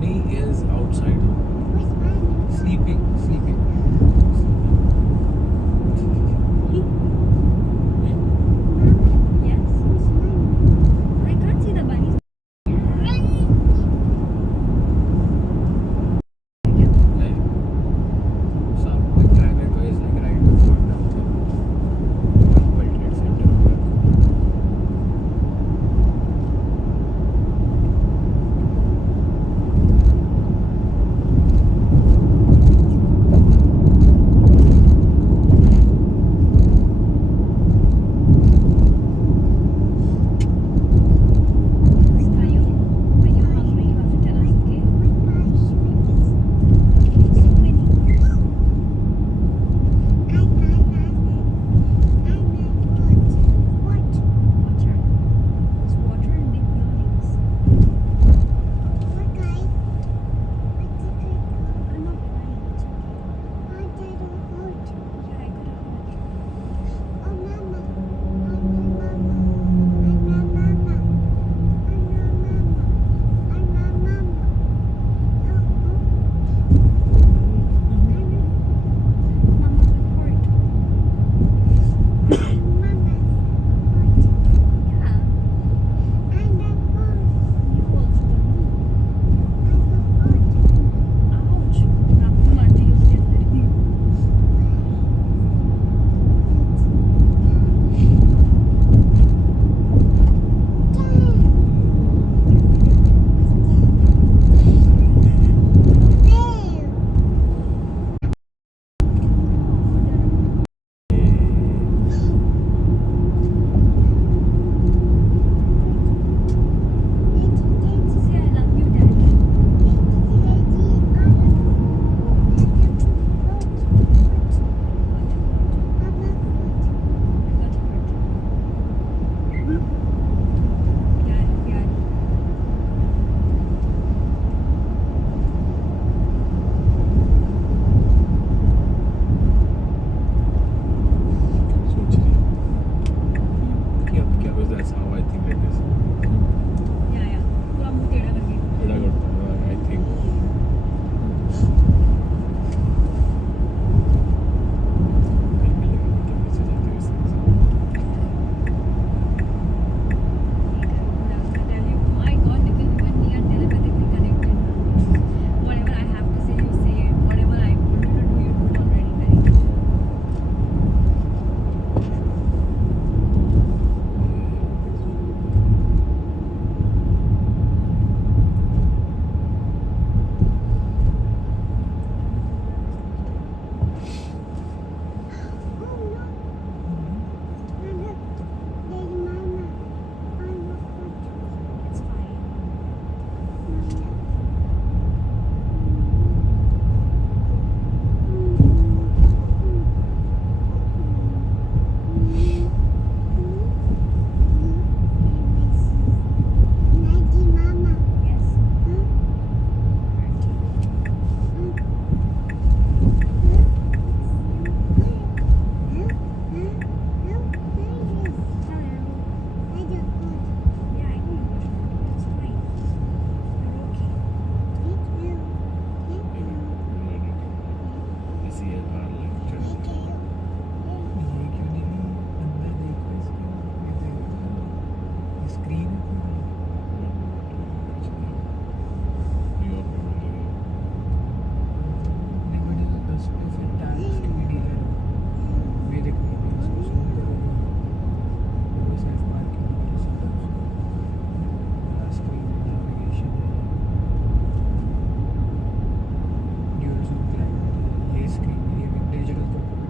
bunny is outside, sleeping. Yes. I can't see the bunnies. Like some the Chinatown is like right before downtown World Trade Center. Kayu, when you're hungry, you have to tell us, okay? So many. Water. It's water and big buildings. I'm not crying. It's okay. Yeah, I could have heard you. Mama got hurt. Yeah. You also got ouch. Come on, do you stand there? Say I love you, Daddy. I got hurt. Yeah. Because that's how I think it is. Yeah. पूरा मुंह टेढ़ा करके. But I think My God, because you and me are telepathically connected now. Whatever I have to say, you say it. Whatever I want you to do, you do it already very good. It's fine. Yes. Hello. Yeah, I know you got hurt. It's fine. You're okay. I see a car like just ये क्यों नहीं अंदर देखो इसके screen नहीं बड़े 10 पे फिर टाइम्स की भी डील है मेरे को उसको सुन करो वो सेल्फ पार्किंग वाला सब screen navigation dual zoom climate ये स्क्रीन ये भी डिजिटल कंप्यूटर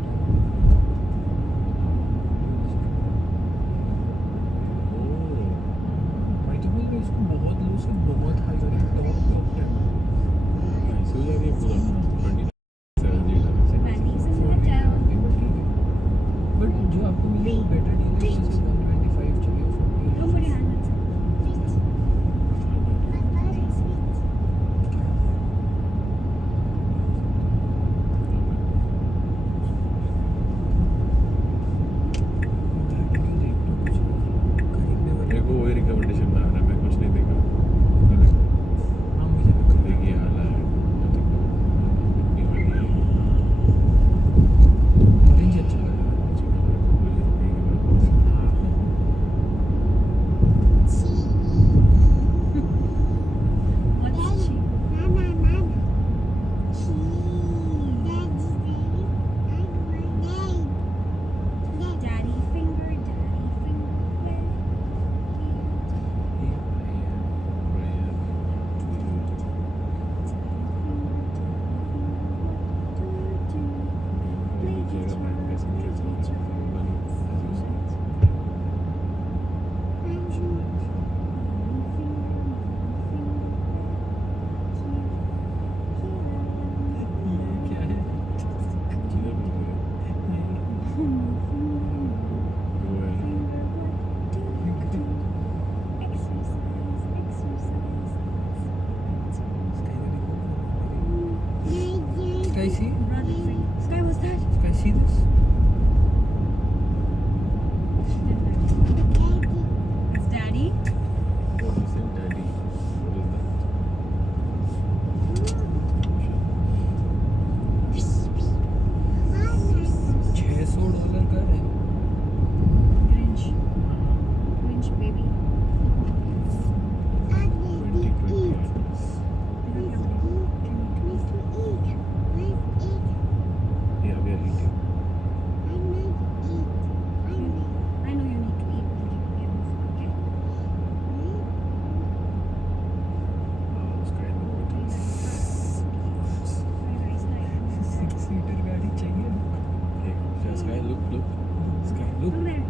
भाई तो बोल रहे इसको बहुत लो से बहुत हाई और टॉप पे होता है Bunnies in the town. But जो आपको मिले वो बेटर डील है जैसे 125 चलिए Don't put your hand inside. मेरे को वही रिकमेंडेशन में आ रहा है मैं कुछ नहीं देखा हाँ मुझे भी Sky, see? Sky, what's that? Sky, see this? It's Daddy. What is it, Daddy? What is that? 600 dollar का है Grinch. Grinch baby. 2020. Yeah, we are eating. I know you need to eat. Okay. Sky, look what is Very nice. 6-सीटर गाड़ी चाहिए Hey, Sky, look. Sky, look. Look there.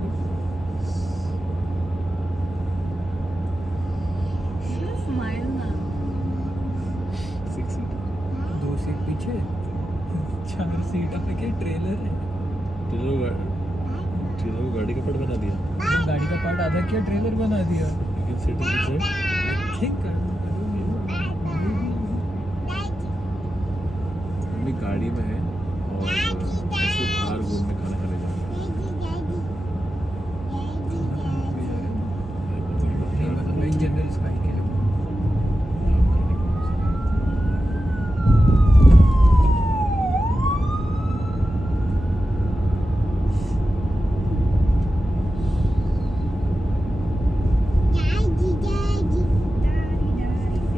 Smile now. 6 seater. 2 seat पीछे 4 seat आगे trailer है trailer को गाड़ी का part बना दिया. गाड़ी का पार्ट आधा किया ट्रेलर बना दिया You can sit inside. ठीक कर मम्मी गाड़ी में है और ऐसे बाहर घूमने खाना खाने जा रहे हैं. इन जनरल स्काई के लिए पूरे दिन daddy, daddy, daddy.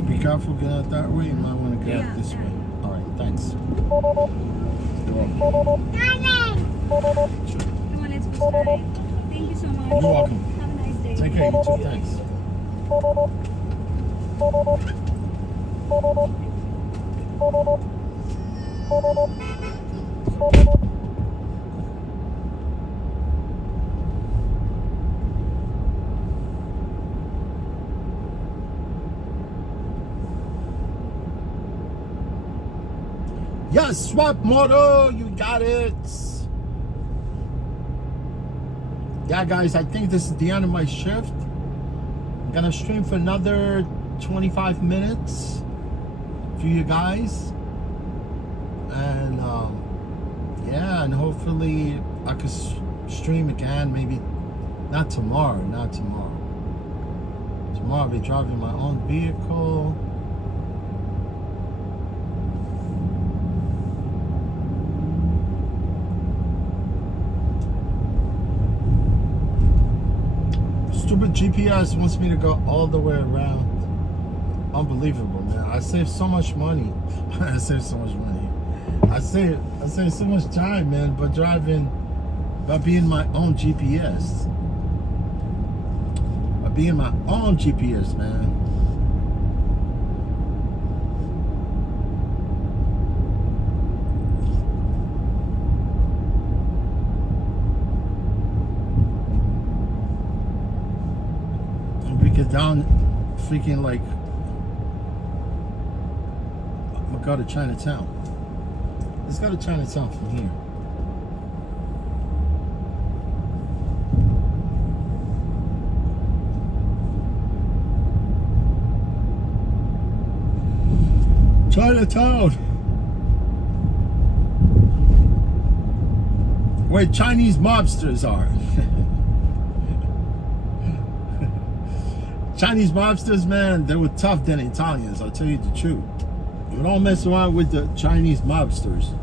Baby careful, get out that way. You might want to get out this way. All right, thanks. You're welcome. Come on, let's go slide. Thank you so much. You're welcome. Have a nice day. Take care, you too. Thanks. Yes, swap moto, you got it. Yeah, guys, I think this is the end of my shift. I'm gonna stream for another 25 minutes for you guys. And yeah, and hopefully I could stream again, maybe not tomorrow. Tomorrow I'll be driving my own vehicle. Stupid GPS wants me to go all the way around. Unbelievable, man. I save so much money. I save so much money. I save so much time, man, by being my own GPS. By being my own GPS, man. down freaking like, I'm gonna go to Chinatown. Let's go to Chinatown from here. Chinatown, where Chinese mobsters are. Chinese mobsters, man, they were tough than Italians, I'll tell you the truth. You don't mess around with the Chinese mobsters.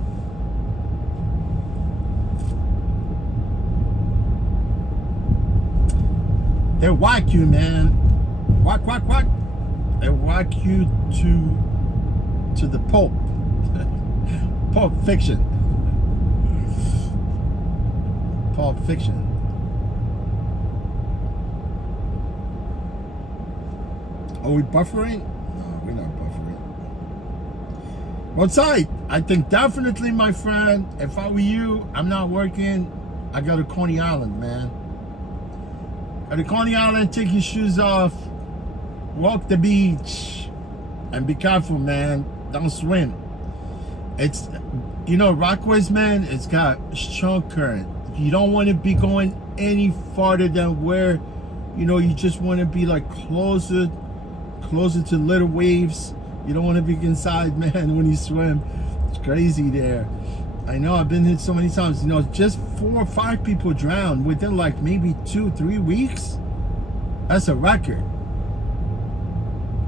They whack you, man. Whack, whack, whack. They whack you to the pulp. Pulp Fiction. Pulp Fiction. Are we buffering? No, we're not buffering. What's right? I think definitely, my friend, if I were you, I'm not working. I go to Coney Island, man. Go to Coney Island, take your shoes off, walk the beach, and be careful, man. Don't swim. It's, you know, Rockaways, man, it's got strong current. You don't want to be going any farther than where, you know, you just want to be like closer to little waves. You don't want to be inside, man, when you swim. It's crazy there. I know, I've been hit so many times. You know, just 4 or 5 people drowned within like maybe 2-3 weeks. That's a record.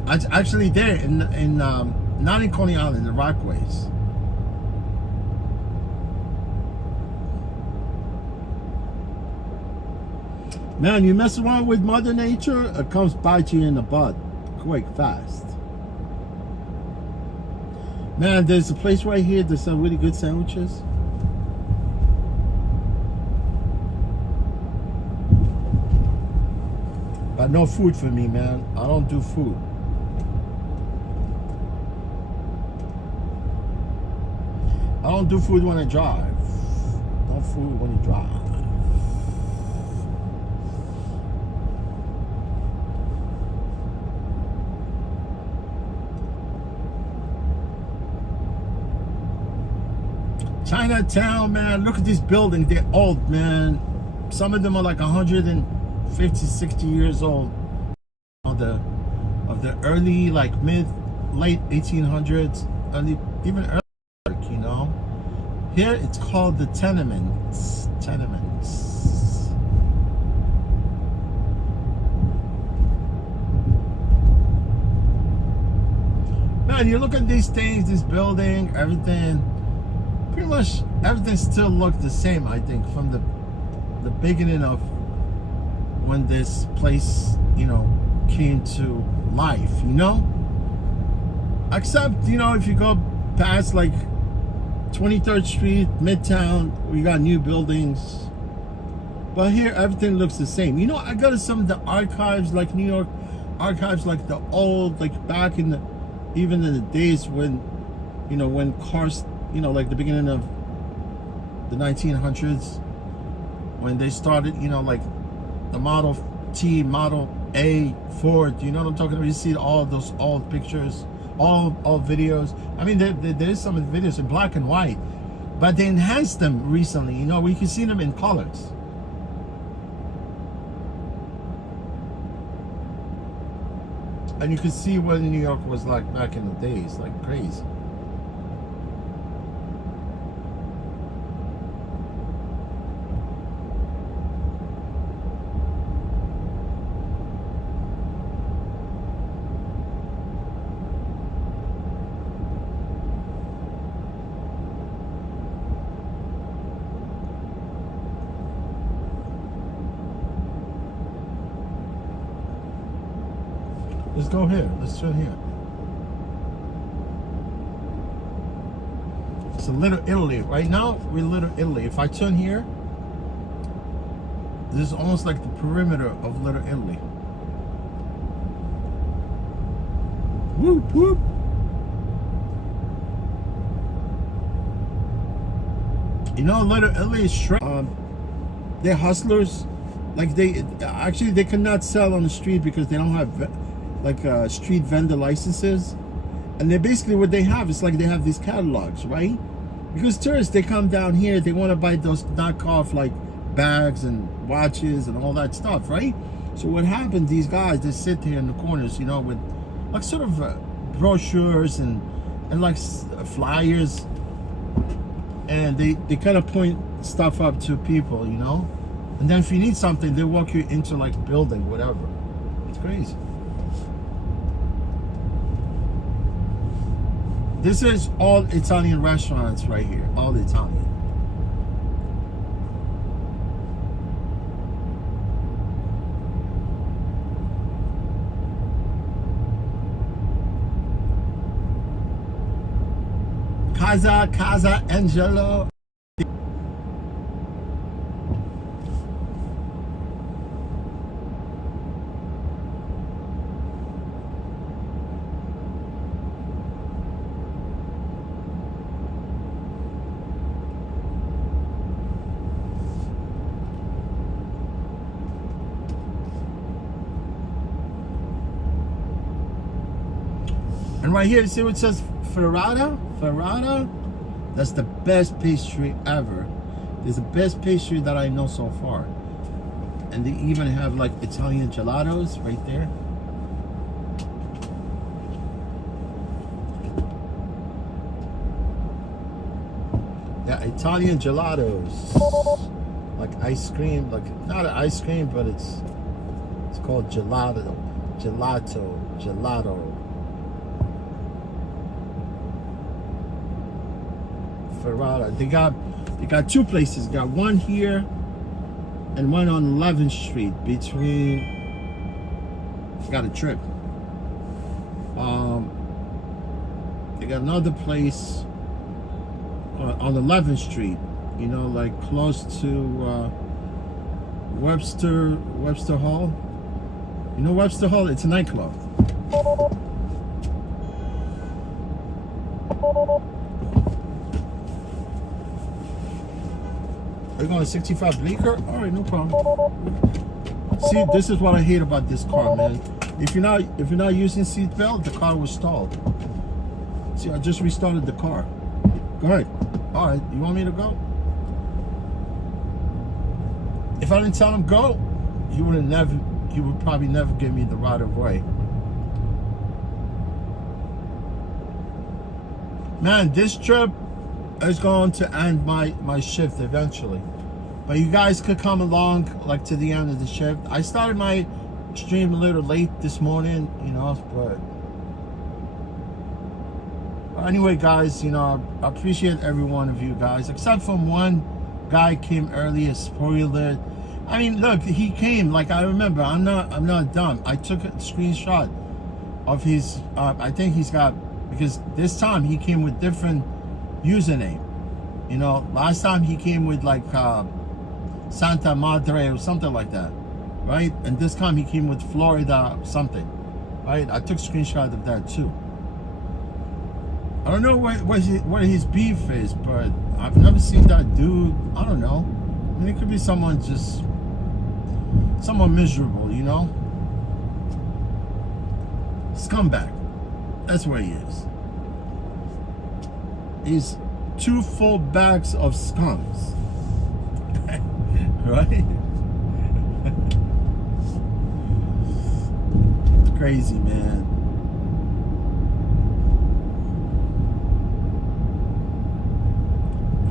Actually there in not in Coney Island, the Rockaways. Man, you mess around with Mother Nature, it comes bite you in the butt quick, fast. Man, there's a place right here that sells really good sandwiches. But no food for me, man. I don't do food. I don't do food when I drive. No food when you drive. Chinatown, man, look at these buildings. They're old, man. Some of them are like 150, 60 years old. Of the early, like late 1800s, even early, you know. Here it's called the tenements. Tenements. Man, you look at these things, this building, everything. Pretty much everything still looked the same, I think, from the beginning of when this place, you know, came to life, you know? Except, you know, if you go past like 23rd Street, Midtown, we got new buildings. But here everything looks the same. You know, I go to some of the archives, like New York archives, like the old, like back in the, even in the days when, you know, when cars, you know, like the beginning of the 1900s, when they started, you know, like the Model T, Model A, Ford, you know what I'm talking about? You see all those old pictures, all videos. I mean, there's some of the videos in black and white, but they enhanced them recently, you know, where you can see them in colors. And you can see what New York was like back in the days, like crazy. Let's go here. Let's turn here. It's a Little Italy. Right now, we're Little Italy. If I turn here, this is almost like the perimeter of Little Italy. Whoop, whoop. You know, Little Italy is they're hustlers. Like they cannot sell on the street because they don't have like street vendor licenses. And they basically, what they have is like they have these catalogs, right? Because tourists, they come down here, they want to buy those knockoff like bags and watches and all that stuff, right? So what happened, these guys, they sit here in the corners, you know, with like sort of brochures and like flyers, and they kind of point stuff up to people, you know? And then if you need something, they walk you into like building, whatever. It's crazy. This is all Italian restaurants right here, all Italian. Casa Angelo. And right here, you see what it says Ferrata? Ferrata? That's the best pastry ever. It's the best pastry that I know so far. And they even have like Italian gelatos right there. Yeah, Italian gelatos. Like ice cream, like not an ice cream, but it's called gelato. Gelato. Ferrata. They got two places. They got one here and one on 11th Street between. Got a trip. They got another place on 11th Street. You know, like close to Webster Hall. You know Webster Hall? It's a nightclub. Are you going to 65 Bleecker? All right, no problem. See, this is what I hate about this car, man. If you're not using seatbelt, the car was stalled. See, I just restarted the car. Go ahead. All right, you want me to go? If I didn't tell him go, he would probably never give me the right of way. Man, this trip is going to end my shift eventually, but you guys could come along like to the end of the shift. I started my stream a little late this morning, you know, but anyway, guys, you know, I appreciate every one of you guys, except from one guy came early, a spoiler. I mean, look, he came, like, I remember, I'm not dumb. I took a screenshot of his I think he's got, because this time he came with different username. You know, last time he came with like Santa Madre or something like that, right? And this time he came with Florida something, right? I took a screenshot of that too. I don't know what his beef is, but I've never seen that dude. I don't know. I mean, it could be someone miserable, you know? Scumbag. That's where he is. He's 2 full bags of scums. Right? It's crazy, man.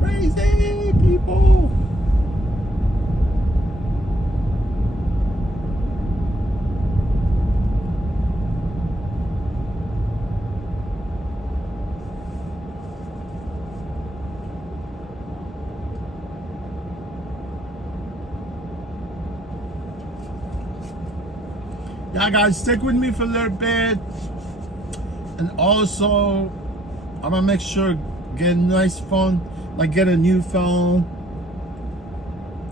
Crazy people. Yeah, guys, stick with me for a little bit. And also, I'm gonna make sure get a nice phone, like get a new phone,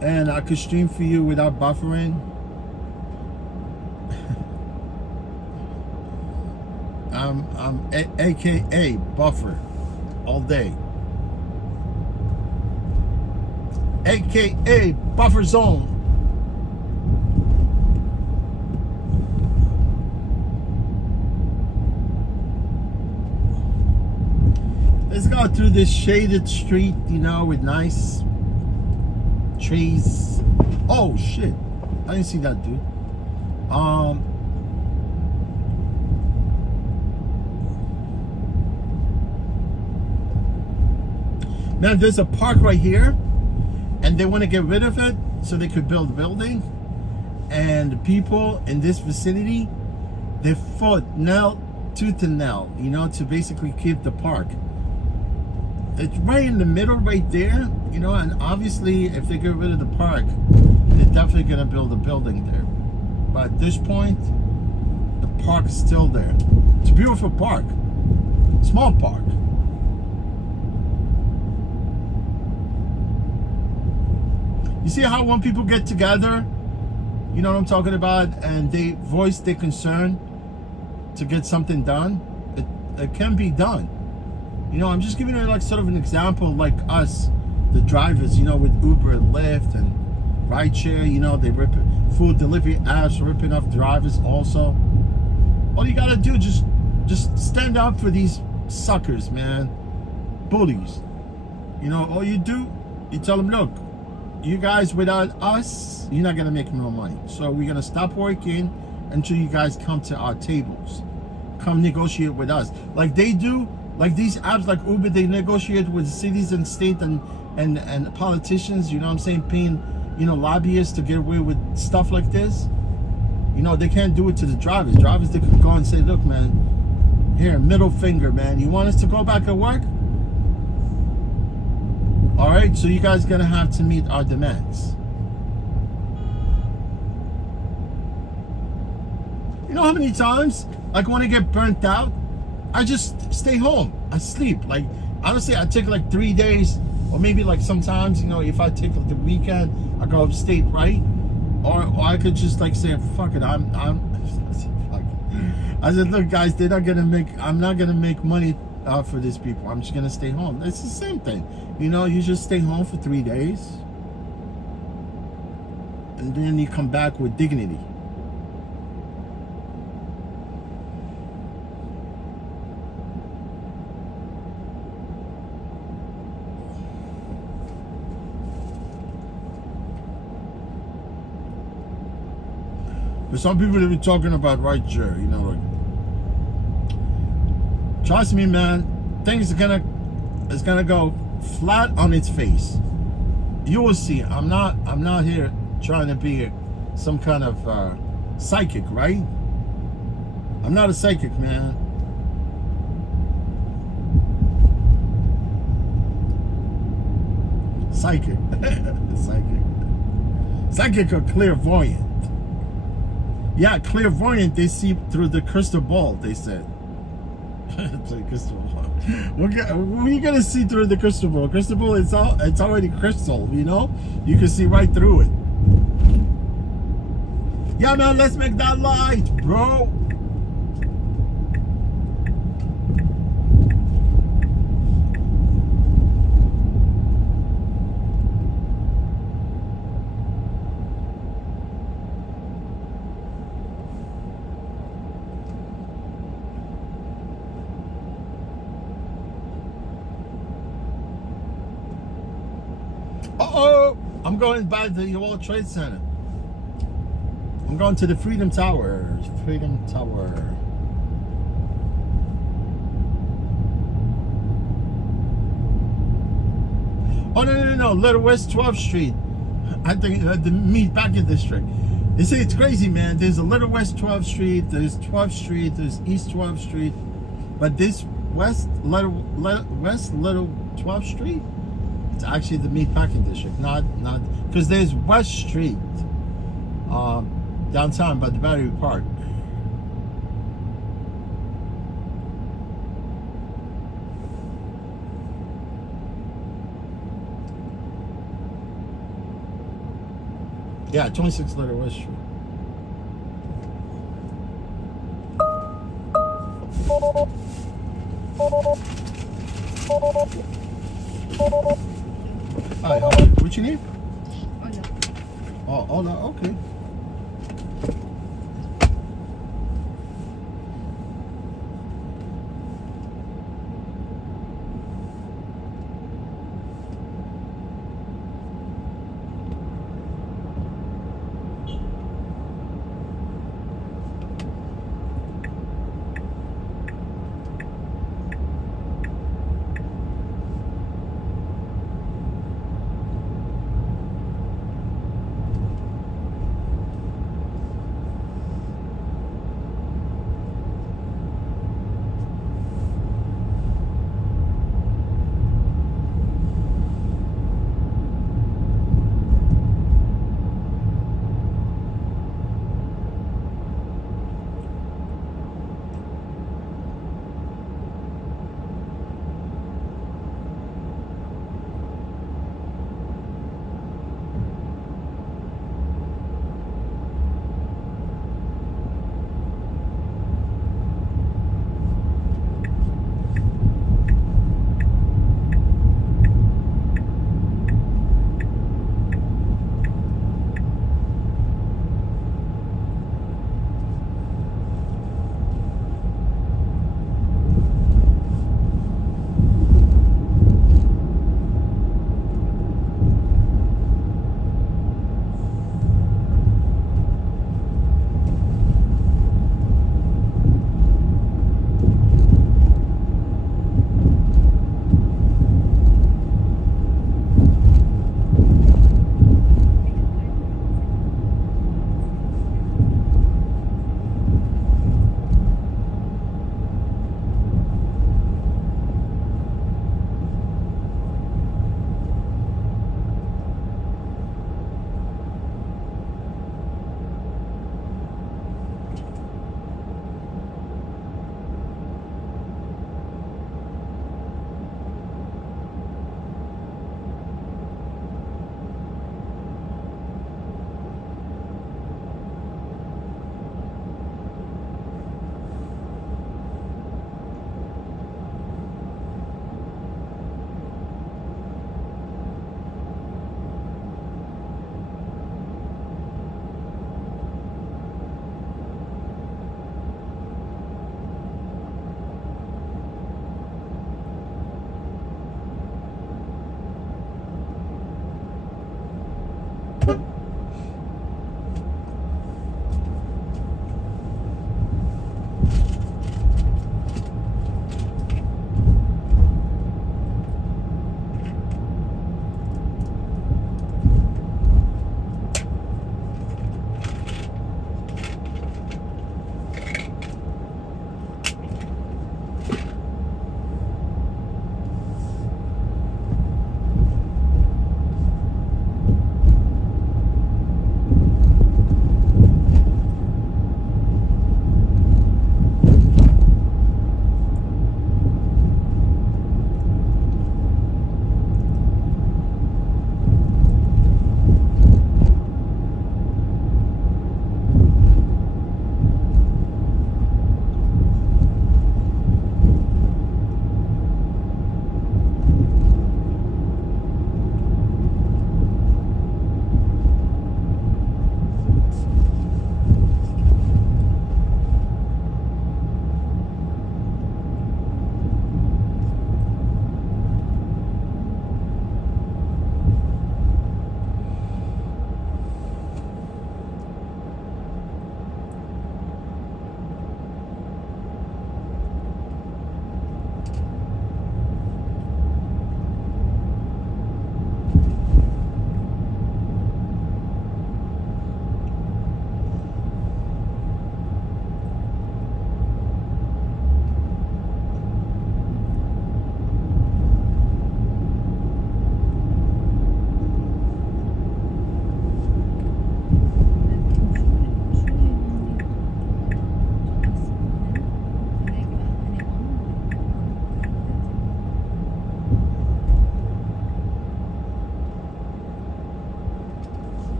and I could stream for you without buffering. I'm AKA buffer all day. AKA buffer zone. Let's go through this shaded street, you know, with nice trees. Oh shit, I didn't see that dude. Man, there's a park right here, and they want to get rid of it so they could build a building. And the people in this vicinity, they fought tooth and nail, you know, to basically keep the park. It's right in the middle, right there, you know. And obviously, if they get rid of the park, they're definitely gonna build a building there. But at this point, the park is still there. It's a beautiful park, small park. You see how when people get together, you know what I'm talking about, and they voice their concern to get something done, it can be done. You know, I'm just giving you like sort of an example, like us, the drivers, you know, with Uber and Lyft and rideshare, you know, they rip food delivery apps, ripping off drivers also. All you gotta do, just stand up for these suckers, man, bullies. You know, all you do, you tell them, look, you guys, without us, you're not gonna make no money. So we're gonna stop working until you guys come to our tables. Come negotiate with us. Like they do, like these apps like Uber, they negotiate with cities and state and politicians, you know what I'm saying, paying, you know, lobbyists to get away with stuff like this. You know, they can't do it to the drivers. Drivers, they could go and say, look, man, here, middle finger, man, you want us to go back at work? All right, so you guys gonna have to meet our demands. You know how many times, like when I get burnt out, I just stay home. I sleep. Like honestly, I take like 3 days, or maybe like sometimes, you know, if I take like the weekend, I go upstate, right? Or I could just like say, fuck it, I'm fuck it. I said, look guys, they're not gonna make, I'm not gonna make money for these people. I'm just gonna stay home. It's the same thing. You know, you just stay home for 3 days, and then you come back with dignity. But some people have been talking about rideshare, you know, like, trust me, man, things are it's gonna go flat on its face. You will see. I'm not here trying to be some kind of psychic, right? I'm not a psychic, man. Psychic. Psychic or clairvoyant. Yeah, clairvoyant, they see through the crystal ball, they said. It's a crystal ball. What are you gonna see through the crystal ball? Crystal ball, it's already crystal, you know? You can see right through it. Yeah, man, let's make that light, bro. Uh-oh, I'm going by the World Trade Center. I'm going to the Freedom Tower. Freedom Tower. Oh, no. Little West 12th Street. I think the Meatpacking District. You see, it's crazy, man. There's a Little West 12th Street. There's 12th Street. There's East 12th Street. But this West Little 12th Street, it's actually the Meatpacking District, not because there's West Street downtown by the Battery Park. Yeah, 26 Little West Street. Hi, what you need? Oh, no, okay.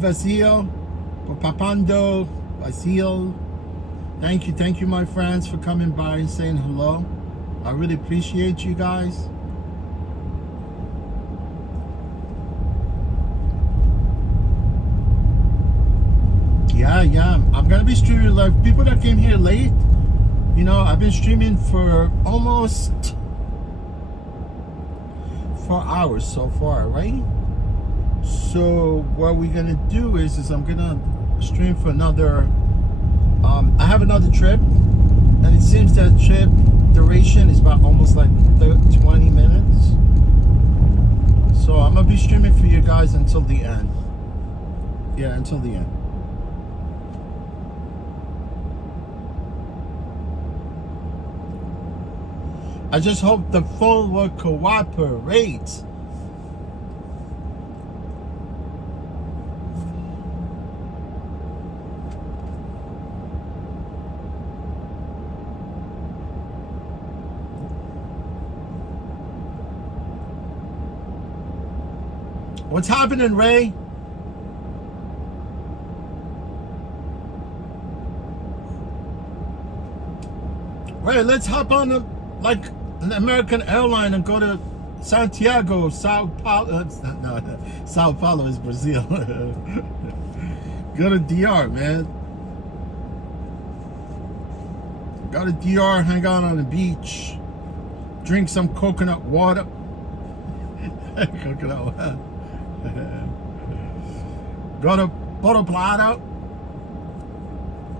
Vasil, Papando, Vasil. Thank you, my friends, for coming by and saying hello. I really appreciate you guys. Yeah, I'm gonna be streaming live. People that came here late, you know, I've been streaming for almost 4 hours so far, right? So what we're gonna do is I'm gonna stream for another I have another trip, and it seems that trip duration is about almost like 20 minutes. So I'm gonna be streaming for you guys until the end. Yeah, until the end. I just hope the phone will cooperate. What's happening, Ray? Ray, let's hop on like an American airline and go to Santiago, Sao Paulo. No, Sao Paulo is Brazil. Go to DR, man. Go to DR, hang out on the beach, drink some coconut water. Coconut water. Go to Puerto Plata.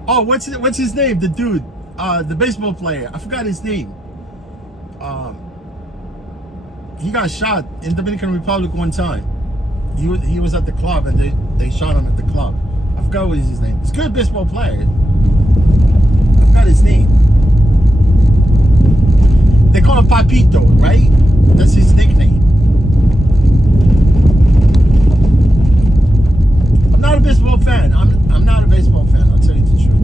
Oh, what's his name? The dude, the baseball player. I forgot his name. He got shot in Dominican Republic one time. He was at the club and they shot him at the club. I forgot what is his name. He's a good baseball player. I forgot his name. They call him Papito, right? That's his nickname. I'm not a baseball fan. I'm not a baseball fan, I'll tell you the truth.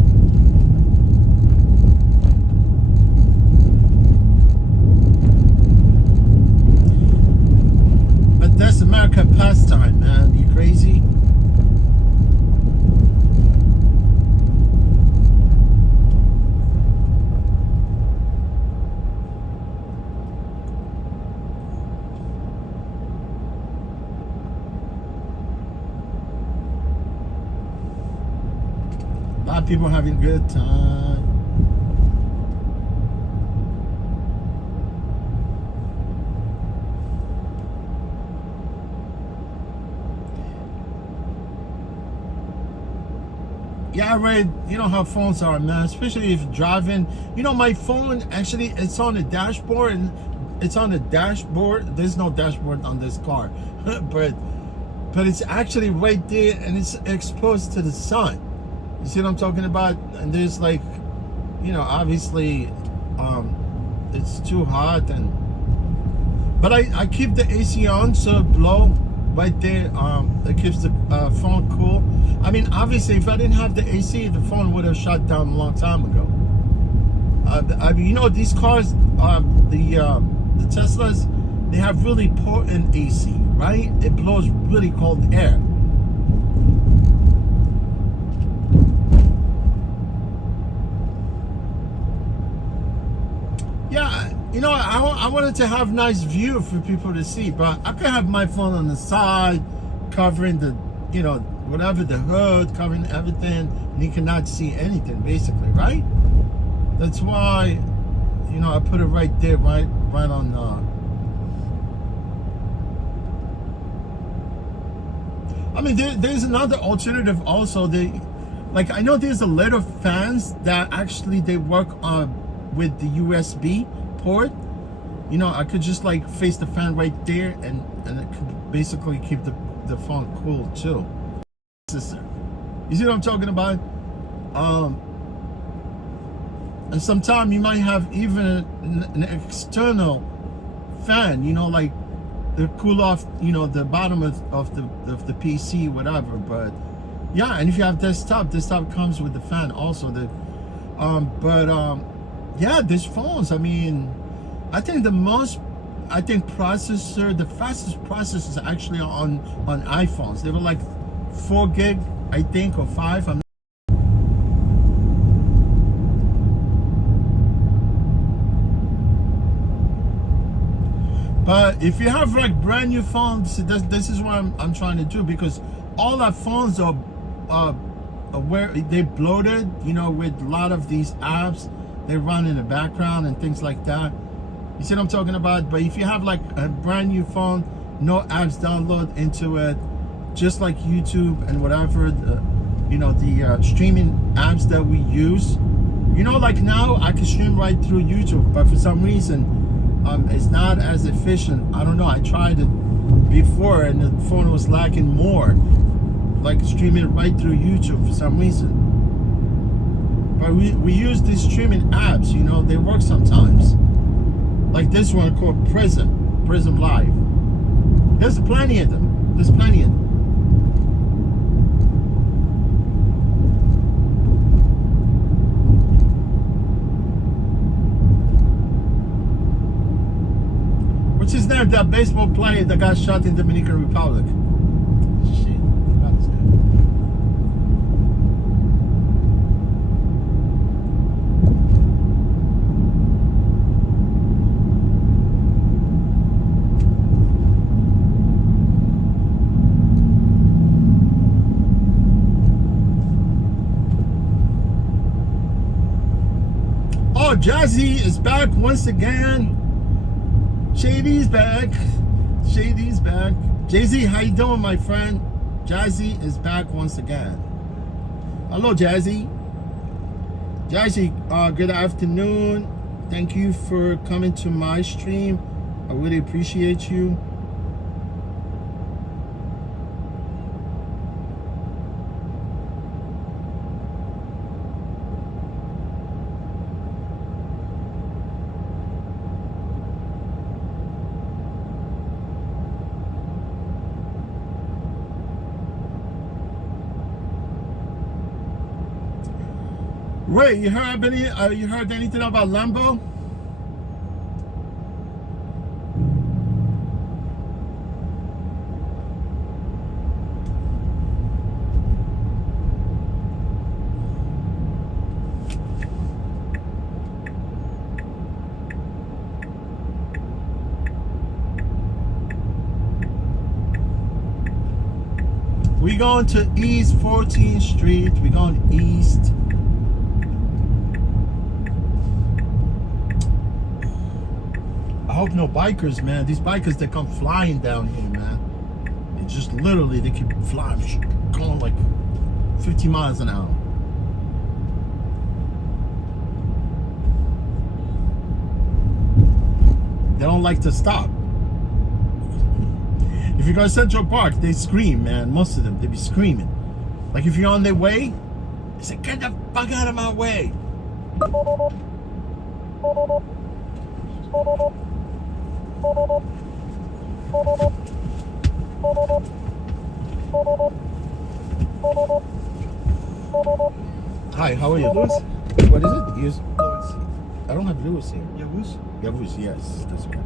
But that's American pastime, man. You crazy? A lot of people having a good time. Yeah, I read, you know how phones are, man, especially if driving. You know, my phone, actually, it's on the dashboard, and it's on the dashboard. There's no dashboard on this car, but it's actually right there, and it's exposed to the sun. You see what I'm talking about? And there's like, you know, obviously, it's too hot, but I keep the AC on, so it blow right there. It keeps the phone cool. I mean, obviously, if I didn't have the AC, the phone would have shut down a long time ago. I mean, you know, these cars, the Teslas, they have really potent AC, right? It blows really cold air. Yeah, you know, I wanted to have nice view for people to see, but I could have my phone on the side, covering the, you know, whatever, the hood, covering everything, and you cannot see anything, basically, right? That's why, you know, I put it right there, right on. I mean, there's another alternative also. Like, I know there's a lot of fans that actually they work with the USB port. You know, I could just like face the fan right there, and it could basically keep the phone cool too. Sister, you see what I'm talking about? And sometimes you might have even an external fan, you know, like to cool off, you know, the bottom of the PC, whatever. But yeah, and if you have desktop comes with the fan also. Yeah, these phones, I mean, I think the fastest processors actually on iPhones. They were like 4 gig, I think, or 5. But if you have like brand new phones, this is what I'm trying to do, because all our phones are where they bloated, you know, with a lot of these apps they run in the background and things like that. You see what I'm talking about? But if you have like a brand new phone, no apps download into it, just like YouTube and whatever, you know, the streaming apps that we use, you know, like now I can stream right through YouTube, but for some reason it's not as efficient. I don't know, I tried it before and the phone was lagging more, like streaming right through YouTube for some reason. But we use these streaming apps, you know, they work sometimes. Like this one called Prism Live. There's plenty of them. There's plenty of them. What's his name? That baseball player that got shot in Dominican Republic. Shit, I forgot his name. Oh, Jazzy is back once again. Shady's back. Shady's back. Jay-Z, how you doing, my friend? Jazzy is back once again. Hello, Jazzy. Jazzy, good afternoon. Thank you for coming to my stream. I really appreciate you. Wait, you heard anything about Lambo? We going to East 14th Street. We going east. I hope no bikers, man. These bikers, they come flying down here, man. They just literally, they keep flying, going like 50 miles an hour. They don't like to stop. If you go to Central Park, they scream, man. Most of them, they be screaming. Like if you're on their way, they say, get the fuck out of my way. Hi, how are you? Lewis? What is it? Yes. Lewis. I don't have Lewis here. Yavuz? Yavuz, yes. That's right.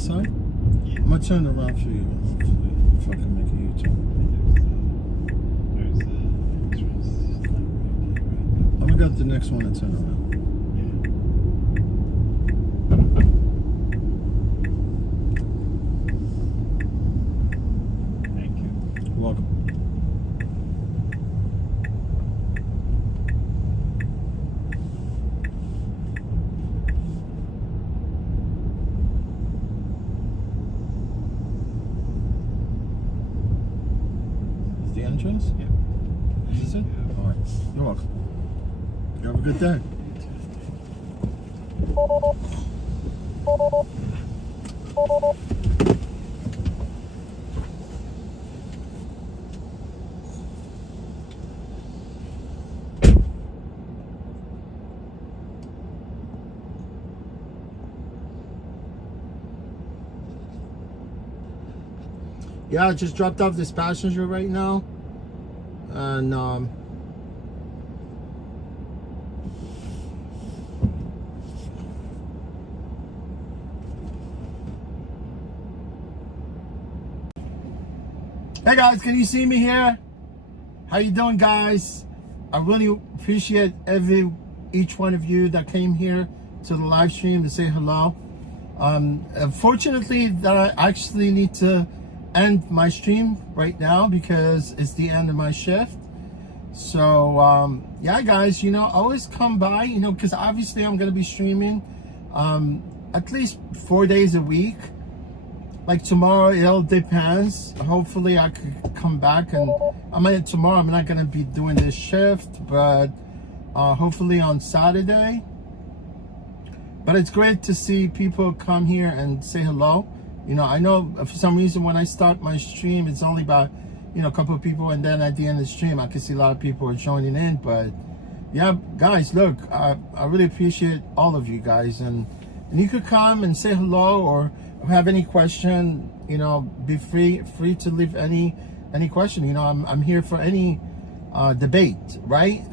this side? I'm gonna turn around for you. Hopefully, if I can make a U-turn. I'm gonna get the next one and turn around. Thank you. You're welcome. Is the entrance? Yeah. Is this it? All right. You're welcome. You have a good day. Yeah, I just dropped off this passenger right now, and hey guys, can you see me here? How you doing, guys? I really appreciate each one of you that came here to the live stream to say hello. Unfortunately, that I actually need to end my stream right now because it's the end of my shift. So yeah, guys, you know, always come by, you know, because obviously I'm gonna be streaming at least 4 days a week. Like tomorrow, it all depends. Hopefully I could come back, and tomorrow I'm not gonna be doing this shift, but hopefully on Saturday. But it's great to see people come here and say hello. You know, I know for some reason when I start my stream, it's only about, you know, a couple of people, and then at the end of the stream, I can see a lot of people are joining in. But yeah, guys, look, I really appreciate all of you guys, and you could come and say hello, or have any question, you know, be free to leave any question. You know, I'm here for any debate, right?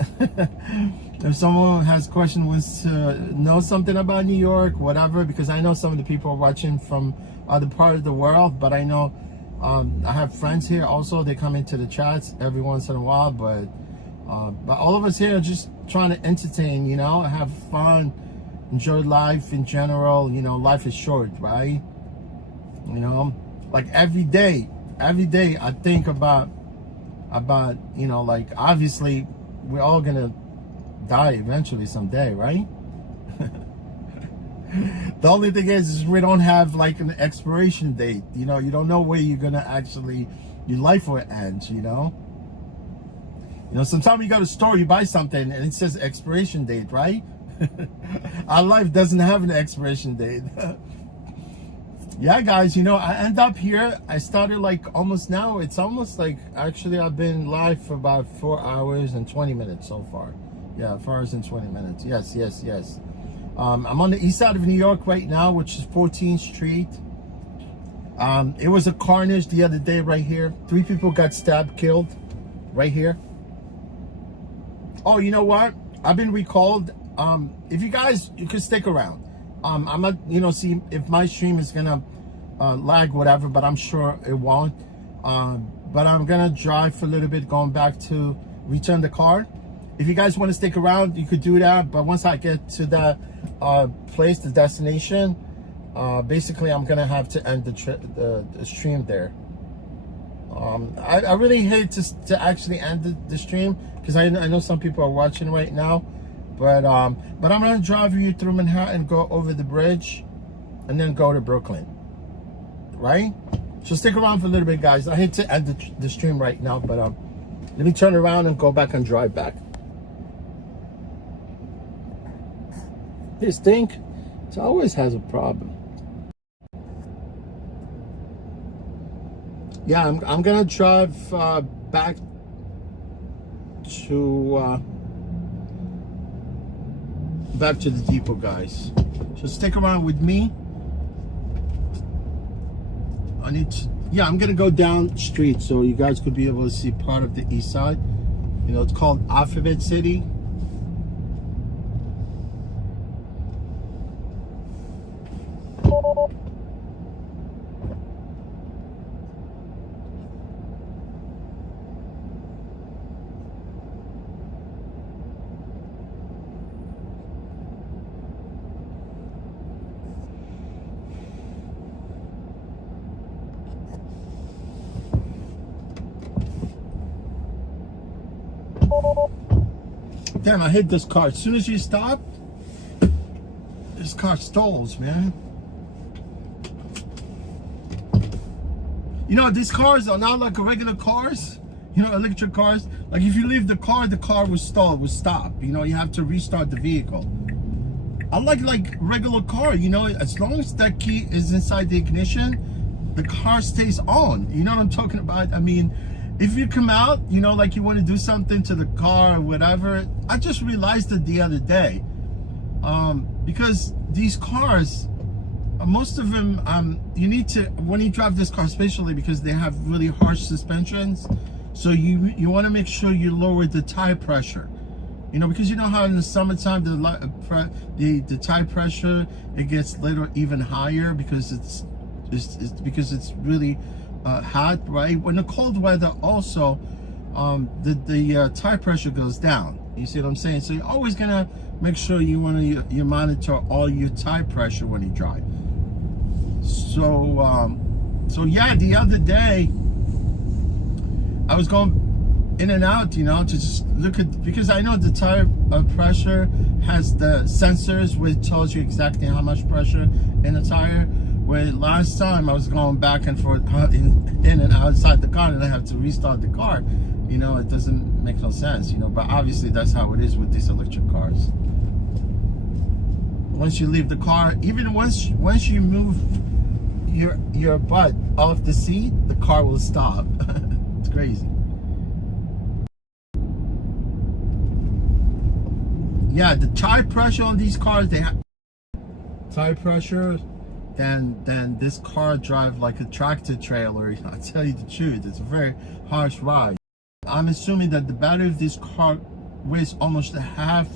If someone has a question, wants to know something about New York, whatever, because I know some of the people are watching from other part of the world, but I know I have friends here also. They come into the chats every once in a while, but all of us here are just trying to entertain, you know, have fun, enjoy life in general. You know, life is short, right? You know, like every day I think about, you know, like obviously we're all gonna die eventually someday, right? The only thing is we don't have like an expiration date. You know, you don't know where you're gonna actually, your life will end, you know? You know, sometimes you go to the store, you buy something and it says expiration date, right? Our life doesn't have an expiration date. Yeah, guys, you know, I end up here. I started like almost now. It's almost like, actually, I've been live for about 4 hours and 20 minutes so far. Yeah, 4 hours and 20 minutes. Yes. I'm on the east side of New York right now, which is 14th Street. It was a carnage the other day right here. 3 people got stabbed, killed right here. Oh, you know what? I've been recalled. If you guys, you could stick around. I'm not, you know, see if my stream is gonna lag, whatever, but I'm sure it won't. But I'm gonna drive for a little bit, going back to return the car. If you guys want to stick around, you could do that. But once I get to that place, the destination, basically I'm gonna have to end the stream there. I really hate to actually end the stream, because I know some people are watching right now. But I'm gonna drive you through Manhattan, go over the bridge, and then go to Brooklyn, right? So stick around for a little bit, guys. I hate to end the stream right now, but let me turn around and go back and drive back. This thing, it always has a problem. Yeah, I'm gonna drive back to the depot, guys. So stick around with me. I'm gonna go down street so you guys could be able to see part of the east side. You know, it's called Alphabet City. damn, I hit this car. As soon as you stop, this car stalls, man. You know, these cars are not like regular cars. You know, electric cars. Like if you leave the car will stall, will stop. You know, you have to restart the vehicle. I like regular car, you know, as long as that key is inside the ignition, the car stays on. You know what I'm talking about? I mean, if you come out, you know, like you want to do something to the car or whatever. I just realized it the other day. Because these cars, most of them, you need to, when you drive this car, especially because they have really harsh suspensions, so you want to make sure you lower the tire pressure. You know, because you know how in the summertime the tire pressure, it gets later even higher because it's really hot, right? When the cold weather also, the tire pressure goes down. You see what I'm saying? So you're always gonna make sure you monitor all your tire pressure when you drive. So yeah, the other day I was going in and out, you know, to just look at, because I know the tire pressure has the sensors which tells you exactly how much pressure in the tire. Where last time I was going back and forth in and outside the car, and I have to restart the car. You know, it doesn't make no sense, you know, but obviously that's how it is with these electric cars. Once you leave the car, even once you move your butt off the seat, the car will stop. It's crazy. Yeah, the tire pressure on these cars, they have tire pressure, then this car drive like a tractor trailer. I tell you the truth, it's a very harsh ride. I'm assuming that the battery of this car weighs almost half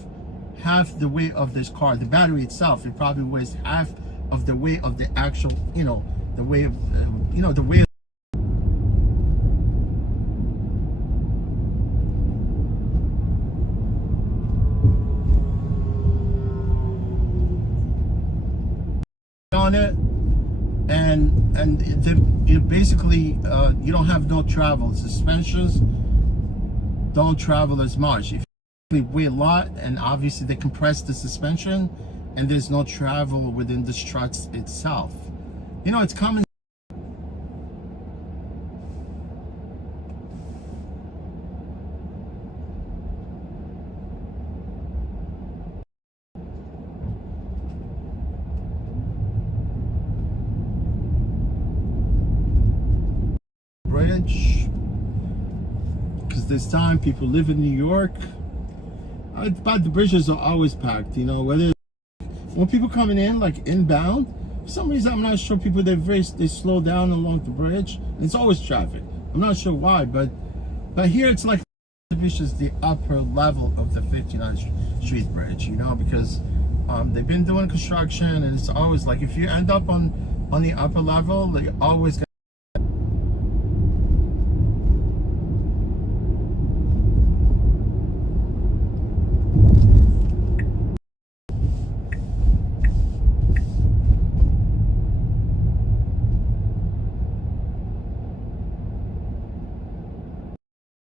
the weight of this car. The battery itself, it probably weighs half of the weight of the actual, you know, the weight of, you know, the weight. On it, and it basically you don't have no travel. Suspensions don't travel as much. If you weigh a lot, and obviously they compress the suspension, and there's no travel within the struts itself. You know, it's common. Bridge, because this time people live in New York, but the bridges are always packed, you know, whether when people coming in like inbound, for some reason I'm not sure, people they slow down along the bridge. It's always traffic. I'm not sure why, but here it's like is the upper level of the 59th Street Bridge, you know, because they've been doing construction, and it's always like if you end up on the upper level, they always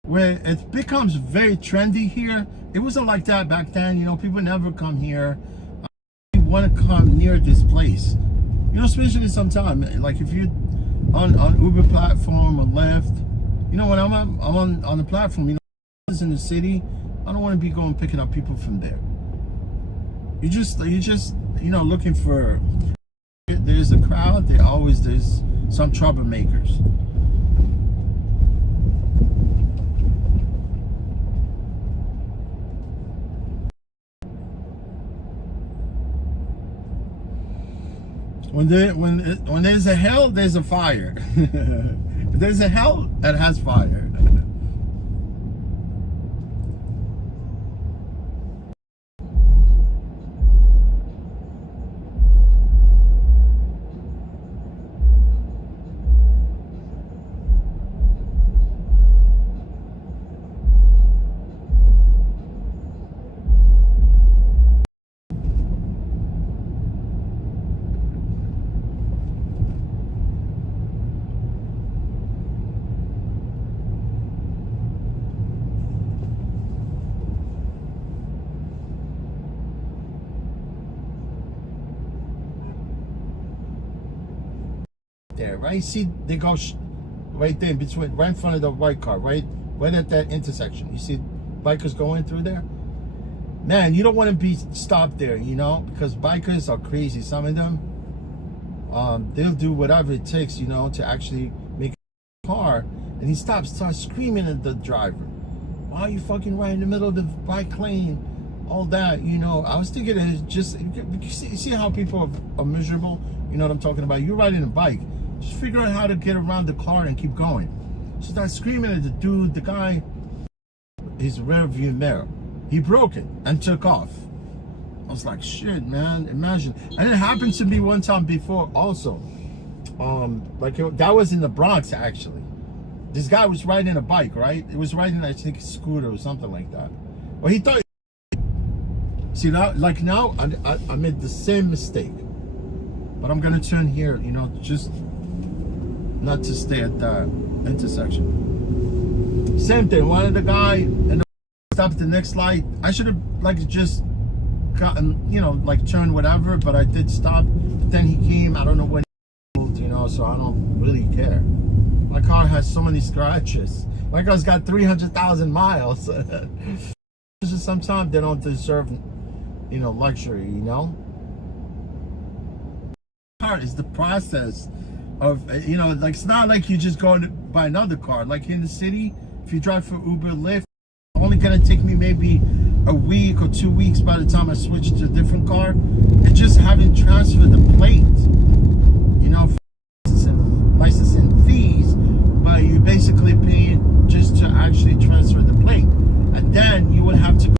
where it becomes very trendy here. It wasn't like that back then, you know, people never come here. You want to come near this place, you know, especially sometimes, like if you on Uber platform or Lyft, you know, when I'm on the platform, you know, in the city, I don't want to be going picking up people from there. You just you know, looking for, there's a crowd, there's some troublemakers. When there's a hell, there's a fire. If there's a hell, that has fire. there, right? See, they go right there between, right in front of the white car, right at that intersection. You see bikers going through there. Man, you don't want to be stopped there, you know, because bikers are crazy. Some of them, they'll do whatever it takes, you know, to actually make a car. And he starts screaming at the driver. Why are you fucking right in the middle of the bike lane? All that, you know. I was thinking it's just, you see how people are miserable? You know what I'm talking about? You're riding a bike. Just figure out how to get around the car and keep going. So start screaming at the dude, the guy, his rear view mirror. He broke it and took off. I was like, shit, man, imagine. And it happened to me one time before also. That was in the Bronx, actually. This guy was riding a bike, right? It was riding, I think, a scooter or something like that. Well, he thought, see, now, like now, I made the same mistake. But I'm gonna turn here, you know, just not to stay at that intersection. Same thing, one of the guy, and stopped at the next light. I should have like just gotten, you know, like turned whatever, but I did stop. But then he came, I don't know when he moved, you know, so I don't really care. My car has so many scratches. My car's got 300,000 miles. Sometimes they don't deserve, you know, luxury, you know. Part is the process of, you know, like it's not like you just go to buy another car. Like in the city, if you drive for Uber, Lyft, only gonna take me maybe a week or 2 weeks by the time I switch to a different car. And just having transferred the plate, you know, for licensing fees, but you're basically paying just to actually transfer the plate. And then you would have to go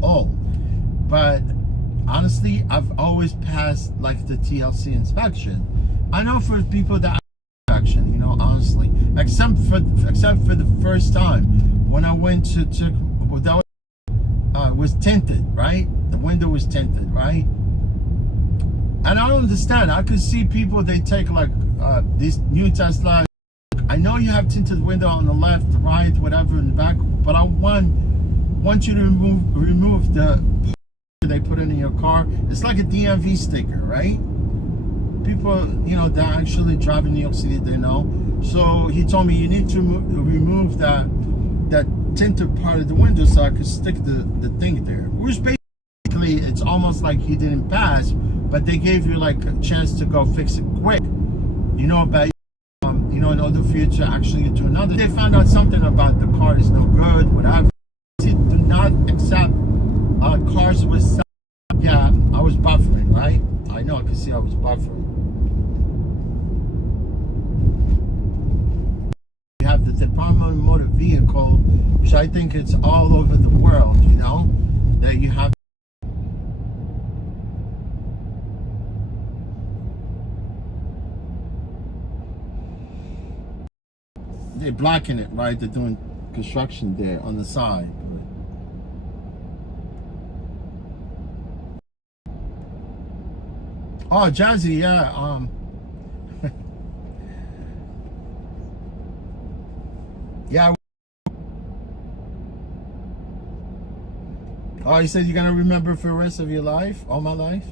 all. But honestly, I've always passed like the TLC inspection. I know for people that inspection, you know, honestly, except for the first time when I went to that was tinted, right? The window was tinted, right? And I don't understand. I could see people, they take like these new Tesla. I know you have tinted window on the left, right, whatever in the back, but I want you to remove the they put it in your car. It's like a DMV sticker, right? People, you know, that actually drive in New York City, they know. So he told me you need to remove that tinted part of the window so I could stick the thing there. Which basically, it's almost like he didn't pass, but they gave you like a chance to go fix it quick. You know, about you know, in order for you to actually do another. They found out something about the car is no good, whatever. Do not accept cars with, yeah, I was buffering, right? I know, I can see I was buffering. You have the Department of Motor Vehicle, which I think it's all over the world, you know, that you have. They're blocking it, right? They're doing construction there on the side. Oh, Jazzy, yeah. Yeah. Oh, you said you're gonna remember for the rest of your life, all my life?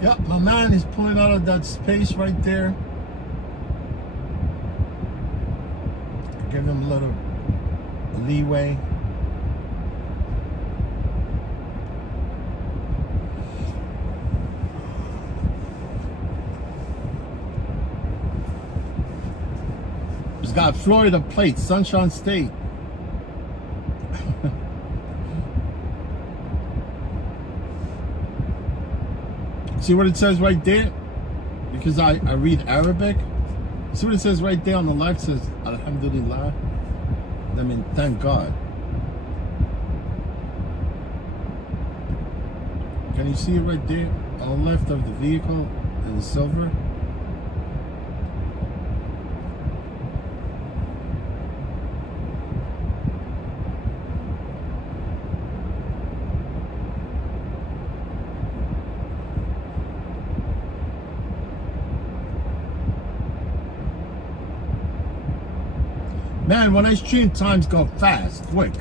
Yep, my man is pulling out of that space right there. Give him a little leeway. It's got Florida plate, Sunshine State. See what it says right there? Because I read Arabic. See what it says right there on the left? It says Alhamdulillah. I mean, thank God. Can you see it right there on the left of the vehicle in the silver? Man, when I stream, times go fast, quick.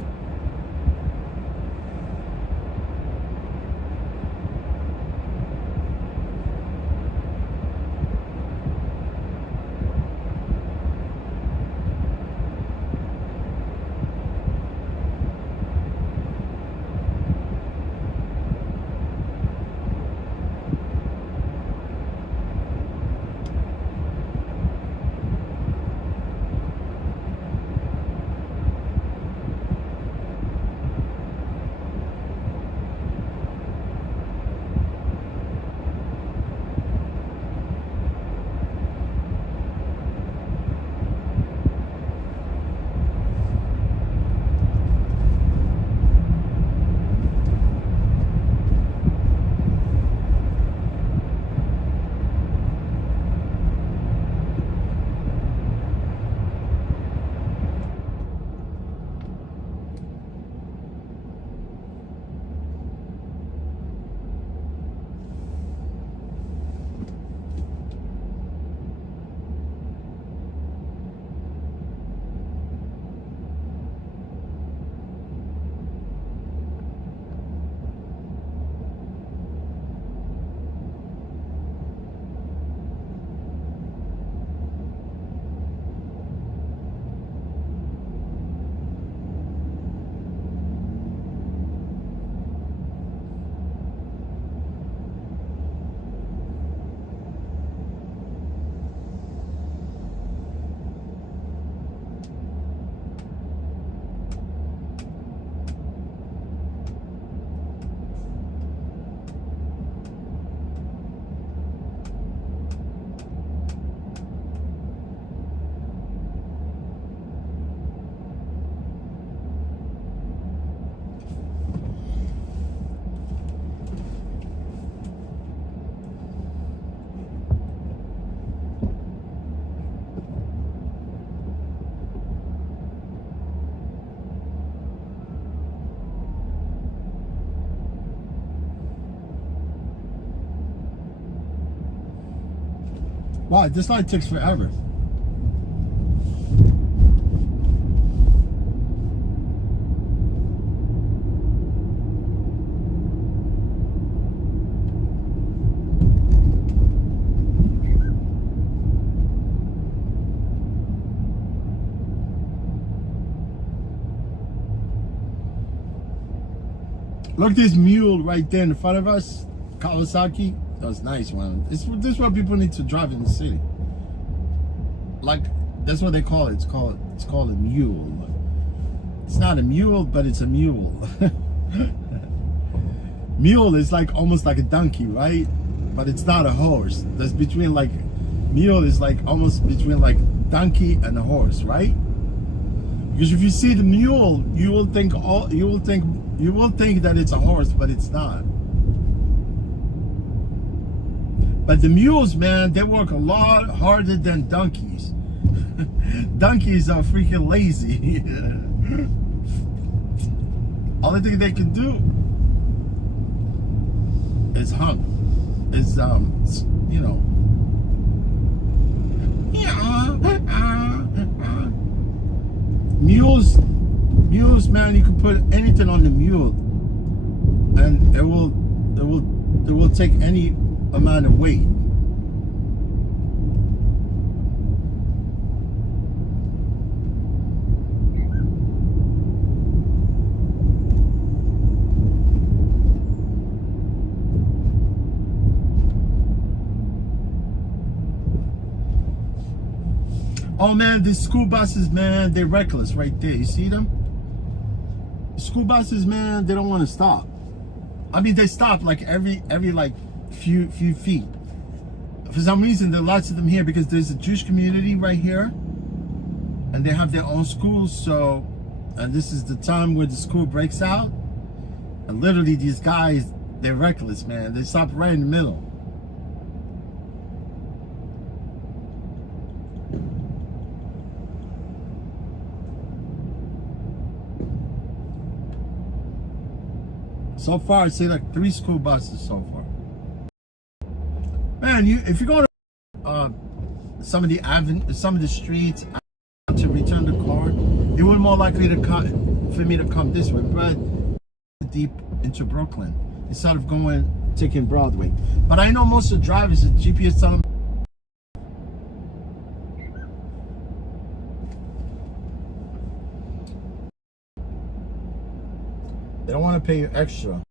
Wow, this light takes forever. Look at this mule right there in front of us. Kawasaki. That was nice, man. This is what people need to drive in the city. Like, that's what they call it. It's called a mule. It's not a mule, but it's a mule. Mule is like almost like a donkey, right? But it's not a horse. That's between like, mule is like almost between like donkey and a horse, right? Because if you see the mule, you will think that it's a horse, but it's not. But the mules, man, they work a lot harder than donkeys. Donkeys are freaking lazy. Only thing they can do is hump. Is you know. Mules, man, you can put anything on the mule, and it will take any amount of weight. Oh man, these school buses, man, they're reckless right there. You see them? School buses, man, they don't want to stop. I mean, they stop like every like few feet. For some reason, there are lots of them here because there's a Jewish community right here, and they have their own schools. So, and this is the time where the school breaks out, and literally these guys, they're reckless, man. They stop right in the middle. So far, I see like 3 school buses so far. Man, if you go to some of the streets to return the car, it would more likely to come for me to come this way, but deep into Brooklyn instead of taking Broadway. But I know most of the drivers, the GPS tell them they don't want to pay you extra.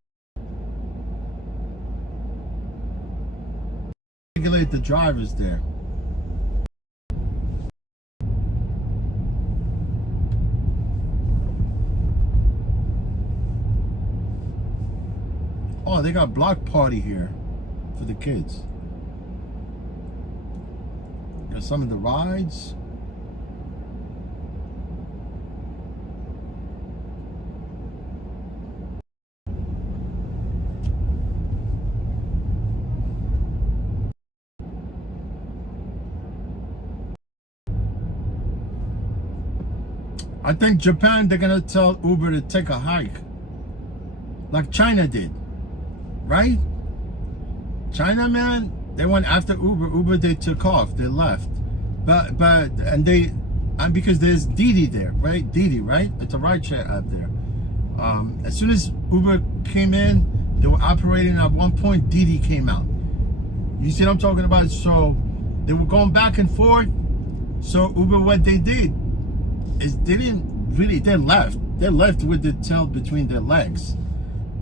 Regulate the drivers there. Oh, they got block party here for the kids. Got some of the rides. I think Japan, they're gonna tell Uber to take a hike, like China did, right? China, man, they went after Uber. Uber, they took off, they left, and because there's Didi there, right? Didi, right? It's a ride share app there. As soon as Uber came in, they were operating. At one point, Didi came out. You see what I'm talking about? So they were going back and forth. So Uber, what they did is they left with the tail between their legs,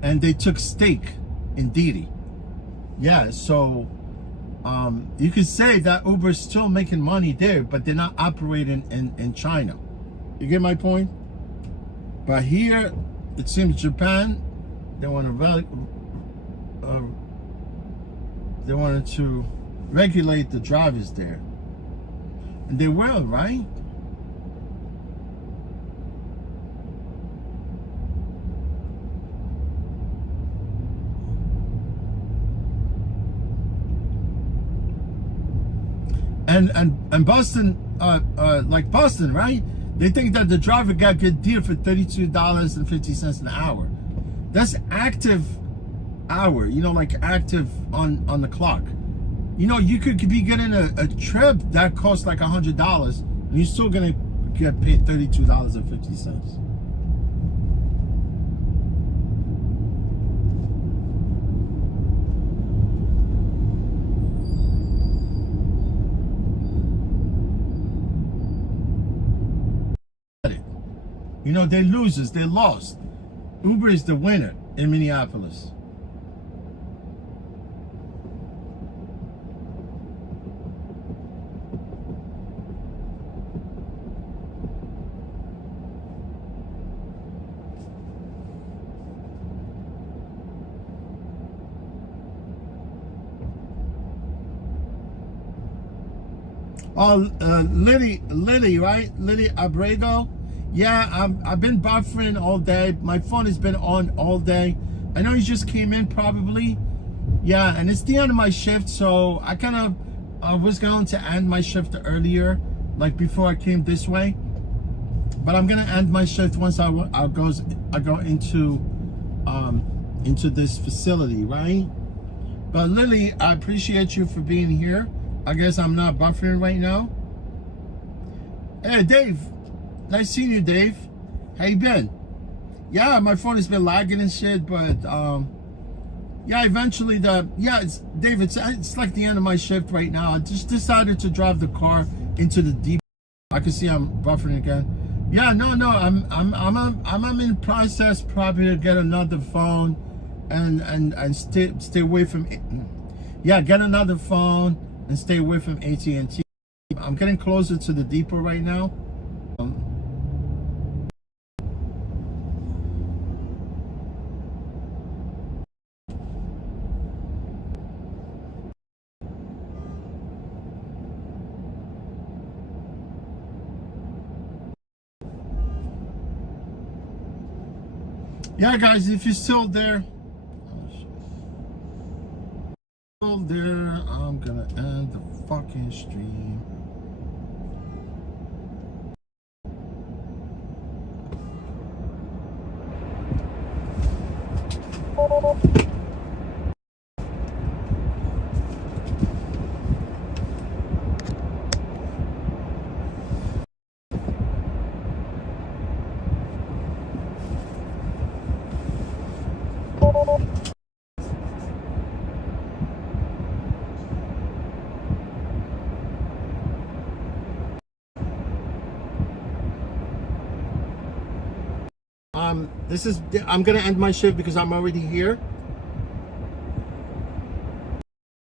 and they took stake in Didi. Yeah, so you could say that Uber's still making money there, but they're not operating in China. You get my point? But here, it seems Japan, they wanted to regulate the drivers there, and they will, right? And Boston, like Boston, right? They think that the driver got a good deal for $32.50 an hour. That's active hour, you know, like active on the clock. You know, you could be getting a trip that costs like $100, and you're still gonna get paid $32.50. You know, they're losers, they lost. Uber is the winner in Minneapolis. Oh, Lily, right? Lily Abrego. Yeah, I've been buffering all day. My phone has been on all day. I know you just came in probably. Yeah, and it's the end of my shift, so I kind of was going to end my shift earlier, like before I came this way. But I'm gonna end my shift once I go into this facility, right? But Lily, I appreciate you for being here. I guess I'm not buffering right now. Hey, Dave. Nice seeing you, Dave. How you been? Yeah, my phone has been lagging and shit, but Yeah, eventually it's David. It's like the end of my shift right now. I just decided to drive the car into the deep. I can see I'm buffering again. Yeah, no. I'm in process probably to get another phone, and stay away from it. Yeah, get another phone and stay away from AT&T. I'm getting closer to the depot right now. Yeah, guys, if you're still there, I'm gonna end the fucking stream. I'm gonna end my shift because I'm already here.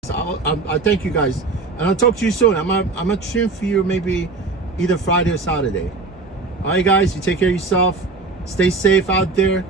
So I thank you guys, and I'll talk to you soon. I'm gonna stream for you maybe either Friday or Saturday. All right, guys, you take care of yourself. Stay safe out there.